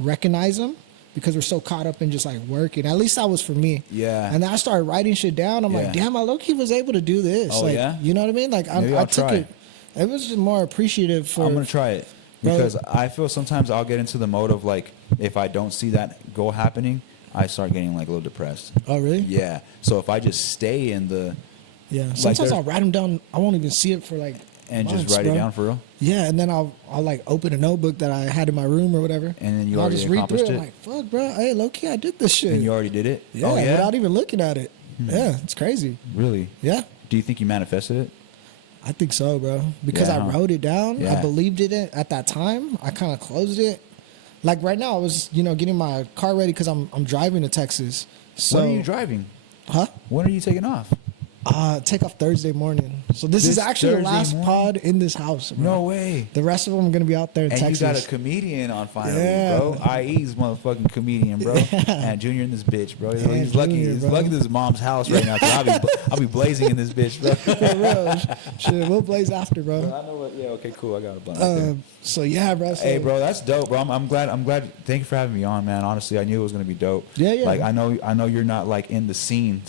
recognize them because we're so caught up in just like working. At least that was for me. Yeah. And then I started writing shit down. I'm Yeah. like, damn, I low-key was able to do this. Oh, like, yeah? You know what I mean? Like Maybe I I'll took try. it. It was just more appreciative for. I'm gonna try it Bro. because I feel sometimes I'll get into the mode of like if I don't see that goal happening, I start getting like a little depressed. Oh really? Yeah. So if I just stay in the Yeah. Sometimes there's- I'll write them down. I won't even see it for like. and months, just write bro. it down for real, Yeah, and then I'll like open a notebook that I had in my room or whatever. and then you I'll already just read through accomplished it. it, I'm like, fuck, bro. Hey, low key, I did this shit. and you already did it. yeah, Oh yeah. without even looking at it. Yeah, it's crazy. Really? Yeah, Do you think you manifested it? I think so, bro. Because Yeah, I huh? wrote it down. Yeah. I believed in it at that time. I kind of closed it. Like right now, I was getting my car ready because I'm driving to Texas. So When are you driving? Huh? When are you taking off? Take off Thursday morning. So this is This actually the Thursday last morning? pod in this house. Bro. No way. The rest of them are gonna be out there in And Texas. you got a comedian on finally, Yeah. bro. IE's motherfucking comedian, bro. And Junior in this bitch, bro. Yeah, He's lucky. Junior, He's bro. lucky this is mom's house right now. 'Cause I'll be blazing in this bitch, bro. For real. Shit, we'll blaze after, bro. I know what. Yeah. Okay. Cool. I got a blunt. Right there. So yeah, bro. So, Hey, bro, that's dope, bro. I'm glad. Thank you for having me on, man. Honestly, I knew it was gonna be dope. Yeah, yeah. Like I know you're not like in the scene.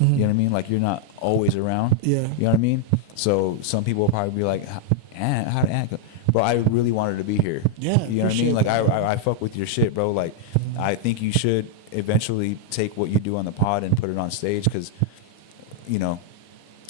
You know what I mean? Like you're not always around. Yeah. You know what I mean? So some people will probably be like, how did Ant go? Bro, I really wanted to be here. Yeah, You know what I appreciate mean? Like that. I fuck with your shit, bro. Like I think you should eventually take what you do on the pod and put it on stage because, you know,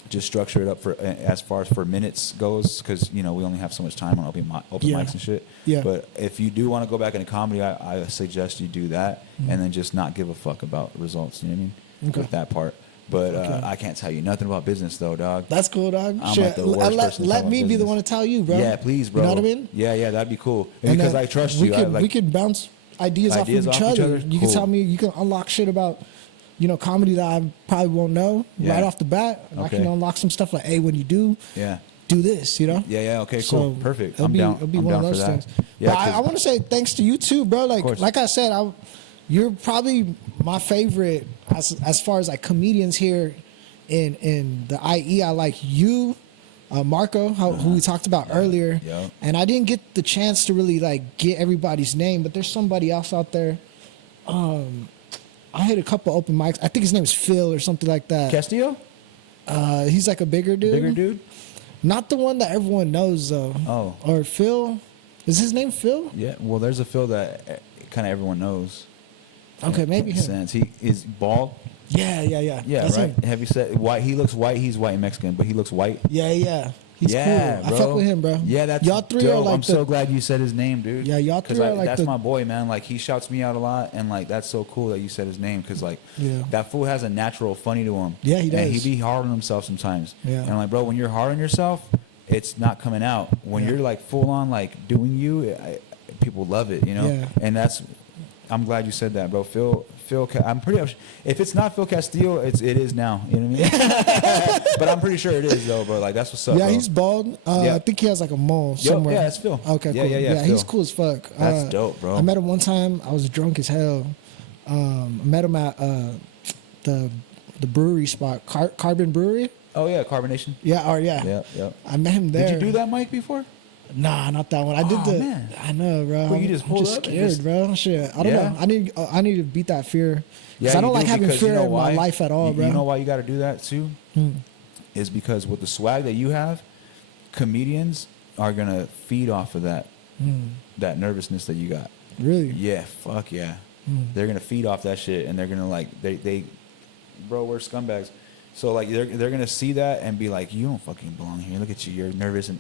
just structure it up for as far as for minutes goes, because we only have so much time on open Yeah. mics and shit. Yeah. But if you do want to go back into comedy, I suggest you do that, and then just not give a fuck about results. You know what I mean? Okay. With that part. But Okay. I can't tell you nothing about business though, dog. That's cool, dog. I'm Shit, like the worst person to let talk me about be the business. one to tell you, bro. Yeah, please, bro. You know what I mean? Yeah, that'd be cool. And Because then I trust we you. Can, we can bounce ideas off of each other. You can Cool. tell me, you can unlock shit about, comedy that I probably won't know Yeah. right off the bat. And I can Okay. unlock some stuff like, hey, when you do Yeah. this, Yeah, okay, cool. Perfect. It'll I'm be, down. It'll be I'm one of down those for that. things. Yeah, but I 'cause- want to say thanks to you too, bro. course. Like I said, you're probably my favorite as far as like comedians here in the IE. I like you, Marco, who we talked about earlier. Yeah. And I didn't get the chance to really like get everybody's name, but there's somebody else out there. I hit a couple open mics. I think his name is Phil or something like that. Castillo? He's like a bigger dude. Bigger dude? Not the one that everyone knows though. Oh. Or Phil. Is his name Phil? Yeah. Well, there's a Phil that kind of everyone knows. Okay, maybe In a him. sense. He is bald. Yeah. Yeah, That's right. him. Have you said white? He looks white. He's white and Mexican, but he looks white. Yeah. He's Yeah, cool. bro. I fuck with him, bro. Yeah, that's y'all three dope. are like I'm so glad you said his name, dude. Yeah, y'all three are like that's the- my boy, man. Like he shouts me out a lot, and like that's so cool that you said his name, because like Yeah. that fool has a natural funny to him. Yeah, he And does. he be hard on himself sometimes. Yeah. And I'm like, bro, when you're hard on yourself, it's not coming out. When Yeah. you're like full on like doing you, people love it, Yeah. And that's. I'm glad you said that, bro. Phil. I'm pretty. If it's not Phil Castillo, it is now. You know what I mean? But I'm pretty sure it is though, bro. Like that's what's up. Yeah, bro. he's bald. Yeah. I think he has like a mole somewhere. yeah, that's Phil. Okay, Yeah, cool. yeah, he's Phil. cool as fuck. That's dope, bro. I met him one time. I was drunk as hell. I met him at the brewery spot, Carbon Brewery. Oh yeah, carbonation. Yeah, Yeah. I met him there. Did you do that mic before? Nah, not that one. I did Aw, the. man. I know, bro. Well, you just I'm pulled just up and scared, just- bro. Shit, I don't Yeah? know. I need to beat that fear. Yeah, Cause I don't you like do, having because fear you know in why? my life at all, bro. You know why you got to do that too? Hmm. Is because with the swag that you have, comedians are gonna feed off of that that nervousness that you got. Really? Yeah, fuck yeah. They're gonna feed off that shit, and they're gonna like they bro, we're scumbags. So like they're gonna see that and be like, you don't fucking belong here. Look at you, you're nervous.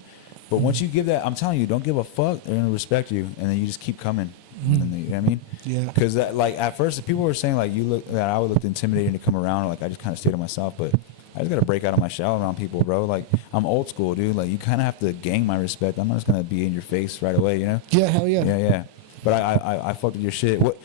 But once you give that, I'm telling you, don't give a fuck. They're gonna respect you, and then you just keep coming. And then you know what I mean? Yeah. Because like at first, people were saying like that I would look intimidating to come around. Or, like I just kind of stay to myself, but I just gotta break out of my shell around people, bro. Like I'm old school, dude. Like you kind of have to gain my respect. I'm not just gonna be in your face right away, you know? Yeah, hell yeah. Yeah. But I fucked with your shit. What?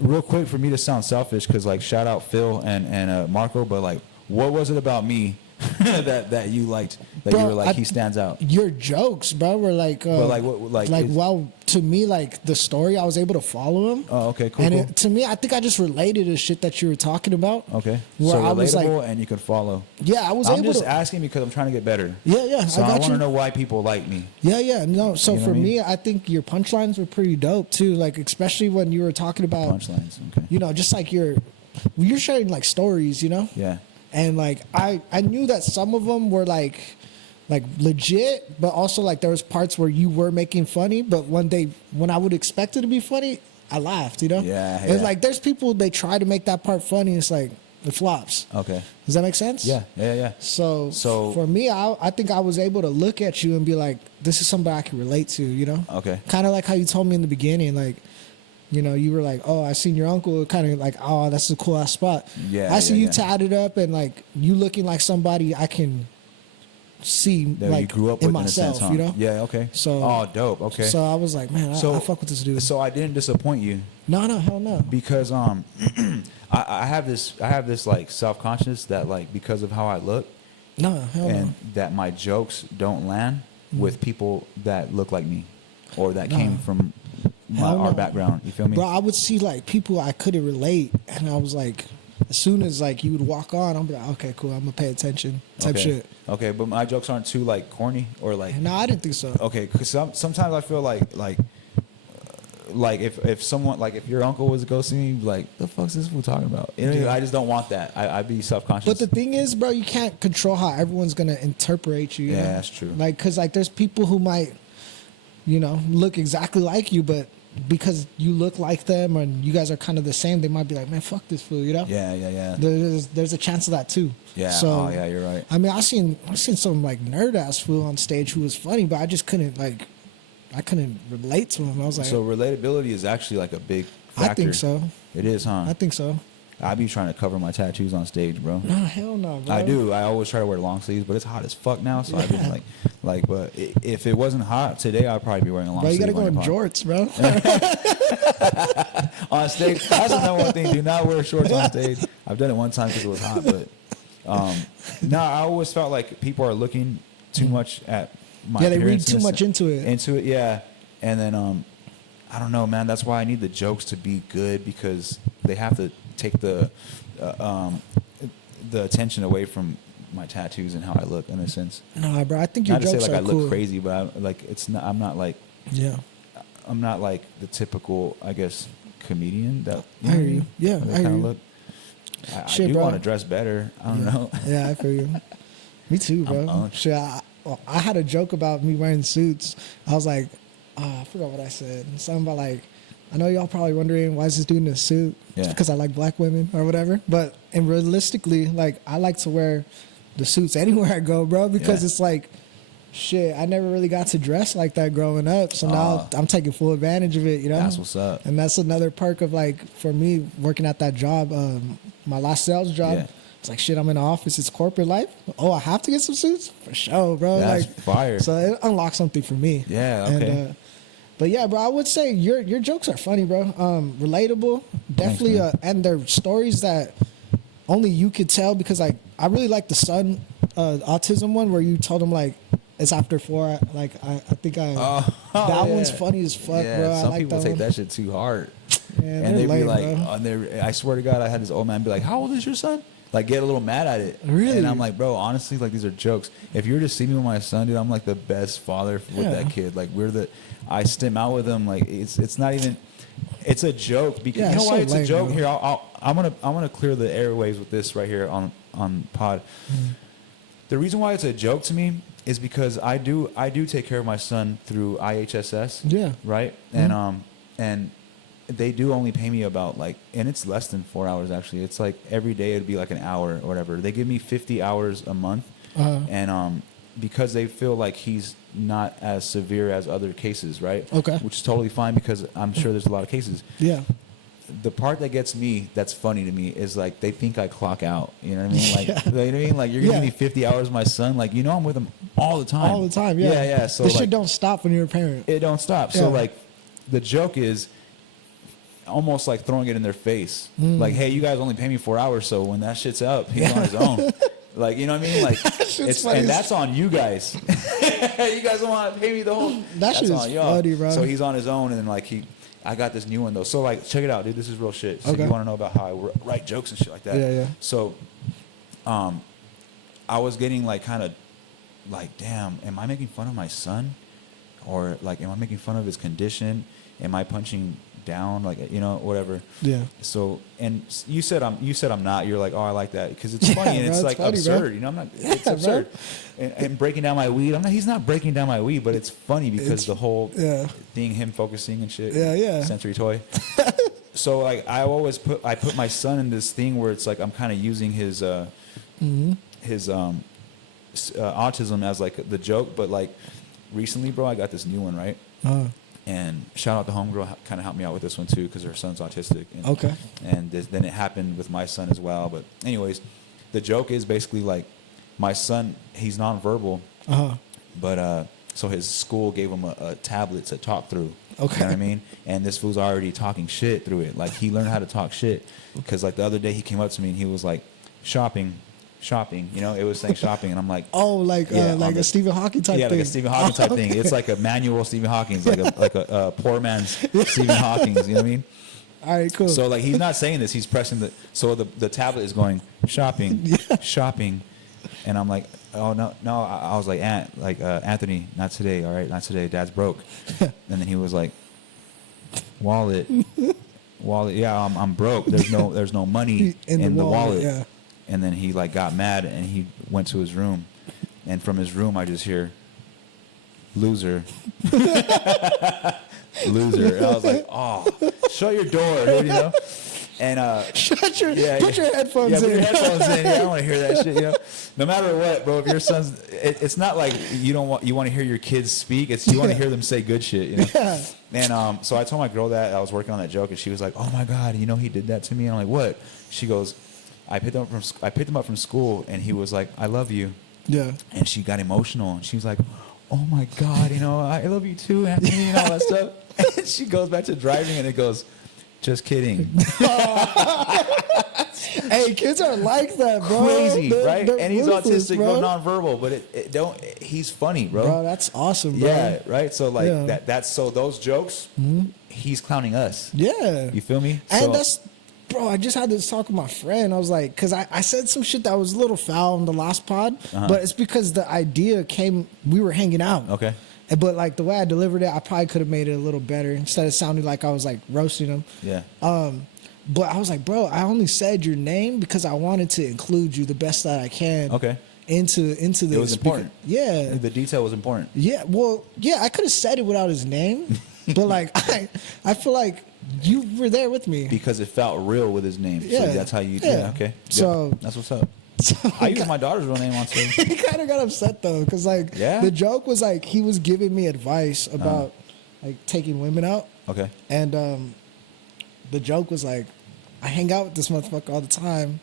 Real quick for me to sound selfish, because like shout out Phil and Marco, but like what was it about me that you liked that Bro, you were like I- he stands out? Your jokes, bro, were like, But like what? Like is- well, to me, like the story, I was able to follow him. Oh, okay, cool. And cool. to me, I think I just related to shit that you were talking about. Okay. Where So I was relatable, like, and you can follow. yeah, I was I'm able just to. asking because I'm trying to get better. Yeah, So I I got want you. to know why people like me. Yeah. No, so You know for what I mean? me, I think your punchlines were pretty dope too. Like especially when you were talking about, Punchlines. Okay. just like you're sharing like stories, Yeah. and like I knew that some of them were like legit, but also like there was parts where you were making funny, but when I would expect it to be funny, I laughed, Yeah, It's yeah. like there's people, they try to make that part funny, it's like it flops. Okay. Does that make sense? Yeah. So So- for me, I think I was able to look at you and be like, this is somebody I can relate to, Okay. Kind of like how you told me in the beginning, like, you were like, oh, I seen your uncle, kind of like, oh, that's a cool ass spot. Yeah, I see yeah, you yeah. tatted up and like you looking like somebody I can see That like you grew up in with myself, in a sense, huh? you know? Yeah. Okay. So- Oh, dope. Okay. So I was like, man, I fuck with this dude. So I didn't disappoint you. No, hell no. Because I have this like self-conscious that like because of how I look No, hell and no. that my jokes don't land with people that look like me or that No. came from Hell our no. background. You feel me? Bro, I would see like people I couldn't relate, and I was like, as soon as like you would walk on, I'm like, okay, cool, I'm gonna pay attention, type okay. shit. Okay, but my jokes aren't too like corny or like. No, I didn't think so. Okay, because sometimes I feel like if someone like if your uncle was to go see me, like the fuck's this fool talking about? You know, Yeah. I just don't want that. I'd be self-conscious. But the thing is, bro, you can't control how everyone's gonna interpret you. Yeah, know? that's true. Like, cause like there's people who might, look exactly like you, but because you look like them and you guys are kind of the same, they might be like, man, fuck this fool, you know? Yeah. There's a chance of that too. Yeah. So, oh yeah, you're right. I mean, I seen some like nerd ass fool on stage who was funny, but I just couldn't I couldn't relate to him. I was like, So relatability is actually like a big factor. I think so. It is, huh? I think so. I be trying to cover my tattoos on stage, bro. No, hell no, bro. I do. I always try to wear long sleeves, but it's hot as fuck now. So I've been like, but if it wasn't hot today, I'd probably be wearing a long Bro, you sleeve. gotta go in jorts, bro. On stage. That's the number one thing. Do not wear shorts on stage. I've done it one time because it was hot, but no, I always felt like people are looking too much at my Yeah, they read appearance too and much into it. Yeah. And then I don't know, man. That's why I need the jokes to be good, because they have to take the attention away from my tattoos and how I look, in a sense. Nah, bro, I think your Not to say jokes like are I cool. look crazy, but it's not. I'm not like the typical, I guess, comedian that. I hear you. Yeah, that I hear kinda you. look. I Shit, do bro. want to dress better. I don't know. Yeah, I feel you. Me too, bro. Shit, I had a joke about me wearing suits. I was like, I forgot what I said. Something about like, I know y'all probably wondering why is this dude in a suit? Yeah. Just because I like black women or whatever. But and realistically, like I like to wear the suits anywhere I go, bro, because Yeah. it's like, shit, I never really got to dress like that growing up. So now I'm taking full advantage of it, you know? That's what's up. And that's another perk of like, for me, working at that job, my last sales job. Yeah. It's like, shit, I'm in the office. It's corporate life. Oh, I have to get some suits? For sure, bro. That's like, fire. So it unlocks something for me. Yeah, okay. And, but yeah, bro, I would say your jokes are funny, bro. Relatable. Definitely. man. And they're stories that only you could tell, because like, I really like the son autism one where you told him like, it's after 4. Like, I think that one's funny as fuck, yeah, bro. I some like people that take one. that shit too hard. Yeah, And they're they'd be lame, like, bro. I swear to God, I had this old man be like, "How old is your son?" Like, get a little mad at it. Really? And I'm like, bro, honestly, like, these are jokes. If you were to see me with my son, dude, I'm like the best father with that kid. Like, I stim out with him. Like, it's not even, it's a joke. Because you know it's why so it's lame, a joke? bro. Here, I'm gonna clear the airwaves with this right here on pod. The reason why it's a joke to me is because I do take care of my son through IHSS. Yeah. Right. And they do only pay me about like, and it's less than 4 hours actually. It's like every day it'd be like an hour or whatever. They give me 50 hours a month, and because they feel like he's not as severe as other cases, right? Okay. Which is totally fine, because I'm sure there's a lot of cases. Yeah. The part that gets me, that's funny to me, is like they think I clock out. You know what I mean? Like, you know what I mean? Like, you're giving me 50 hours with my son. Like, you know, I'm with him all the time. All the time, yeah. Yeah. So this like, shit don't stop when you're a parent. it don't stop. Yeah. So like, the joke is almost like throwing it in their face. Like, hey, you guys only pay me 4 hours, so when that shit's up, he's on his own. Like, you know what I mean? Like, shit's funny. and that's on you guys. You guys don't want to pay me the whole. That shit that's is on y'all. funny, bro. So he's on his own, and then like I got this new one though. So like, check it out, dude. This is real shit. So Okay. you want to know about how I write jokes and shit like that? Yeah. So, I was getting like kind of like, damn, am I making fun of my son, or like, am I making fun of his condition? Am I punching down, like, you know, whatever. Yeah. So, and you said I'm not. You're like, oh, I like that because it's funny and bro, it's it's like funny, absurd. bro. You know, I'm not. Yeah, It's absurd. And breaking down my weed. He's not breaking down my weed, but it's funny because It's- the whole yeah. thing, him focusing and shit. Yeah. Sensory toy. So like, I put my son in this thing where it's like I'm kind of using his autism as like the joke, but like recently, bro, I got this new one, right? And shout out to homegirl, kind of helped me out with this one too, because her son's autistic. And, Okay. And then it happened with my son as well. But anyways, the joke is basically like, my son, he's nonverbal, but so his school gave him a tablet to talk through. Okay. You know what I mean? And this fool's already talking shit through it. Like, he learned how to talk shit. Because like the other day he came up to me and he was like, shopping. You know, it was saying shopping, and I'm like, Oh, like a Stephen Hawking type thing. yeah, like a Stephen Hawking type thing. Okay. It's like a manual Stephen Hawking, like a poor man's Stephen Hawking. You know what I mean? All right, cool. So like, he's not saying this. He's pressing the tablet is going shopping, and I'm like, oh no. I was like, Anthony, not today. All right, not today. Dad's broke. And then he was like, wallet. Yeah, I'm broke. There's no money in the wallet. Yeah. And then he like got mad and he went to his room, and from his room I just hear, loser. Loser. And I was like, oh, shut your door, dude, you know? And put your headphones put in. your headphones in. Yeah, I don't want to hear that shit, you know? No matter what, bro, if your son's, it's not like you want to hear your kids speak. It's you want to hear them say good shit, you know? Yeah. And so I told my girl that I was working on that joke, and she was like, oh my God, you know, he did that to me. And I'm like, what? She goes, I picked him up from school, and he was like, I love you. Yeah. And she got emotional, and she was like, oh my God, you know, I love you too, Anthony, and all that stuff. And she goes back to driving, and it goes, just kidding. Hey, kids are like that, bro. Crazy, right? They're And he's ruthless, autistic, bro. no nonverbal, but he's funny, bro. Bro, that's awesome, bro. Yeah, right. So like Yeah. that's so those jokes, he's clowning us. Yeah. You feel me? And So- that's, bro, I just had this talk with my friend. I was like, because I said some shit that was a little foul in the last pod, but it's because the idea came, we were hanging out. Okay. But like the way I delivered it, I probably could have made it a little better instead of sounding like I was like roasting him. Yeah. But I was like, bro, I only said your name because I wanted to include you the best that I can. Okay. Into this. It was important. Yeah. The detail was important. Yeah. Well, yeah, I could have said it without his name, but like I feel like you were there with me. Because it felt real with his name. Yeah. So that's how you. Yeah. Yeah. Okay. So- Yep. That's what's up. So I use my daughter's real name on stage. he kind of got upset though, because like Yeah? the joke was like he was giving me advice about like taking women out, Okay. and the joke was like, I hang out with this motherfucker all the time.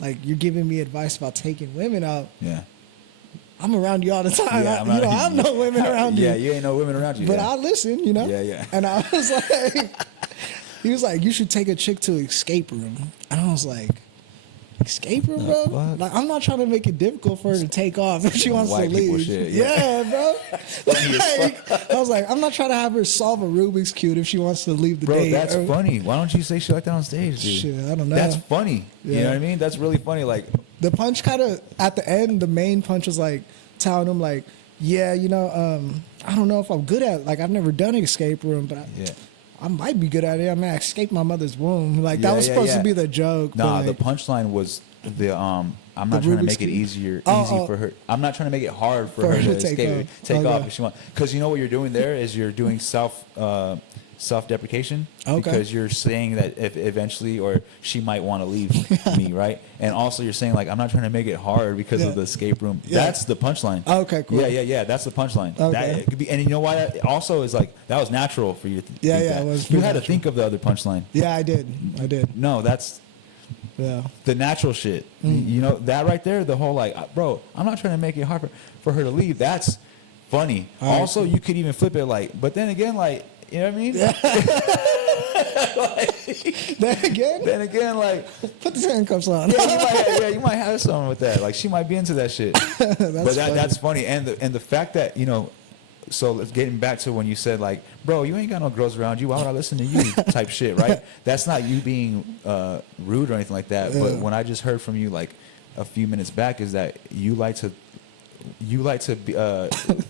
Like you're giving me advice about taking women out. Yeah. I'm around you all the time. Yeah, I have no women around you. Yeah, you ain't no women around you. But yeah. I listen, you know. Yeah, yeah. And I was like, he was like, you should take a chick to escape room. And I was like, escape room, bro? fuck? Like, I'm not trying to make it difficult for her to take off if she wants to White people leave. shit, yeah. yeah. Bro. Like, I was like, I'm not trying to have her solve a Rubik's Cube if she wants to leave the Bro, date. that's Or- funny. Why don't you say shit like that on stage, dude? Shit, I don't know. That's funny. You Yeah. know what I mean? That's really funny. Like, The punch kind of, at the end, the main punch was like, telling him like, yeah, you know, I don't know if I'm good at, like, I've never done an escape room, but yeah. I might be good at it. I mean, I escaped my mother's womb. Like, Yeah, that was yeah, supposed yeah. to be the joke. Nah, but, like, the punchline was the I'm The not trying to Rubik's make it Cube. easy Oh. for her. I'm not trying to make it hard for her to take escape, off. take Okay. off if she wants. Because you know what you're doing there is you're doing self-deprecation. Okay. Because you're saying that if eventually or she might want to leave me, right? And also you're saying like I'm not trying to make it hard because Yeah. of the escape room. Yeah. That's the punchline. Okay, cool. Yeah. That's the punchline. Okay. That it could be, and you know why? That also is like that was natural for you to Yeah, think yeah, that. it was You pretty had to natural. think of the other punchline. yeah, I did. No, that's Yeah. the natural shit. You know, that right there, the whole like, bro, I'm not trying to make it hard for her to leave. That's funny. All right, Also, you could even flip it like, but then again, like, you know what I mean? Then again, like, put the handcuffs on. you might have something with that. Like, she might be into that shit. That's funny. And the fact that, you know, so let's getting back to when you said like, bro, you ain't got no girls around you. Why would I listen to you? Type shit, right? That's not you being rude or anything like that. Yeah. But when I just heard from you like a few minutes back is that you like to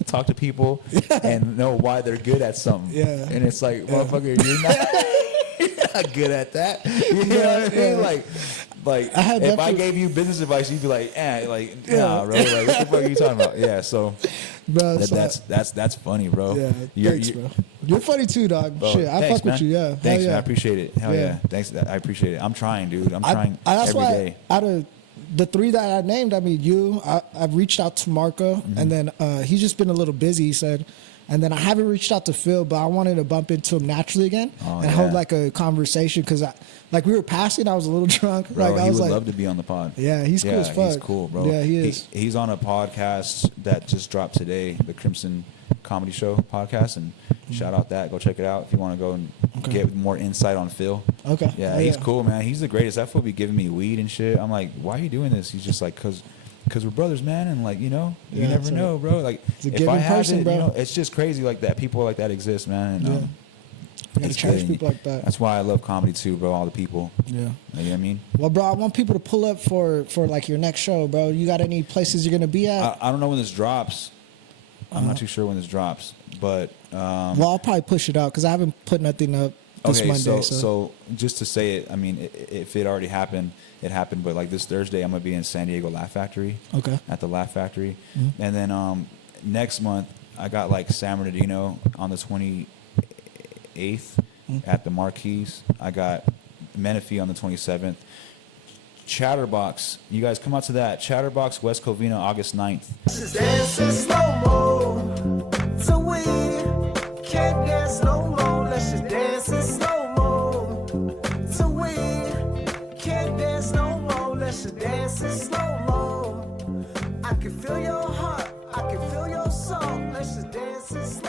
talk to people and know why they're good at something. Yeah. And it's like, motherfucker, you're not good at that. You know what I mean? Like I had if that I for- gave you business advice, you'd be like, nah, bro. Like, what the fuck are you talking about? Yeah, so Bro, it's that's funny, bro. yeah, thanks, bro. You're funny too, dog. Bro, Shit, I thanks, fuck with man. you, yeah. Thanks, Hell man. yeah. I appreciate it. Hell Yeah. yeah. Thanks. I appreciate it. I'm trying, dude. I'm trying that's every why day. out of the three that I named, I mean, I've reached out to Marco, Mm-hmm. and then he's just been a little busy, he said. And then I haven't reached out to Phil, but I wanted to bump into him naturally again and hold like a conversation because like we were passing, I was a little drunk. Bro, like I he was would like, love to be on the pod. Yeah, he's cool as fuck. He's cool, bro. Yeah, he is. He's on a podcast that just dropped today, the Crimson Comedy Show podcast, and shout out that. Go check it out if you want to go and get more insight on Phil. Okay. Yeah, Oh, he's yeah. cool, man. He's the greatest. That fool be giving me weed and shit. I'm like, why are you doing this? He's just like, cause we're brothers, man, and like, you know, you Yeah, never it's a- know, bro. Like, it's a if I giving have person, it, bro. you know, it's just crazy like that. People like that exist, man. And, Yeah. You gotta it's cherish good. people like that. That's why I love comedy too, bro. All the people. Yeah. You know what I mean? Well, bro, I want people to pull up for like your next show, bro. You got any places you're gonna be at? I don't know when this drops. I'm not too sure when this drops, but Well, I'll probably push it out because I haven't put nothing up this okay. Monday. So just to say it, I mean, if it already happened, it happened. But like this Thursday, I'm gonna be in San Diego Laugh Factory. Okay. At the Laugh Factory, Mm-hmm. and then next month I got like San Bernardino on the 28th at the Marquise. I got Menifee on the 27th. Chatterbox, you guys come out to that. Chatterbox, West Covina, August 9th. Dance in slow-mo till we can't dance no more. Let's just dance in slow-mo till we can't dance no more. Let's just dance in slow-mo. I can feel your heart, I can feel your soul. Let's just dance in slow-mo.